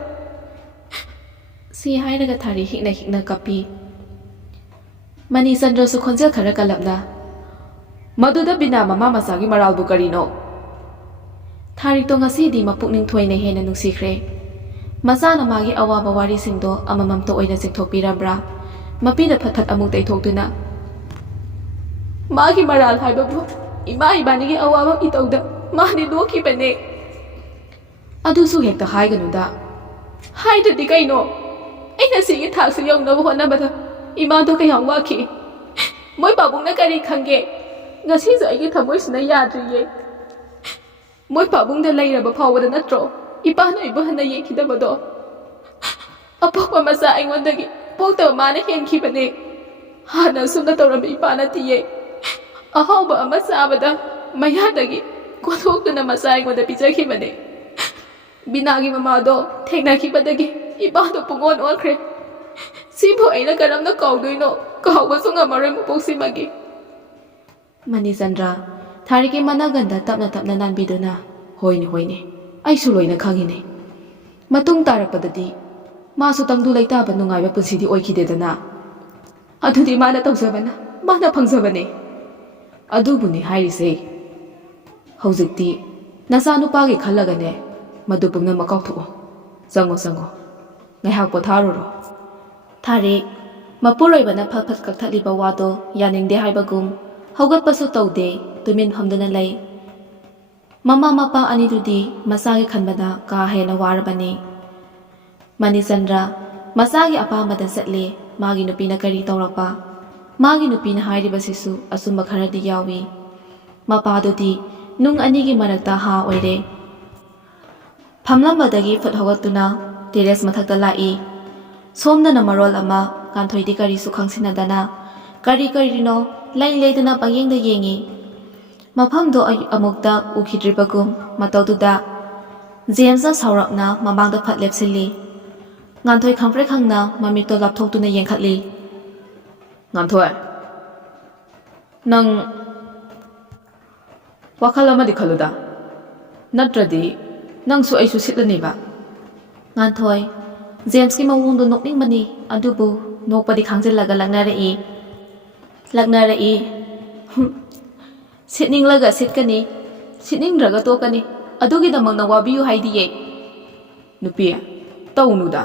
ꯁꯤ ꯍꯥꯏꯔꯒ ꯊꯥꯔꯤ ꯍꯤꯛꯅ ꯀꯞꯄꯤ꯫ ꯃꯅꯤꯆꯟꯗ꯭ꯔꯁꯨ ꯈꯣꯟꯖꯦꯜ ꯈꯔ ꯀꯜꯂꯞꯅ, ꯃꯗꯨꯗ ꯕꯤꯅꯥ ꯃꯃꯥ ꯃꯆꯥꯒꯤ ꯃꯔꯥꯜꯕꯨ ꯀꯔꯤꯅꯣ? ꯊꯥꯔꯤꯛꯇꯣ ꯉꯁꯤꯗꯤ ꯃꯄꯨꯛꯅꯤꯡ ꯊꯣꯏꯅ ꯍꯦꯟꯅ ꯅꯨꯡꯁꯤꯈ꯭ꯔꯦ꯫ ꯃꯆꯥꯅ ꯃꯥꯒꯤ ꯑꯋꯥꯕ ꯋꯥꯔꯤꯁꯤꯡꯗꯣ ꯑꯃꯃꯝꯇ ꯑꯣꯏꯅ ꯆꯤꯡꯊꯣꯛꯄꯤꯔꯕ꯭ꯔꯥ? ꯃꯄꯤꯅ ꯐꯠ ꯑꯃꯨꯛ ꯇꯩꯊꯣꯛꯇꯨꯅ, ꯃꯥꯒꯤ ꯃꯔꯥꯜ ꯍꯥꯏꯕꯕꯨ ꯏꯃꯥ ꯏꯕꯥꯅꯤꯒꯤ ꯑꯋꯥꯕ ꯏꯇꯧꯗ ꯃꯥꯗꯤ ꯅꯣꯛꯈꯤꯕꯅꯦ꯫ ꯑꯗꯨꯁꯨ ꯍꯦꯛꯇ ꯍꯥꯏꯒꯅꯨꯗ꯫ ꯍꯥꯏꯗ꯭ꯔꯗꯤ ꯀꯩꯅꯣ? ꯑꯩꯅ ꯁꯤꯒꯤ ꯊꯥꯛꯁꯤ ꯌꯧꯅꯕ ꯍꯣꯠꯅꯕꯗ ꯏꯃꯥꯗꯣ ꯀꯌꯥꯝ ꯋꯥꯈꯤ꯫ ꯃꯣꯏ ꯄꯥꯕꯨꯡꯅ ꯀꯔꯤ ꯈꯪꯒꯦ? ꯉꯁꯤꯁꯨ ꯑꯩꯒꯤ ꯊꯃꯣꯏꯁꯤꯅ ꯌꯥꯗ꯭ꯔꯤꯌꯦ꯫ ꯃꯣꯏ ꯄꯥꯕꯨꯡꯗ ꯂꯩꯔꯕ ꯐꯥꯎꯕꯗ ꯅꯠꯇ꯭ꯔꯣ ꯏꯄꯥꯅ ꯑꯩꯕꯨ ꯍꯟꯅ ꯌꯦꯡꯈꯤꯗꯕꯗꯣ? ꯑꯄꯣꯛꯄ ꯃꯆꯥ ꯑꯩꯉꯣꯟꯗꯒꯤ ꯄꯣꯛꯇꯕ ꯃꯥꯅ ꯍꯦꯟꯈꯤꯕꯅꯦ꯫ ꯍꯥꯟꯅ ꯑꯁꯨꯝꯅ ꯇꯧꯔꯝꯕ ꯏꯄꯥ ꯅꯠꯇꯤꯌꯦ꯫ ꯑꯍꯥꯎꯕ ꯑꯃ ꯆꯥꯕꯗ ꯃꯌꯥꯗꯒꯤ ꯀꯣꯊꯣꯛꯇꯨꯅ ꯃꯆꯥ ꯑꯩꯉꯣꯟꯗ ꯄꯤꯖꯈꯤꯕꯅꯦ꯫ ꯕꯤꯅꯥꯒꯤ ꯃꯃꯥꯗꯣ ꯊꯦꯡꯅꯈꯤꯕꯗꯒꯤ ꯏꯄꯥꯗꯣ ꯄꯨꯡꯑꯣꯟ ꯑꯣꯟꯈ꯭ꯔꯦ꯫ ꯁꯤꯕꯨ ꯑꯩꯅ ꯀꯔꯝꯅ ꯀꯥꯎꯗꯣꯏꯅꯣ? ꯀꯥꯎꯕꯁꯨ ꯉꯝꯃꯔꯣꯏ ꯃꯄꯣꯛꯁꯤꯃꯒꯤ꯫ ꯃꯅꯤꯆꯟꯗ꯭ꯔ ꯊꯥꯔꯤꯛꯀꯤ ꯃꯅꯒꯟꯗ ꯇꯞꯅ ꯅꯥꯟꯕꯤꯗꯨꯅ, ꯍꯣꯏꯅꯦ, ꯑꯩꯁꯨ ꯂꯣꯏꯅ ꯈꯪꯉꯤꯅꯦ꯫ ꯃꯇꯨꯡ ꯇꯥꯔꯛꯄꯗꯗꯤ ꯃꯥꯁꯨ ꯇꯪꯗꯨ ꯂꯩꯇꯥꯕ ꯅꯨꯡꯉꯥꯏꯕ ꯄꯨꯟꯁꯤꯗꯤ ꯑꯣꯏꯈꯤꯗꯦꯗꯅ꯫ ꯑꯗꯨꯗꯤ ꯃꯥꯅ ꯇꯧꯖꯕꯅ, ꯃꯥꯅ ꯐꯪꯖꯕꯅꯦ꯫ ꯑꯗꯨꯕꯨꯅꯤ ꯍꯥꯏꯔꯤꯁꯦ꯫ ꯍꯧꯖꯤꯛꯇꯤ ꯅꯆꯥꯅꯨꯄꯥꯒꯤ ꯈꯜꯂꯒꯅꯦ ꯃꯗꯨ ꯄꯨꯝꯅꯃꯛ ꯀꯥꯎꯊꯣꯛꯑꯣ꯫ ꯆꯪꯉꯣ, ꯉꯥꯏꯍꯥꯛ ꯄꯣꯊꯥꯔꯨꯔꯣ꯫ ꯊꯥꯔꯤꯛ ꯃꯄꯨꯔꯣꯏꯕꯅ ꯐꯠ ꯀꯛꯊꯠꯂꯤꯕ ꯋꯥꯗꯣ ꯌꯥꯅꯤꯡꯗꯦ ꯍꯥꯏꯕꯒꯨꯝ ꯍꯧꯒꯠꯄꯁꯨ ꯇꯧꯗꯦ, ꯇꯨꯃꯤꯟ ꯐꯝꯗꯨꯅ ꯂꯩ꯫ ꯃꯃꯥ ꯃꯄꯥ ꯑꯅꯤꯗꯨꯗꯤ ꯃꯆꯥꯒꯤ ꯈꯟꯕꯗ ꯀꯥ ꯍꯦꯟꯅ ꯋꯥꯔꯕꯅꯤ꯫ ꯃꯅꯤꯆꯟꯗ꯭ꯔ ꯃꯆꯥꯒꯤ ꯑꯄꯥꯝꯕꯗ ꯆꯠꯂꯦ꯫ ꯃꯥꯒꯤ ꯅꯨꯄꯤꯅ ꯀꯔꯤ ꯇꯧꯔꯛꯄ? ꯃꯥꯒꯤ ꯅꯨꯄꯤꯅ ꯍꯥꯏꯔꯤꯕꯁꯤꯁꯨ ꯑꯆꯨꯝꯕ ꯈꯔꯗꯤ ꯌꯥꯎꯏ꯫ ꯃꯄꯥꯗꯨꯗꯤ ꯅꯨꯡ ꯑꯅꯤꯒꯤ ꯃꯔꯛꯇ ꯍꯥ ꯑꯣꯏꯔꯦ꯫ ꯐꯝꯂꯝꯕꯗꯒꯤ ꯐꯨꯠ ꯍꯧꯒꯠꯇꯨꯅ ꯇꯦꯔꯦꯁ ꯃꯊꯛꯇ ꯂꯥꯛꯏ꯫ ꯁꯣꯝꯗꯅ ꯃꯔꯣꯜ ꯑꯃ ꯉꯥꯟꯊꯣꯏꯗꯤ ꯀꯔꯤꯁꯨ ꯈꯪꯁꯤꯟꯅꯗꯅ ꯀꯔꯤꯅꯣ ꯂꯩꯗꯅ ꯄꯪꯌꯦꯡꯗ ꯌꯦꯡꯉꯤ꯫ ꯃꯐꯝꯗꯣ ꯑꯃꯨꯛꯇ ꯎꯈꯤꯗ꯭ꯔꯤꯕꯒꯨꯝ ꯃꯇꯧꯗꯨꯗ ꯖꯦꯝꯁꯅ ꯁꯥꯎꯔꯞꯅ ꯃꯃꯥꯡꯗ ꯐꯠ ꯂꯦꯞꯁꯤꯜꯂꯤ꯫ ꯉꯥꯟꯊꯣꯏ ꯈꯪꯄ꯭ꯔꯦꯛ ꯈꯪꯅ ꯃꯃꯤꯠꯇꯣ ꯂꯥꯞꯊꯣꯛꯇꯨꯅ ꯌꯦꯡꯈꯠꯂꯤ꯫ ꯉꯥꯟꯊꯣꯏ, ꯅꯪ ꯋꯥꯈꯜ ꯑꯃꯗꯤ ꯈꯜꯂꯨꯗ, ꯅꯠꯇ꯭ꯔꯗꯤ ꯅꯪꯁꯨ ꯑꯩꯁꯨ ꯁꯤꯠꯂꯅꯦꯕ꯫ ꯉꯥꯟꯊꯣꯏ ꯖꯦꯝꯁꯀꯤ ꯃꯑꯣꯡꯗꯣ ꯅꯣꯛꯅꯤꯡꯕꯅꯤ, ꯑꯗꯨꯕꯨ ꯅꯣꯛꯄꯗꯤ ꯈꯥꯡꯖꯤꯜꯂꯒ ꯂꯛꯅꯔꯛꯏ꯫ ꯁꯤꯠꯅꯤꯡꯂꯒ ꯁꯤꯠꯀꯅꯤ, ꯁꯤꯠꯅꯤꯡꯗ꯭ꯔꯒ ꯇꯣꯛꯀꯅꯤ꯫ ꯑꯗꯨꯒꯤꯗꯃꯛꯅ ꯋꯥꯕꯤꯌꯨ ꯍꯥꯏꯗꯤꯌꯦ꯫ ꯅꯨꯄꯤ, ꯇꯧꯅꯨꯗ,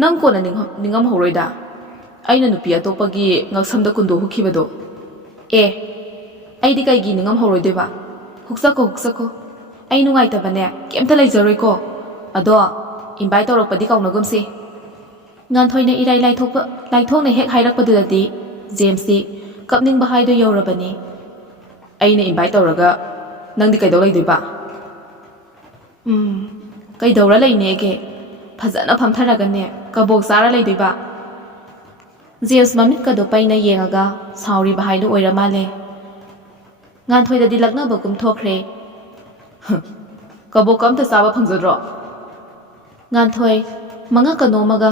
ꯅꯪ ꯀꯣꯟꯅ ꯅꯤꯡꯉꯝꯍꯧꯔꯣꯏꯗ ꯑꯩꯅ ꯅꯨꯄꯤ ꯑꯇꯣꯞꯄꯒꯤ ꯉꯛꯁꯝꯗ ꯀꯨꯟꯗꯣ ꯍꯨꯛꯈꯤꯕꯗꯣ꯫ ꯑꯩꯗꯤ ꯀꯩꯒꯤ ꯅꯤꯡꯉꯝꯍꯧꯔꯣꯏꯗꯣꯏꯕ? ꯍꯨꯛꯆꯀꯣ, ꯑꯩ ꯅꯨꯡꯉꯥꯏꯇꯕꯅꯦ ꯀꯩꯝꯇ ꯂꯩꯖꯔꯣꯏꯀꯣ꯫ ꯑꯗꯣ ꯏꯟꯚꯥꯏꯠ ꯇꯧꯔꯛꯄꯗꯤ ꯀꯥꯎꯅꯒꯨꯝꯁꯤ꯫ ꯉꯥꯟꯊꯣꯏꯅ ꯏꯔꯥꯏ ꯂꯥꯏꯊꯣꯛꯅ ꯍꯦꯛ ꯍꯥꯏꯔꯛꯄꯗꯨꯗꯗꯤ ꯖꯦꯝꯁꯇꯤ ꯀꯞꯅꯤꯡꯕ ꯍꯥꯏꯗꯣ ꯌꯧꯔꯕꯅꯤ꯫ ꯑꯩꯅ ꯏꯟꯚꯥꯏꯠ ꯇꯧꯔꯒ ꯅꯪꯗꯤ ꯀꯩꯗꯧ ꯂꯩꯗꯣꯏꯕ? ꯀꯩꯗꯧꯔ ꯂꯩꯅꯦꯒꯦ? ꯐꯖꯅ ꯐꯝꯊꯔꯒꯅꯦ ꯀꯕꯣꯛ ꯆꯥꯔ ꯂꯩꯗꯣꯏꯕ꯫ ꯖꯦꯝꯁ ꯃꯃꯤꯠꯀꯗꯣ ꯄꯩꯅ ꯌꯦꯡꯉꯒ ꯁꯥꯎꯔꯤꯕ ꯍꯥꯏꯗꯨ ꯑꯣꯏꯔ ꯃꯥꯜꯂꯦ꯫ ꯉꯥꯟꯊꯣꯏꯗꯗꯤ ꯂꯛꯅꯕꯒꯨꯝ ꯊꯣꯛꯈ꯭ꯔꯦ꯫ ꯀꯕꯣꯛꯀ ꯑꯝꯇ ꯆꯥꯕ ꯐꯪꯖꯗ꯭ꯔꯣ? ꯉꯥꯟꯊꯣꯏ ꯃꯉꯛꯀ ꯅꯣꯝꯃꯒ,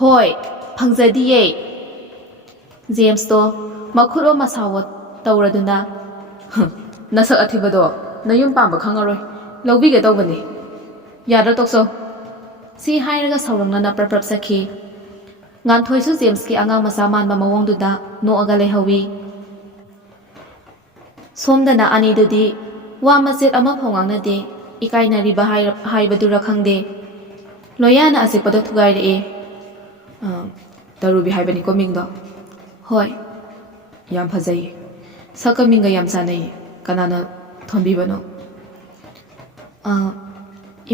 ꯍꯣꯏ ꯐꯪꯖꯗꯤꯌꯦ꯫ ꯖꯦꯝꯁꯇꯣ ꯃꯈꯨꯠꯂꯣꯝ ꯃꯁꯥꯋꯣ ꯇꯧꯔꯗꯨꯅ, ꯅꯁꯛ ꯑꯊꯤꯕꯗꯣ ꯅꯌꯨꯝ ꯄꯥꯟꯕ ꯈꯪꯉꯔꯣꯏ, ꯂꯧꯕꯤꯒꯦ ꯇꯧꯕꯅꯤ꯫ ꯌꯥꯗ꯭ꯔ ꯇꯣꯛꯆꯧ꯫ ꯁꯤ ꯍꯥꯏꯔꯒ ꯁꯥꯎꯔꯪꯅꯅ ꯄ꯭ꯔꯞ ꯆꯠꯈꯤ꯫ ꯉꯥꯟꯊꯣꯏꯁꯨ ꯖꯦꯝꯁꯀꯤ ꯑꯉꯥꯡ ꯃꯆꯥ ꯃꯥꯟꯕ ꯃꯑꯣꯡꯗꯨꯗ ꯅꯣꯛꯑꯒ ꯂꯩꯍꯧꯏ꯫ ꯁꯣꯝꯗꯅ ꯑꯅꯤꯗꯨꯗꯤ ꯋꯥ ꯃꯆꯦꯠ ꯑꯃꯐꯥꯎ ꯉꯥꯡꯅꯗꯦ, ꯏꯀꯥꯏꯅꯔꯤꯕ ꯍꯥꯏꯕꯗꯨꯔ ꯈꯪꯗꯦ꯫ ꯂꯣꯌꯥꯅ ꯑꯆꯤꯛꯄꯗꯣ ꯊꯨꯒꯥꯏꯔꯛꯏ꯫ ꯇꯔꯨꯕꯤ ꯍꯥꯏꯕꯅꯤꯀꯣ ꯃꯤꯡꯗꯣ? ꯍꯣꯏ, ꯌꯥꯝ ꯐꯖꯩꯌꯦ, ꯁꯛꯀ ꯃꯤꯡꯒ ꯌꯥꯝ ꯆꯥꯟꯅꯩꯌꯦ꯫ ꯀꯅꯥꯅ ꯊꯣꯟꯕꯤꯕꯅꯣ?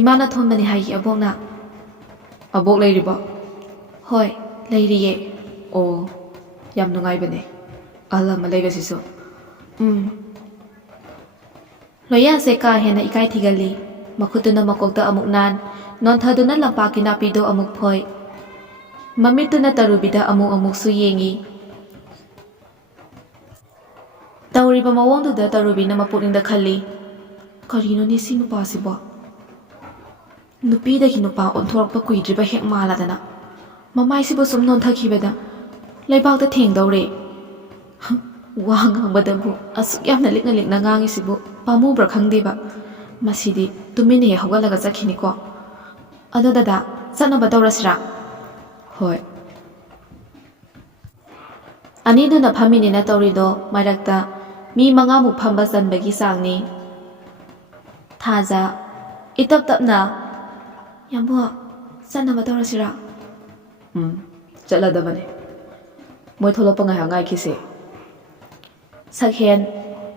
ꯏꯃꯥꯅ ꯊꯣꯟꯕꯅꯤ ꯍꯥꯏꯒꯤ ꯑꯕꯣꯛꯅ꯫ ꯑꯕꯣꯛ ꯂꯩꯔꯤꯕꯣ? ꯍꯣꯏ, ꯂꯩꯔꯤꯌꯦ꯫ ꯑꯣ, ꯌꯥꯝ ꯅꯨꯡꯉꯥꯏꯕꯅꯦ ꯑꯍꯜ ꯑꯃ ꯂꯩꯕꯁꯤꯁꯨ꯫ ꯂꯣꯌꯥꯁꯦ ꯀꯥ ꯍꯦꯟꯅ ꯏꯀꯥꯏ ꯊꯤꯒꯜꯂꯤ꯫ ꯃꯈꯨꯠꯇꯨꯅ ꯃꯀꯣꯛꯇ ꯑꯃꯨꯛ ꯅꯥꯟ, ꯅꯣꯟꯊꯗꯨꯅ ꯂꯝꯄꯥꯛꯀꯤ ꯅꯥꯄꯤꯗꯣ ꯑꯃꯨꯛ ꯐꯣꯏ꯫ ꯃꯃꯤꯠꯇꯨꯅ ꯇꯔꯨꯕꯤꯗ ꯑꯃꯨꯛꯁꯨ ꯌꯦꯡꯉꯤ꯫ ꯇꯧꯔꯤꯕ ꯃꯑꯣꯡꯗꯨꯗ ꯇꯔꯨꯕꯤꯅ ꯃꯄꯨꯛꯅꯤꯡꯗ ꯈꯜꯂꯤ, ꯀꯔꯤꯅꯣꯅꯦ ꯁꯤ ꯅꯨꯄꯥꯁꯤꯕꯣ? ꯅꯨꯄꯤꯗꯒꯤ ꯅꯨꯄꯥ ꯑꯣꯟꯊꯣꯔꯛꯄ ꯀꯨꯏꯗ꯭ꯔꯤꯕ ꯍꯦꯛ ꯃꯥꯜꯂꯗꯅ ꯃꯃꯥꯏꯁꯤꯕꯨ ꯁꯨꯝ ꯅꯣꯟꯊꯈꯤꯕꯗ ꯂꯩꯕꯥꯛꯇ ꯊꯦꯡꯗꯧꯔꯦ꯫ ꯋꯥ ꯉꯥꯡꯕꯗꯕꯨ ꯑꯁꯨꯛ ꯌꯥꯝꯅ ꯂꯤꯛꯅ ꯂꯤꯛꯅ ꯉꯥꯡꯉꯤꯁꯤꯕꯨ ꯄꯥꯝꯃꯨꯕ꯭ꯔꯥ ꯈꯪꯗꯦꯕ꯫ ꯃꯁꯤꯗꯤ ꯇꯨꯃꯤꯟꯅ ꯍꯦꯛ ꯍꯧꯒꯠꯂꯒ ꯆꯠꯈꯤꯅꯤꯀꯣ꯫ ꯑꯗꯣ ꯗꯗꯥ, ꯆꯠꯅꯕ ꯇꯧꯔꯁꯤꯔꯥ? ꯍꯣꯏ꯫ ꯑꯅꯤꯗꯨꯅ ꯐꯝꯃꯤꯅꯦꯅ ꯇꯧꯔꯤꯗꯣ ꯃꯔꯛꯇ ꯃꯤ 5ꯃꯨꯛ ꯐꯝꯕ ꯆꯟꯕꯒꯤ ꯆꯥꯡꯅꯤ꯫ ꯊꯥꯖ ꯏꯇꯞ ꯇꯞꯅ, ꯌꯥꯝꯕꯣ, ꯆꯠꯅꯕ ꯇꯧꯔꯁꯤꯔꯥ? ꯆꯠꯂꯗꯕꯅꯦ꯫ ꯃꯣꯏ ꯊꯣꯛꯂꯛꯄ ꯉꯥꯏꯍꯥꯛ ꯉꯥꯏꯈꯤꯁꯦ꯫ ꯁꯛꯍꯦꯟ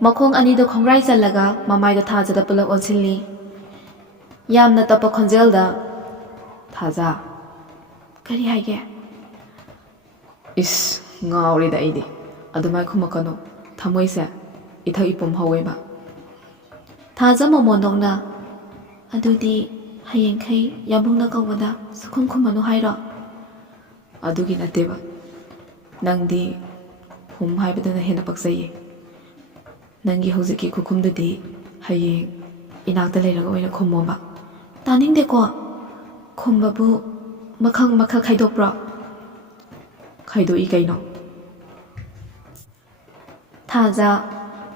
ꯃꯈꯣꯡ ꯑꯅꯤꯗꯣ ꯈꯣꯡꯒ꯭ꯔꯥꯏ ꯆꯜꯂꯒ ꯃꯃꯥꯏꯗꯣ ꯊꯥꯖꯗ ꯄꯨꯂꯞ ꯑꯣꯟꯁꯤꯜꯂꯤ꯫ ꯌꯥꯝꯅ ꯇꯞꯄ ꯈꯣꯟꯖꯦꯜꯗ, ꯊꯥꯖ꯫ ꯀꯔꯤ ꯍꯥꯏꯒꯦ? ꯏꯁ, ꯉꯥꯎꯔꯦꯗ ꯑꯩꯗꯤ꯫ ꯑꯗꯨꯃꯥꯏ ꯈꯨꯝꯃꯛꯀꯅꯣ, ꯊꯃꯣꯏꯁꯦ ꯏꯊꯛ ꯏꯄꯨꯝ ꯍꯧꯋꯦꯕ꯫ ꯊꯥꯖ ꯃꯣꯃꯣꯟ ꯅꯣꯛꯅ, ꯑꯗꯨꯗꯤ ꯍꯌꯦꯡꯈꯩ ꯌꯥꯝꯕꯨꯡꯅ ꯀꯧꯕꯗ ꯁꯨꯈꯨꯝ ꯈꯨꯝꯃꯅꯨ ꯍꯥꯏꯔꯣ? ꯑꯗꯨꯒꯤ ꯅꯠꯇꯦꯕ, ꯅꯪꯗꯤ ꯍꯥꯏꯕꯗꯨꯅ ꯍꯦꯟꯅ ꯄꯛꯆꯩꯌꯦ꯫ ꯅꯪꯒꯤ ꯍꯧꯖꯤꯛꯀꯤ ꯈꯨꯈꯨꯝꯗꯨꯗꯤ ꯍꯌꯦꯡ ꯏꯅꯥꯛꯇ ꯂꯩꯔꯒ ꯑꯣꯏꯅ ꯈꯨꯝꯃꯣꯕ꯫ ꯇꯥꯅꯤꯡꯗꯦꯀꯣ, ꯈꯨꯝꯕꯕꯨ ꯃꯈꯜ ꯃꯈꯜ ꯈꯥꯏꯗꯣꯛꯄ꯭ꯔꯣ? ꯈꯥꯏꯗꯣꯛꯏ ꯀꯩꯅꯣ꯫ ꯊꯥꯖ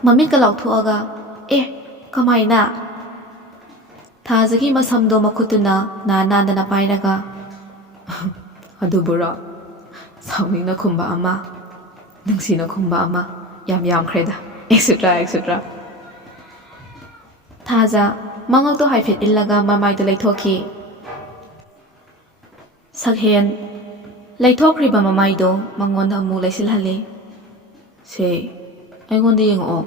ꯃꯃꯤꯠꯀ ꯂꯥꯎꯊꯣꯛꯑꯒ, ꯀꯃꯥꯏꯅ? ꯊꯥꯖꯒꯤ ꯃꯁꯝꯗꯣ ꯃꯈꯨꯠꯇꯨꯅ ꯅꯥꯟꯅ ꯄꯥꯏꯔꯒ, ꯑꯗꯨꯕꯨꯔꯣ, ꯁꯥꯎꯅꯤꯡꯅ ꯈꯨꯝꯕ ꯑꯃ, ꯅꯨꯡꯁꯤꯅ ꯈꯨꯝꯕ ꯑꯃ, ꯌꯥꯝꯈ꯭ꯔꯦꯗ, ꯑꯦꯛꯁꯦꯇ꯭ꯔꯥ꯫ ꯊꯥꯖ ꯃꯉꯛꯇꯣ ꯍꯥꯏꯐꯦꯠ ꯏꯜꯂꯒ ꯃꯃꯥꯏꯗꯣ ꯂꯩꯊꯣꯛꯈꯤ꯫ ꯁꯛꯍꯦꯟ ꯂꯩꯊꯣꯛꯈ꯭ꯔꯤꯕ ꯃꯃꯥꯏꯗꯣ ꯃꯉꯣꯟꯗ ꯑꯃꯨꯛ ꯂꯩꯁꯤꯜꯍꯜꯂꯤ꯫ ꯁꯦ, ꯑꯩꯉꯣꯟꯗ ꯌꯦꯡꯉꯛꯑꯣ꯫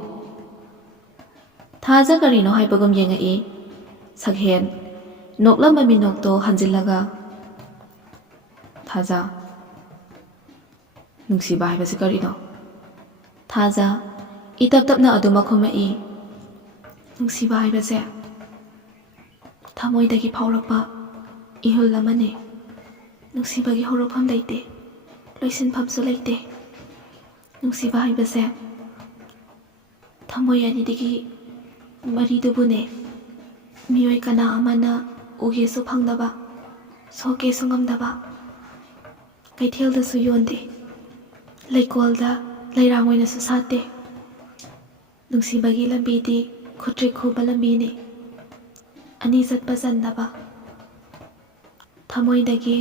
ꯊꯥꯖ ꯀꯔꯤꯅꯣ ꯍꯥꯏꯕꯒꯨꯝ ꯌꯦꯡꯉꯛꯏ꯫ ꯁꯛꯍꯦꯟ ꯅꯣꯛꯂꯝꯕ ꯃꯤꯅꯣꯛꯇꯣ ꯍꯟꯖꯤꯜꯂꯒ, ꯊꯥꯖ, ꯅꯨꯡꯁꯤꯕ ꯍꯥꯏꯕꯁꯤ ꯀꯔꯤꯅꯣ? ꯊꯥꯖ ꯏꯇꯞ ꯇꯞꯅ ꯑꯗꯨꯃꯛ ꯈꯨꯝꯃꯛꯏ, ꯅꯨꯡꯁꯤꯕ ꯍꯥꯏꯕꯁꯦ ꯊꯃꯣꯏꯗꯒꯤ ꯐꯥꯎꯔꯛꯄ ꯏꯍꯨꯜ ꯑꯃꯅꯤ꯫ ꯅꯨꯡꯁꯤꯕꯒꯤ ꯍꯧꯔꯛꯐꯝ ꯂꯩꯇꯦ, ꯂꯣꯏꯁꯤꯟꯐꯝꯁꯨ ꯂꯩꯇꯦ꯫ ꯅꯨꯡꯁꯤꯕ ꯍꯥꯏꯕꯁꯦ ꯊꯃꯣꯏ ꯑꯅꯤꯗꯒꯤ ꯃꯔꯤꯗꯨꯕꯨꯅꯦ, ꯃꯤꯑꯣꯏ ꯀꯅꯥ ꯑꯃꯅ ꯎꯒꯦꯁꯨ ꯐꯪꯗꯕ, ꯁꯣꯛꯀꯦꯁꯨ ꯉꯝꯗꯕ, ꯀꯩꯊꯦꯜꯗꯁꯨ ꯌꯣꯟꯗꯦ, ꯂꯩꯀꯣꯜꯗ ꯂꯩꯔꯥꯡ ꯑꯣꯏꯅꯁꯨ ꯁꯥꯠꯇꯦ꯫ ꯅꯨꯡꯁꯤꯕꯒꯤ ꯂꯝꯕꯤꯗꯤ ꯈꯨꯠꯇ꯭ꯔꯤꯛ ꯈꯨꯕ ꯂꯝꯕꯤꯅꯤ, ꯑꯅꯤ ꯆꯠꯄ ꯆꯟꯗꯕ, ꯊꯃꯣꯏꯗꯒꯤ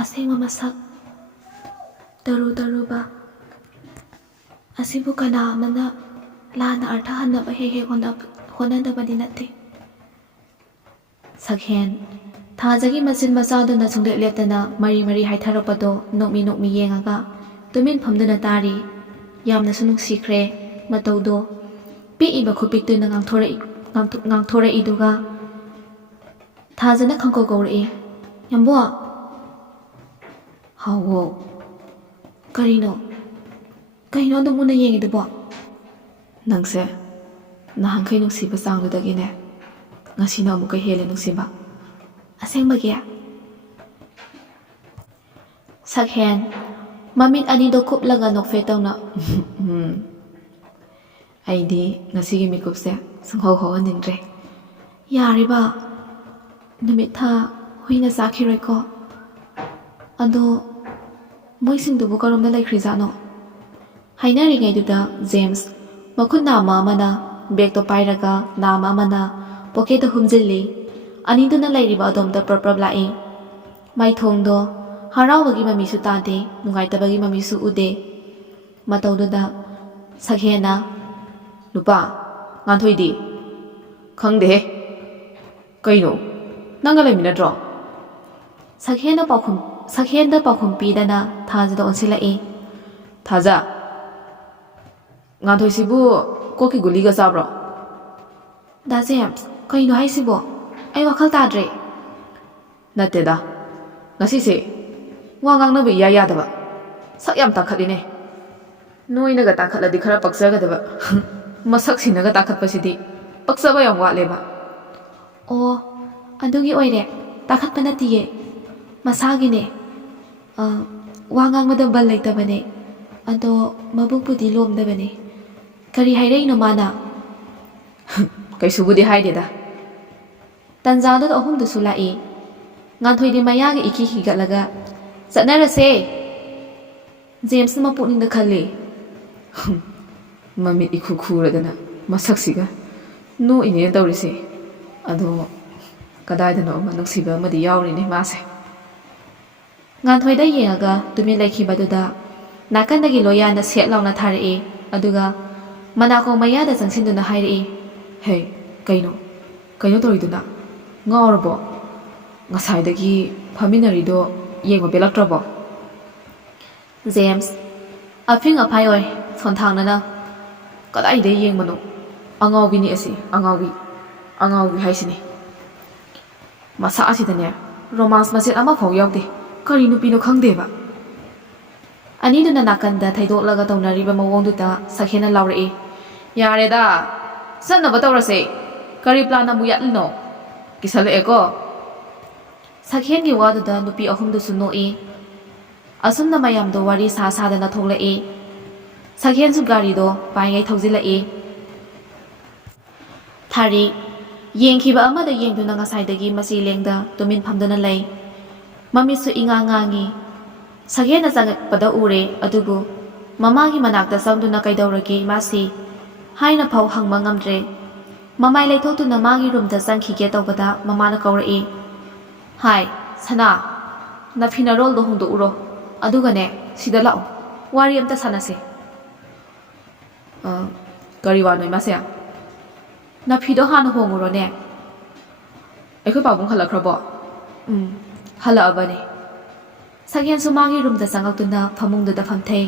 ꯑꯁꯦꯡꯕ ꯃꯁꯛ ꯇꯔꯨ-ꯇꯔꯨꯕ ꯑꯁꯤꯕꯨ ꯀꯅꯥ ꯑꯃꯅ ꯂꯥꯟꯅ ꯑꯔꯊꯍꯟꯅꯕ ꯍꯦꯛ ꯍꯣꯠꯅꯗꯕꯗꯤ ꯅꯠꯇꯦ꯫ ꯁꯛꯍꯦꯟ ꯊꯥꯖꯒꯤ ꯃꯆꯤꯟ ꯃꯆꯥꯗꯨꯅ ꯁꯨꯡꯂꯦꯞ ꯂꯦꯞꯇꯅ ꯃꯔꯤ ꯍꯥꯏꯊꯔꯛꯄꯗꯣ ꯅꯣꯛꯃꯤ ꯌꯦꯡꯉꯒ ꯇꯨꯃꯤꯟ ꯐꯝꯗꯨꯅ ꯇꯥꯔꯤ꯫ ꯌꯥꯝꯅꯁꯨ ꯅꯨꯡꯁꯤꯈ꯭ꯔꯦ ꯃꯇꯧꯗꯣ꯫ ꯄꯤꯛꯏꯕ ꯈꯨꯄꯤꯛꯇꯨꯅ ꯉꯥꯡꯊꯣꯔꯛꯏꯗꯨꯒ ꯊꯥꯖꯅ ꯈꯪꯀꯧ ꯀꯧꯔꯛꯏ, ꯌꯥꯝꯕꯣ꯫ ꯍꯥꯎꯋꯣ꯫ ꯀꯩꯅꯣ ꯑꯗꯨꯝ ꯃꯨꯟꯅ ꯌꯦꯡꯉꯤꯗꯨꯕꯣ? ꯅꯪꯁꯦ ꯅꯍꯥꯟꯈꯩ ꯅꯨꯡꯁꯤꯕ ꯆꯥꯡꯗꯨꯗꯒꯤꯅꯦ, ꯉꯁꯤꯅ ꯑꯃꯨꯛꯀ ꯍꯦꯜꯂꯦ ꯅꯨꯡꯁꯤꯕ꯫ ꯑꯁꯦꯡꯕꯒꯤ? ꯁꯛꯍꯦꯟ ꯃꯃꯤꯠ ꯑꯅꯤꯗꯣ ꯀꯨꯞꯂꯒ ꯅꯣꯛꯐꯦꯠ ꯇꯧꯅ, ꯑꯩꯗꯤ ꯉꯁꯤꯒꯤ ꯃꯤꯀꯨꯞꯁꯦ ꯁꯨꯡꯍꯧ ꯍꯧꯍꯟꯅꯤꯡꯗ꯭ꯔꯦ꯫ ꯌꯥꯔꯤꯕ, ꯅꯨꯃꯤꯠ ꯊꯥ ꯍꯨꯏꯅ ꯆꯥꯈꯤꯔꯣꯏꯀꯣ? ꯑꯗꯣ ꯃꯣꯏꯁꯤꯡꯗꯨꯕꯨ ꯀꯔꯣꯝꯗ ꯂꯩꯈ꯭ꯔꯤꯖꯥꯠꯅꯣ? ꯍꯥꯏꯅꯔꯤꯉꯩꯗꯨꯗ ꯖꯦꯝꯁ ꯃꯈꯨꯠ ꯅꯥꯝꯃ ꯑꯃꯅ ꯕꯦꯒꯇꯣ ꯄꯥꯏꯔꯒ ꯅꯥꯝꯃ ꯑꯃꯅ ꯄꯣꯀꯦꯠꯇ ꯍꯨꯝꯖꯤꯜꯂꯤ꯫ ꯑꯅꯤꯗꯨꯅ ꯂꯩꯔꯤꯕ ꯑꯗꯣꯝꯗ ꯄ꯭ꯔꯞ ꯂꯥꯛꯏ꯫ ꯃꯥꯏꯊꯣꯡꯗꯣ ꯍꯔꯥꯎꯕꯒꯤ ꯃꯃꯤꯁꯨ ꯇꯥꯗꯦ, ꯅꯨꯡꯉꯥꯏꯇꯕꯒꯤ ꯃꯃꯤꯁꯨ ꯎꯗꯦ꯫ ꯃꯇꯧꯗꯨꯗ ꯁꯛꯍꯦꯟꯅ, ꯅꯨꯄꯥ, ꯉꯥꯟꯊꯣꯏꯗꯤ? ꯈꯪꯗꯦꯍꯦ꯫ ꯀꯩꯅꯣ, ꯅꯪꯒ ꯂꯩꯃꯤꯟꯅꯗ꯭ꯔꯣ? ꯁꯛꯍꯦꯟꯗ ꯄꯥꯎꯈꯨꯝ ꯄꯤꯗꯅ ꯊꯥꯖꯗ ꯑꯣꯟꯁꯤꯜꯂꯛꯏ꯫ ꯊꯥꯖ, ꯉꯥꯟꯊꯣꯏꯁꯤꯕꯨ ꯀꯣꯛꯀꯤ ꯒꯨꯂꯤꯒ ꯆꯥꯕ꯭ꯔꯣ? ꯗꯥ ꯖꯦꯝꯁ, ꯀꯩꯅꯣ ꯍꯥꯏꯁꯤꯕꯣ? ꯑꯩ ꯋꯥꯈꯜ ꯇꯥꯗ꯭ꯔꯦ꯫ ꯅꯠꯇꯦꯗ, ꯉꯁꯤꯁꯦ ꯋꯥ ꯉꯥꯡꯅꯕ ꯏꯌꯥ ꯌꯥꯗꯕ, ꯁꯛ ꯌꯥꯝ ꯇꯥꯈꯠꯂꯤꯅꯦ꯫ ꯅꯣꯏꯅꯒ ꯇꯥꯈꯠꯂꯗꯤ ꯈꯔ ꯄꯛꯆꯒꯗꯕ ꯃꯁꯛꯁꯤꯅꯒ ꯇꯥꯈꯠꯄꯁꯤꯗꯤ ꯄꯛꯆꯕ ꯌꯥꯝ ꯋꯥꯠꯂꯦꯕ꯫ ꯑꯣ, ꯑꯗꯨꯒꯤ ꯑꯣꯏꯔꯦ, ꯇꯥꯈꯠꯄ ꯅꯠꯇꯤꯌꯦ, ꯃꯁꯥꯒꯤꯅꯦ꯫ ꯋꯥ ꯉꯥꯡꯕꯗ ꯕꯜ ꯂꯩꯇꯕꯅꯦ, ꯑꯗꯣ ꯃꯕꯨꯛꯄꯨꯗꯤ ꯂꯣꯝꯗꯕꯅꯦ꯫ ꯀꯔꯤ ꯍꯥꯏꯔꯛꯏꯅꯣ ꯃꯥꯅ? ꯀꯩꯁꯨꯕꯨꯗꯤ ꯍꯥꯏꯗꯦꯗ꯫ ꯇꯟꯖꯥꯗꯨꯗ ꯑꯍꯨꯝꯗꯨꯁꯨ ꯂꯥꯛꯏ꯫ ꯉꯥꯟꯊꯣꯏꯗꯤ ꯃꯌꯥꯒ ꯏꯈꯤ ꯍꯤꯒꯠꯂꯒ ꯆꯠꯅꯔꯁꯦ ꯖꯦꯝꯁꯅ ꯃꯄꯨꯛꯅꯤꯡꯗ ꯈꯜꯂꯤ꯫ ꯃꯃꯤꯠ ꯏꯈꯨ ꯈꯨꯔꯗꯅ ꯃꯁꯛꯁꯤꯒ ꯅꯣꯛꯏꯅꯦ ꯇꯧꯔꯤꯁꯦ꯫ ꯑꯗꯣ ꯀꯗꯥꯏꯗꯅꯣ ꯑꯃ ꯅꯨꯡꯁꯤꯕ ꯑꯃꯗꯤ ꯌꯥꯎꯔꯤꯅꯦ ꯃꯥꯁꯦ꯫ ꯉꯥꯟꯊꯣꯏꯗ ꯌꯦꯡꯉꯒ ꯇꯨꯃꯤꯟ ꯂꯩꯈꯤꯕꯗꯨꯗ ꯅꯥꯀꯟꯗꯒꯤ ꯂꯣꯌꯥꯟꯗ ꯁꯦꯠ ꯂꯥꯎꯅ ꯊꯥꯔꯛꯏ, ꯑꯗꯨꯒ ꯃꯅꯥꯀꯣꯡ ꯃꯌꯥꯗ ꯆꯪꯁꯤꯟꯗꯨꯅ ꯍꯥꯏꯔꯛꯏ, ꯍꯦ, ꯀꯩꯅꯣ ꯇꯧꯔꯤꯗꯨꯅ? ꯉꯥꯎꯔꯕꯣ? ꯉꯁꯥꯏꯗꯒꯤ ꯐꯝꯃꯤꯟꯅꯔꯤꯗꯣ ꯌꯦꯡꯕ ꯄꯦꯜꯂꯛꯇ꯭ꯔꯕꯣ? ꯖꯦꯝꯁ ꯑꯐꯤꯡ ꯑꯐꯥꯏ ꯑꯣꯏ ꯁꯣꯟꯊꯥꯡꯅꯅ꯫ ꯀꯗꯥꯏꯗꯒꯤ ꯌꯦꯡꯕꯅꯣ? ꯑꯉꯥꯎꯕꯤꯅꯤ ꯑꯁꯤ, ꯑꯉꯥꯎꯕꯤ ꯍꯥꯏꯁꯤꯅꯤ꯫ ꯃꯁꯥ ꯑꯁꯤꯗꯅꯦ ꯔꯣꯃꯥꯟꯁ ꯃꯆꯦꯠ ꯑꯃꯐꯥꯎ ꯌꯥꯎꯗꯦ, ꯀꯔꯤ ꯅꯨꯄꯤꯅꯣ ꯈꯪꯗꯦꯕ꯫ ꯑꯅꯤꯗꯨꯅ ꯅꯥꯀꯟꯗ ꯊꯩꯗꯣꯛꯂꯒ ꯇꯧꯅꯔꯤꯕ ꯃꯑꯣꯡꯗꯨꯗ ꯁꯛꯍꯦꯟꯅ ꯂꯥꯎꯔꯛꯏ, ꯌꯥꯔꯦꯗ, ꯆꯠꯅꯕ ꯇꯧꯔꯁꯦ꯫ ꯀꯔꯤ ꯄ꯭ꯂꯥꯟ ꯑꯃꯨꯛ ꯌꯥꯠꯂꯤꯅꯣ? ꯀꯤꯁꯜꯂꯛꯑꯦꯀꯣ꯫ ꯁꯛꯍꯦꯟꯒꯤ ꯋꯥꯗꯨꯗ ꯅꯨꯄꯤ ꯑꯍꯨꯝꯗꯨꯁꯨ ꯅꯣꯛꯏ꯫ ꯑꯁꯨꯝꯅ ꯃꯌꯥꯝꯗꯣ ꯋꯥꯔꯤ ꯁꯥꯗꯅ ꯊꯣꯛꯂꯛꯏ꯫ ꯁꯛꯍꯦꯟꯁꯨ ꯒꯥꯔꯤꯗꯣ ꯄꯥꯏꯉꯩ ꯊꯧꯖꯤꯜꯂꯛꯏ꯫ ꯊꯥꯔꯤꯛ ꯌꯦꯡꯈꯤꯕ ꯑꯃꯗ ꯌꯦꯡꯗꯨꯅ ꯉꯁꯥꯏꯗꯒꯤ ꯃꯆꯤ ꯂꯦꯡꯗ ꯇꯨꯃꯤꯟ ꯐꯝꯗꯨꯅ ꯂꯩ꯫ ꯃꯃꯤꯠꯁꯨ ꯏꯉꯥꯡ ꯉꯥꯡꯉꯤ꯫ ꯁꯛꯍꯦꯟꯅ ꯆꯪꯉꯛꯄꯗ ꯎꯔꯦ, ꯑꯗꯨꯕꯨ ꯃꯃꯥꯒꯤ ꯃꯅꯥꯛꯇ ꯆꯪꯗꯨꯅ ꯀꯩꯗꯧꯔꯒꯦ ꯏꯃꯥꯁꯤ ꯍꯥꯏꯅ ꯐꯥꯎ ꯍꯪꯕ ꯉꯝꯗ꯭ꯔꯦ꯫ ꯃꯃꯥꯏ ꯂꯩꯊꯣꯛꯇꯨꯅ ꯃꯥꯒꯤ ꯔꯨꯝꯗ ꯆꯪꯈꯤꯒꯦ ꯇꯧꯕꯗ ꯃꯃꯥꯅ ꯀꯧꯔꯛꯏ, ꯍꯥꯏ ꯁꯅꯥ, ꯅꯐꯤꯅꯔꯣꯜꯗꯣ ꯍꯣꯡꯗꯣꯛꯎꯔꯣ, ꯑꯗꯨꯒꯅꯦ ꯁꯤꯗ ꯂꯥꯛꯑꯣ, ꯋꯥꯔꯤ ꯑꯝꯇ ꯁꯥꯟꯅꯁꯦ꯫ ꯀꯔꯤ ꯋꯥꯅꯣ ꯏꯃꯥꯁꯦ? ꯅꯐꯤꯗꯣ ꯍꯥꯟꯅ ꯍꯣꯡꯉꯨꯔꯣꯅꯦ꯫ ꯑꯩꯈꯣꯏ ꯄꯥꯕꯨꯡ ꯍꯜꯂꯛꯈ꯭ꯔꯕꯣ? ꯍꯜꯂꯛꯑꯕꯅꯦ꯫ ꯁꯛꯍꯦꯟꯁꯨ ꯃꯥꯒꯤ ꯔꯨꯝꯗ ꯆꯪꯉꯛꯇꯨꯅ ꯐꯃꯨꯡꯗꯨꯗ ꯐꯝꯊꯩ꯫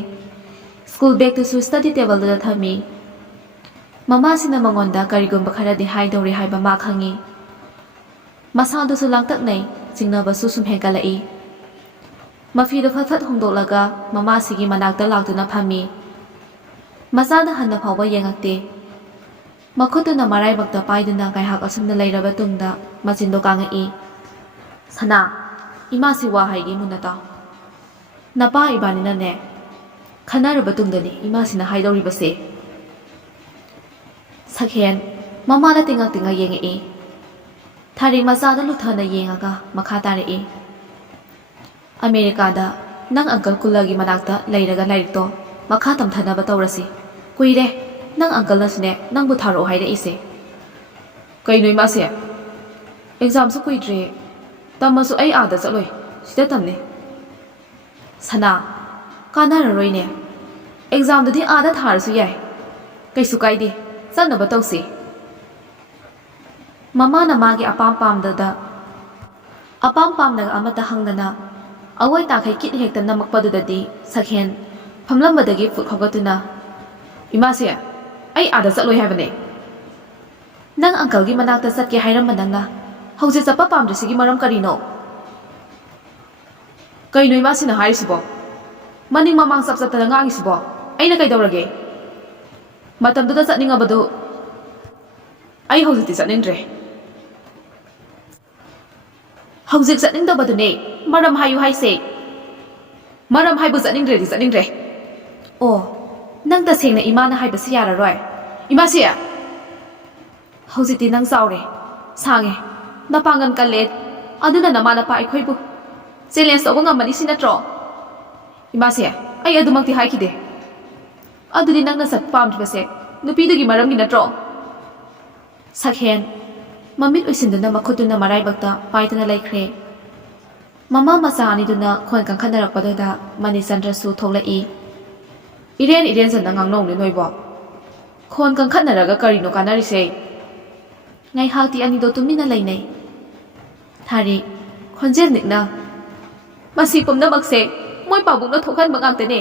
ꯁ꯭ꯀꯨꯜ ꯕꯦꯒꯇꯨꯁꯨ ꯁ꯭ꯇꯗꯤ ꯇꯦꯕꯜꯗꯨꯗ ꯊꯝꯃꯤ꯫ ꯃꯃꯥꯁꯤꯅ ꯃꯉꯣꯟꯗ ꯀꯔꯤꯒꯨꯝꯕ ꯈꯔꯗꯤ ꯍꯥꯏꯗꯧꯔꯦ ꯍꯥꯏꯕ ꯃꯥ ꯈꯪꯉꯤ꯫ ꯃꯁꯥꯗꯨꯁꯨ ꯂꯥꯡꯇꯛꯅꯩ, ꯆꯤꯡꯅꯕꯁꯨ ꯁꯨꯝ ꯍꯦꯟꯒꯠꯂꯛꯏ꯫ ꯃꯐꯤꯗꯣ ꯐꯠ ꯐꯠ ꯍꯣꯡꯗꯣꯛꯂꯒ ꯃꯃꯥꯁꯤꯒꯤ ꯃꯅꯥꯛꯇ ꯂꯥꯛꯇꯨꯅ ꯐꯝꯃꯤ꯫ ꯃꯆꯥꯗ ꯍꯟꯅ ꯐꯥꯎꯕ ꯌꯦꯡꯉꯛꯇꯦ꯫ ꯃꯈꯨꯠꯇꯨꯅ ꯃꯔꯥꯏꯕꯛꯇ ꯄꯥꯏꯗꯨꯅ ꯉꯥꯏꯍꯥꯛ ꯑꯁꯨꯝꯅ ꯂꯩꯔꯕ ꯇꯨꯡꯗ ꯃꯆꯤꯟꯗꯣ ꯀꯥꯡꯉꯛꯏ꯫ ꯁꯅꯥ, ꯏꯃꯥꯁꯤ ꯋꯥ ꯍꯥꯏꯒꯦ ꯃꯨꯟꯅ ꯇꯥꯎ꯫ ꯅꯄꯥ ꯏꯕꯥꯅꯤꯅꯅꯦ ꯈꯟꯅꯔꯕ ꯇꯨꯡꯗꯅꯤ ꯏꯃꯥꯁꯤꯅ ꯍꯥꯏꯗꯧꯔꯤꯕꯁꯦ꯫ ꯁꯛꯍꯦꯟ ꯃꯃꯥꯗ ꯇꯤꯡꯉꯛ ꯇꯤꯡꯉꯛ ꯌꯦꯡꯉꯛꯏ꯫ ꯊꯥꯔꯤꯛ ꯃꯆꯥꯗ ꯂꯨꯊꯅ ꯌꯦꯡꯉꯒ ꯃꯈꯥ ꯇꯥꯔꯛꯏ, ꯑꯃꯦꯔꯤꯀꯥꯗ ꯅꯪ ꯑꯪꯀꯜ ꯀꯨꯜꯂꯒꯤ ꯃꯅꯥꯛꯇ ꯂꯩꯔꯒ ꯂꯥꯏꯔꯤꯛꯇꯣ ꯃꯈꯥ ꯇꯝꯊꯅꯕ ꯇꯧꯔꯁꯤ꯫ ꯀꯨꯏꯔꯦ ꯅꯪ ꯑꯪꯀꯜꯅꯁꯨꯅꯦ ꯅꯪꯕꯨ ꯊꯥꯔꯛꯑꯣ ꯍꯥꯏꯔꯛꯏꯁꯦ꯫ ꯀꯩꯅꯣ ꯏꯃꯥꯁꯦ? ꯑꯦꯛꯖꯥꯝꯁꯨ ꯀꯨꯏꯗ꯭ꯔꯦ, ꯇꯝꯃꯁꯨ ꯑꯩ ꯑꯥꯗ ꯆꯠꯂꯣꯏ, ꯁꯤꯗ ꯇꯝꯅꯤ꯫ ꯁꯅꯥ, ꯀꯥꯟꯅꯔꯔꯣꯏꯅꯦ꯫ ꯑꯦꯛꯖꯥꯝꯗꯨꯗꯤ ꯑꯥꯗ ꯊꯥꯔꯁꯨ ꯌꯥꯏ, ꯀꯩꯁꯨ ꯀꯥꯏꯗꯦ, ꯆꯠꯅꯕ ꯇꯧꯁꯤ꯫ ꯃꯃꯥꯅ ꯃꯥꯒꯤ ꯑꯄꯥꯝ ꯄꯥꯝꯗꯒ ꯑꯃꯠꯇ ꯍꯪꯗꯅ ꯑꯋꯣꯏ ꯇꯥꯈꯩ ꯀꯤꯠ ꯍꯦꯛꯇ ꯅꯝꯃꯛꯄꯗꯨꯗꯗꯤ ꯁꯛꯍꯦꯟ ꯐꯝꯂꯝꯕꯗꯒꯤ ꯐꯨꯛ ꯍꯧꯒꯠꯇꯨꯅ, ꯏꯃꯥꯁꯦ, ꯑꯩ ꯑꯥꯗ ꯆꯠꯂꯣꯏ ꯍꯥꯏꯕꯅꯦ꯫ ꯅꯪ ꯑꯪꯀꯜꯒꯤ ꯃꯅꯥꯛꯇ ꯆꯠꯀꯦ ꯍꯥꯏꯔꯝꯕ ꯅꯪꯅ ꯍꯧꯖꯤꯛ ꯆꯠꯄ ꯄꯥꯝꯗ꯭ꯔꯤꯁꯤꯒꯤ ꯃꯔꯝ ꯀꯔꯤꯅꯣ? ꯀꯩꯅꯣ ꯏꯃꯥꯁꯤꯅ ꯍꯥꯏꯔꯤꯁꯤꯕꯣ? ꯃꯅꯤꯡ ꯃꯃꯥꯡ ꯆꯞꯇꯅ ꯉꯥꯡꯉꯤꯁꯤꯕꯣ? ꯑꯩꯅ ꯀꯩꯗꯧꯔꯒꯦ? ꯃꯇꯝꯗꯨꯗ ꯆꯠꯅꯤꯡꯉꯕꯗꯨ ꯑꯩ ꯍꯧꯖꯤꯛꯇꯤ ꯆꯠꯅꯤꯡꯗ꯭ꯔꯦ꯫ ꯍꯧꯖꯤꯛ ꯆꯠꯅꯤꯡꯗꯕꯗꯨꯅꯦ ꯃꯔꯝ ꯍꯥꯏꯌꯨ ꯍꯥꯏꯁꯦ꯫ ꯃꯔꯝ ꯍꯥꯏꯕꯨ ꯆꯠꯅꯤꯡꯗ꯭ꯔꯦꯗꯤ ꯆꯠꯅꯤꯡꯗ꯭ꯔꯦ꯫ ꯑꯣ, ꯅꯪ ꯇꯁꯦꯡꯅ ꯏꯃꯥꯅ ꯍꯥꯏꯕꯁꯤ ꯌꯥꯔꯔꯣꯏ? ꯏꯃꯥꯁꯤ! ꯍꯧꯖꯤꯛꯇꯤ ꯅꯪ ꯆꯥꯎꯔꯦ, ꯁꯥꯡꯉꯦ, ꯅꯄꯥꯡꯒꯜ ꯀꯜꯂꯦ, ꯑꯗꯨꯅ ꯅꯃꯥ ꯅꯄꯥ ꯑꯩꯈꯣꯏꯕꯨ ꯆꯦꯂꯦꯟꯖ ꯇꯧꯕ ꯉꯝꯃꯅꯤ ꯁꯤ ꯅꯠꯇ꯭ꯔꯣ? ꯏꯃꯥꯁꯤ, ꯑꯩ ꯑꯗꯨꯃꯛꯇꯤ ꯍꯥꯏꯈꯤꯗꯦ꯫ ꯑꯗꯨꯗꯤ ꯅꯪꯅ ꯆꯠꯄ ꯄꯥꯝꯗ꯭ꯔꯤꯕꯁꯦ ꯅꯨꯄꯤꯗꯨꯒꯤ ꯃꯔꯝꯒꯤ ꯅꯠꯇ꯭ꯔꯣ? ꯁꯛꯍꯦꯟ ꯃꯃꯤꯠ ꯎꯏꯁꯤꯟꯗꯨꯅ ꯃꯈꯨꯠꯇꯨꯅ ꯃꯔꯥꯏꯕꯛꯇ ꯄꯥꯏꯗꯨꯅ ꯂꯩꯈ꯭ꯔꯦ꯫ ꯃꯃꯥ ꯃꯆꯥ ꯑꯅꯤꯗꯨꯅ ꯈꯣꯟ ꯀꯟꯈꯠꯅꯔꯛꯄꯗꯨꯗ ꯃꯅꯤꯆꯟꯗ꯭ꯔꯁꯨ ꯊꯣꯛꯂꯛꯏ꯫ ꯏꯔꯦꯟ ꯏꯔꯦꯟꯖꯅ ꯉꯥꯡꯅꯧꯅꯦ ꯅꯣꯏꯕꯣ꯫ ꯈꯣꯟ ꯀꯟꯈꯠꯅꯔꯒ ꯀꯔꯤꯅꯣ ꯀꯥꯟꯅꯔꯤꯁꯦ? ꯉꯥꯏꯍꯥꯛꯇꯤ ꯑꯅꯤꯗꯣ ꯇꯨꯃꯤꯟꯅ ꯂꯩꯅꯩ꯫ ꯊꯥꯔꯤꯛ ꯈꯣꯟꯖꯦꯜ ꯅꯤꯛꯅ, ꯃꯁꯤ ꯄꯨꯝꯅꯃꯛꯁꯦ ꯃꯣꯏ ꯄꯥꯕꯨꯡꯅ ꯊꯣꯛꯍꯟꯕ ꯉꯥꯛꯇꯅꯦ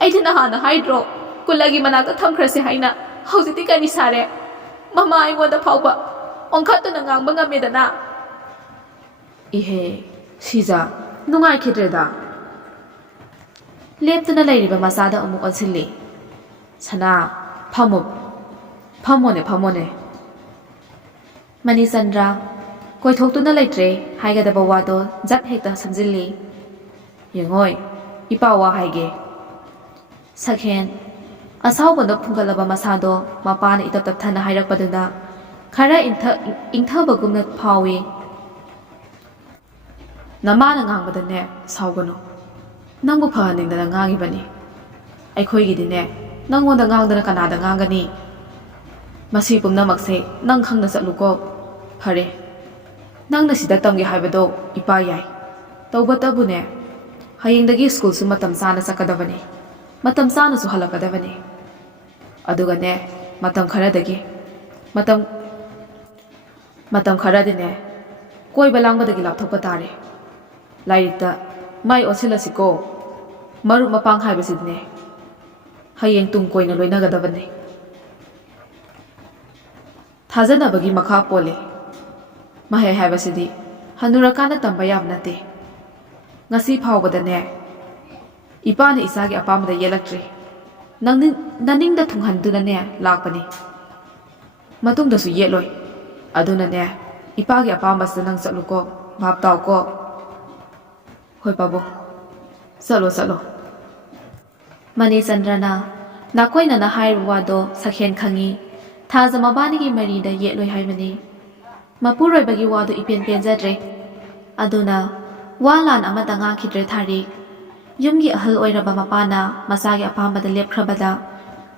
ꯑꯩꯗꯤ ꯅꯍꯥꯟꯅ ꯍꯥꯏꯗ꯭ꯔꯣ ꯀꯨꯜꯂꯒꯤ ꯃꯅꯥꯛꯇ ꯊꯝꯈ꯭ꯔꯁꯦ ꯍꯥꯏꯅ ꯍꯧꯖꯤꯛꯇꯤ ꯀꯔꯤ ꯁꯥꯔꯦ ꯃꯃꯥ ꯑꯩꯉꯣꯟꯗ ꯐꯥꯎꯕ ꯑꯣꯟꯈꯠꯇꯨꯅ ꯉꯥꯡꯕ ꯉꯝꯃꯦꯗꯅ ꯏꯍꯦ ꯁꯤꯖꯥ ꯅꯨꯡꯉꯥꯏꯈꯤꯗ꯭ꯔꯦꯗ ꯂꯦꯞꯇꯨꯅ ꯂꯩꯔꯤꯕ ꯃꯆꯥꯗ ꯑꯃꯨꯛ ꯑꯣꯟꯁꯤꯜꯂꯤ ꯁꯅꯥ ꯐꯝꯃꯣꯅꯦ ꯃꯅꯤꯆꯟꯗ꯭ꯔ ꯀꯣꯏꯊꯣꯛꯇꯨꯅ ꯂꯩꯇ꯭ꯔꯦ ꯍꯥꯏꯒꯗꯕ ꯋꯥꯗꯣ ꯖꯠ ꯍꯦꯛꯇ ꯁꯝꯖꯤꯜꯂꯤ ꯌꯦꯡꯉꯣꯏ ꯏꯄꯥ ꯋꯥ ꯍꯥꯏꯒꯦ ꯁꯛꯍꯦꯟ ꯑꯁꯥꯎꯕꯅ ꯐꯨꯡꯒꯠꯂꯕ ꯃꯁꯥꯗꯣ ꯃꯄꯥꯅ ꯏꯇꯞ ꯇꯞꯊꯅ ꯍꯥꯏꯔꯛꯄꯗꯨꯗ ꯈꯔ ꯏꯪꯊꯕꯒꯨꯝꯅ ꯐꯥꯎꯏ ꯅꯃꯥꯅ ꯉꯥꯡꯕꯗꯅꯦ ꯁꯥꯎꯒꯅꯨ ꯅꯪꯕꯨ ꯐꯍꯟꯅꯤꯡꯗꯅ ꯉꯥꯡꯉꯤꯕꯅꯤ ꯑꯩꯈꯣꯏꯒꯤꯗꯤꯅꯦ ꯅꯪꯉꯣꯟꯗ ꯉꯥꯡꯗꯅ ꯀꯅꯥꯗ ꯉꯥꯡꯒꯅꯤ ꯃꯁꯤ ꯄꯨꯝꯅꯃꯛꯁꯦ ꯅꯪ ꯈꯪꯅ ꯆꯠꯂꯨꯀꯣ ꯐꯔꯦ ꯅꯪꯅ ꯁꯤꯗ ꯇꯝꯒꯦ ꯍꯥꯏꯕꯗꯣ ꯏꯄꯥ ꯌꯥꯏ ꯇꯧꯕꯇꯕꯨꯅꯦ ꯍꯌꯦꯡꯗꯒꯤ ꯁ꯭ꯀꯨꯜꯁꯨ ꯃꯇꯝ ꯆꯥꯅ ꯆꯠꯀꯗꯕꯅꯤ ꯃꯇꯝ ꯆꯥꯅꯁꯨ ꯍꯜꯂꯛꯀꯗꯕꯅꯤ ꯑꯗꯨꯒꯅꯦ ꯃꯇꯝ ꯈꯔꯗꯤꯅꯦ ꯀꯣꯏꯕ ꯂꯥꯡꯕꯗꯒꯤ ꯂꯥꯞꯊꯣꯛꯄ ꯇꯥꯔꯦ ꯂꯥꯏꯔꯤꯛꯇ ꯃꯥꯏ ꯑꯣꯟꯁꯤꯜꯂꯁꯤꯀꯣ ꯃꯔꯨꯞ ꯃꯄꯥꯡ ꯍꯥꯏꯕꯁꯤꯗꯤꯅꯦ ꯍꯌꯦꯡ ꯇꯨꯡ ꯀꯣꯏꯅ ꯂꯣꯏꯅꯒꯗꯕꯅꯤ ꯊꯥꯖꯅꯕꯒꯤ ꯃꯈꯥ ꯄꯣꯜꯂꯤ ꯃꯍꯩ ꯍꯥꯏꯕꯁꯤꯗꯤ ꯍꯟꯅꯨꯔꯀꯥꯟꯗ ꯇꯝꯕ ꯌꯥꯕ ꯅꯠꯇꯦ ꯉꯁꯤ ꯐꯥꯎꯕꯗꯅꯦ ꯏꯄꯥꯅ ꯏꯆꯥꯒꯤ ꯑꯄꯥꯝꯕꯗ ꯌꯦꯠꯂꯛꯇ꯭ꯔꯤ ꯅꯅꯤꯡꯗ ꯊꯨꯡꯍꯟꯗꯨꯅꯅꯦ ꯂꯥꯛꯄꯅꯤ ꯃꯇꯨꯡꯗꯁꯨ ꯌꯦꯠꯂꯣꯏ ꯑꯗꯨꯅꯅꯦ ꯏꯄꯥꯒꯤ ꯑꯄꯥꯝꯕꯁꯤꯗ ꯅꯪ ꯆꯠꯂꯨꯀꯣ ꯚꯥꯞ ꯇꯥꯎꯀꯣ ꯍꯣꯏ ꯄꯥꯕꯨꯡ ꯆꯠꯂꯣ ꯃꯅꯤꯆꯟꯗ꯭ꯔꯅ ꯅꯥꯀꯣꯏꯅꯅ ꯍꯥꯏꯔꯤꯕ ꯋꯥꯗꯣ ꯁꯛꯍꯦꯟ ꯈꯪꯉꯤ ꯊꯥꯖ ꯃꯕꯥꯅꯤꯒꯤ ꯃꯔꯤꯗ ꯌꯦꯠꯂꯣꯏ ꯍꯥꯏꯕꯅꯤ ꯃꯄꯨꯔꯣꯏꯕꯒꯤ ꯋꯥꯗꯨ ꯏꯄꯦꯟ ꯄꯦꯟꯖꯗ꯭ꯔꯦ ꯑꯗꯨꯅ ꯋꯥ ꯂꯥꯟ ꯑꯃꯇ ꯉꯥꯡꯈꯤꯗ꯭ꯔꯦ ꯊꯥꯔꯤꯛ ꯌꯨꯝꯒꯤ ꯑꯍꯜ ꯑꯣꯏꯔꯕ ꯃꯄꯥꯅ ꯃꯆꯥꯒꯤ ꯑꯄꯥꯝꯕꯗ ꯂꯦꯞꯈ꯭ꯔꯕꯗ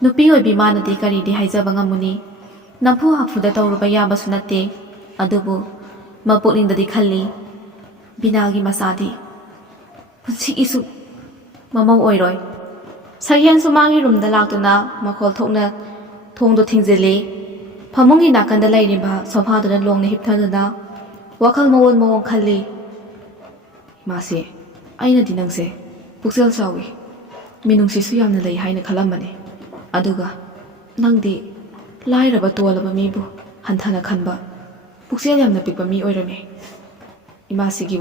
ꯅꯨꯄꯤ ꯑꯣꯏꯕꯤ ꯃꯥꯅꯗꯤ ꯀꯔꯤꯗꯤ ꯍꯥꯏꯖꯕ ꯉꯝꯃꯨꯅꯤ ꯅꯝꯐꯨ ꯍꯥꯐꯨꯗ ꯇꯧꯔꯨꯕ ꯌꯥꯕꯁꯨ ꯅꯠꯇꯦ ꯑꯗꯨꯕꯨ ꯃꯄꯨꯛꯅꯤꯡꯗꯗꯤ ꯈꯜꯂꯤ ꯕꯤꯅꯥꯒꯤ ꯃꯆꯥꯗꯤ ꯄꯨꯟꯁꯤꯒꯤꯁꯨ ꯃꯃꯧ ꯑꯣꯏꯔꯣꯏ ꯁꯛꯍꯦꯟ ꯁꯨꯃꯥꯡꯒꯤ ꯔꯨꯝꯗ ꯂꯥꯛꯇꯨꯅ ꯃꯈꯣꯜ ꯊꯣꯛꯅ ꯊꯣꯡꯗꯣ ꯊꯤꯡꯖꯤꯜꯂꯤ ꯐꯃꯨꯡꯒꯤ ꯅꯥꯀꯟꯗ ꯂꯩꯔꯤꯕ ꯁꯣꯐꯥꯗꯨꯗ ꯂꯣꯡꯅ ꯍꯤꯞꯊꯗꯨꯅ ꯋꯥꯈꯜ ꯃꯑꯣꯡ ꯈꯜꯂꯤ ꯃꯥꯁꯦ ꯑꯩꯅꯗꯤ ꯅꯪꯁꯦ ꯄꯨꯛꯆꯦꯜ ꯆꯥꯎꯏ ꯃꯤꯅꯨꯡꯁꯤꯁꯨ ꯌꯥꯝꯅ ꯂꯩ ꯍꯥꯏꯅ ꯈꯜꯂꯝꯕꯅꯤ ꯑꯗꯨꯒ ꯅꯪꯗꯤ ꯂꯥꯏꯔꯕ ꯇꯣꯜꯂꯕ ꯃꯤꯕꯨ ꯍꯟꯊꯅ khanda ꯄꯨꯛꯆꯦꯜ ꯌꯥꯝꯅ ꯄꯤꯛꯄ ꯃꯤ ꯑꯣꯏꯔꯝꯃꯤ ꯏꯃꯥꯁꯤꯒꯤ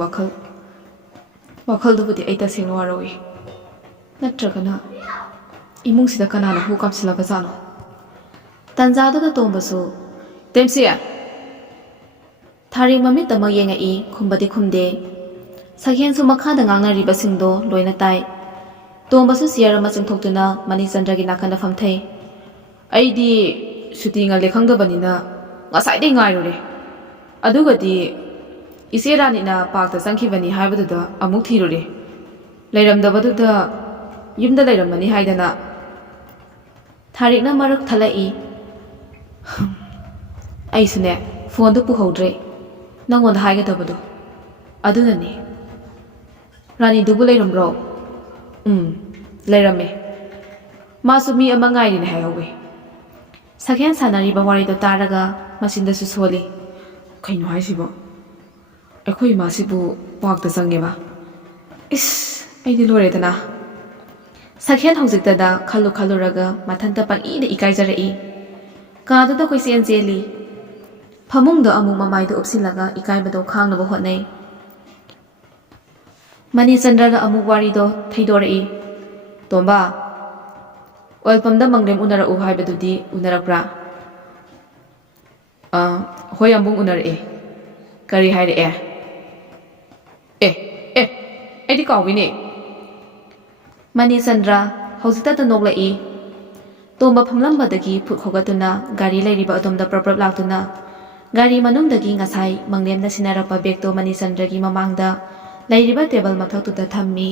ꯋꯥꯈꯜꯗꯨꯕꯨꯗꯤ ꯑꯩ ꯇꯁꯦꯡꯅ ꯋꯥꯔꯧꯏ ꯅꯠꯇ꯭ꯔꯒꯅ ꯏꯃꯨꯡꯁꯤꯗ ꯀꯅꯥꯅ ꯍꯨ ꯀꯥꯝꯁꯤꯜꯂꯕꯖꯥꯠꯅꯣ ꯇꯟꯖꯥꯗꯨꯗ ꯇꯣꯝꯕꯁꯨ ꯇꯦꯝꯁꯤ ꯊꯥꯔꯤꯛ ꯃꯃꯤꯠ ꯑꯃ ꯌꯦꯡꯉꯛꯏ ꯈꯨꯝꯕꯗꯤ ꯈꯨꯝꯗꯦ ꯁꯛꯍꯦꯟꯁꯨ ꯃꯈꯥꯗ ꯉꯥꯡꯅꯔꯤꯕꯁꯤꯡꯗꯣ ꯂꯣꯏꯅ ꯇꯥꯏ ꯇꯣꯝꯕꯁꯨ ꯆꯤꯌꯔ ꯑꯃ ꯆꯤꯡꯊꯣꯛꯇꯨꯅ ꯃꯅꯤꯆꯟꯗ꯭ꯔꯒꯤ ꯅꯥꯀꯟꯗ ꯐꯝꯊꯩ ꯑꯩꯗꯤ ꯁꯨꯇꯤ ꯉꯜꯂꯦ ꯈꯪꯗꯕꯅꯤꯅ ꯉꯁꯥꯏꯗꯩ ꯉꯥꯏꯔꯨꯔꯦ ꯑꯗꯨꯒꯗꯤ ꯏꯆꯦ ꯔꯥꯅꯤꯅ ꯄꯥꯛꯇ ꯆꯪꯈꯤꯕꯅꯤ ꯍꯥꯏꯕꯗꯨꯗ ꯑꯃꯨꯛ ꯊꯤꯔꯨꯔꯦ ꯂꯩꯔꯝꯗꯕꯗꯨꯗ ꯌꯨꯝꯗ ꯂꯩꯔꯝꯃꯅꯤ ꯍꯥꯏꯗꯅ ꯊꯥꯔꯤꯛꯅ ꯃꯔꯛ ꯊꯠꯂꯛꯏ ꯑꯩꯁꯨꯅꯦ ꯐꯣꯟꯗꯨ ꯄꯨꯍꯧꯗ꯭ꯔꯦ ꯅꯪꯉꯣꯟꯗ ꯍꯥꯏꯒꯗꯕꯗꯣ ꯑꯗꯨꯅꯅꯤ ꯔꯥꯅꯤꯗꯨꯕꯨ ꯂꯩꯔꯝꯕ꯭ꯔꯣ ꯂꯩꯔꯝꯃꯦ ꯃꯥꯁꯨ ꯃꯤ ꯑꯃ ꯉꯥꯏꯔꯤꯅꯦ ꯍꯥꯏꯍꯧꯋꯦ ꯁꯛꯍꯦꯟ ꯁꯥꯟꯅꯔꯤꯕ ꯋꯥꯔꯤꯗꯣ ꯇꯥꯔꯒ ꯃꯆꯤꯟꯗꯁꯨ ꯁꯣꯜꯂꯤ ꯀꯩꯅꯣ ꯍꯥꯏꯁꯤꯕꯣ ꯑꯩꯈꯣꯏ ꯏꯃꯥꯁꯤꯕꯨ ꯄꯥꯛꯇ ꯆꯪꯉꯦꯕ ꯏꯁ ꯑꯩꯗꯤ ꯂꯣꯏꯔꯦꯗꯅ ꯁꯛꯍꯦꯟ ꯍꯧꯖꯤꯛꯇꯗ ꯈꯜꯂꯨꯔꯒ ꯃꯊꯟꯇ ꯄꯪꯏꯗ ꯏꯀꯥꯏꯖꯔꯛꯏ ꯀꯥꯗꯨꯗ ꯀꯣꯏꯆꯦꯟ ꯆꯦꯜꯂꯤ ꯐꯃꯨꯡꯗ ꯑꯃꯨꯛ ꯃꯃꯥꯏꯗ ꯎꯞꯁꯤꯜꯂꯒ ꯏꯀꯥꯏꯕꯗꯣ ꯈꯥꯡꯅꯕ ꯍꯣꯠꯅꯩ ꯃꯅꯤꯆꯟꯗ꯭ꯔꯅ ꯑꯃꯨꯛ ꯋꯥꯔꯤꯗꯣ ꯊꯩꯗꯣꯔꯛꯏ ꯇꯣꯝꯕꯥ ꯑꯣꯏꯜ ꯄꯝꯗ ꯃꯪꯂꯦꯝ ꯎꯅꯔꯛꯎ ꯍꯥꯏꯕꯗꯨꯗꯤ ꯎꯅꯔꯛꯄ꯭ꯔꯥ ꯍꯣꯏ ꯑꯃꯨꯛ ꯎꯅꯔꯛꯑꯦ ꯀꯔꯤ ꯍꯥꯏꯔꯛꯑꯦ ꯑꯩꯗꯤ ꯀꯥꯎꯏꯅꯦ ꯃꯅꯤꯆꯟꯗ꯭ꯔ ꯍꯧꯖꯤꯛꯇꯗ ꯅꯣꯛꯂꯛꯏ ꯇꯣꯝꯕ ꯐꯝꯂꯝꯕꯗꯒꯤ ꯐꯨꯠ ꯍꯧꯒꯠꯇꯨꯅ ꯒꯥꯔꯤ ꯂꯩꯔꯤꯕ ꯑꯗꯣꯝꯗ ꯄ꯭ꯔꯞ ꯂꯥꯛꯇꯨꯅ ꯒꯥꯔꯤ ꯃꯅꯨꯡꯗꯒꯤ ꯉꯁꯥꯏ ꯃꯪꯂꯦꯝꯅ ꯁꯤꯟꯅꯔꯛꯄ ꯕꯦꯒꯇꯣ ꯃꯅꯤꯆꯟꯗ꯭ꯔꯒꯤ ꯃꯃꯥꯡꯗ ꯂꯩꯔꯤꯕ ꯇꯦꯕꯜ ꯃꯊꯛꯇꯨꯗ ꯊꯝꯃꯤ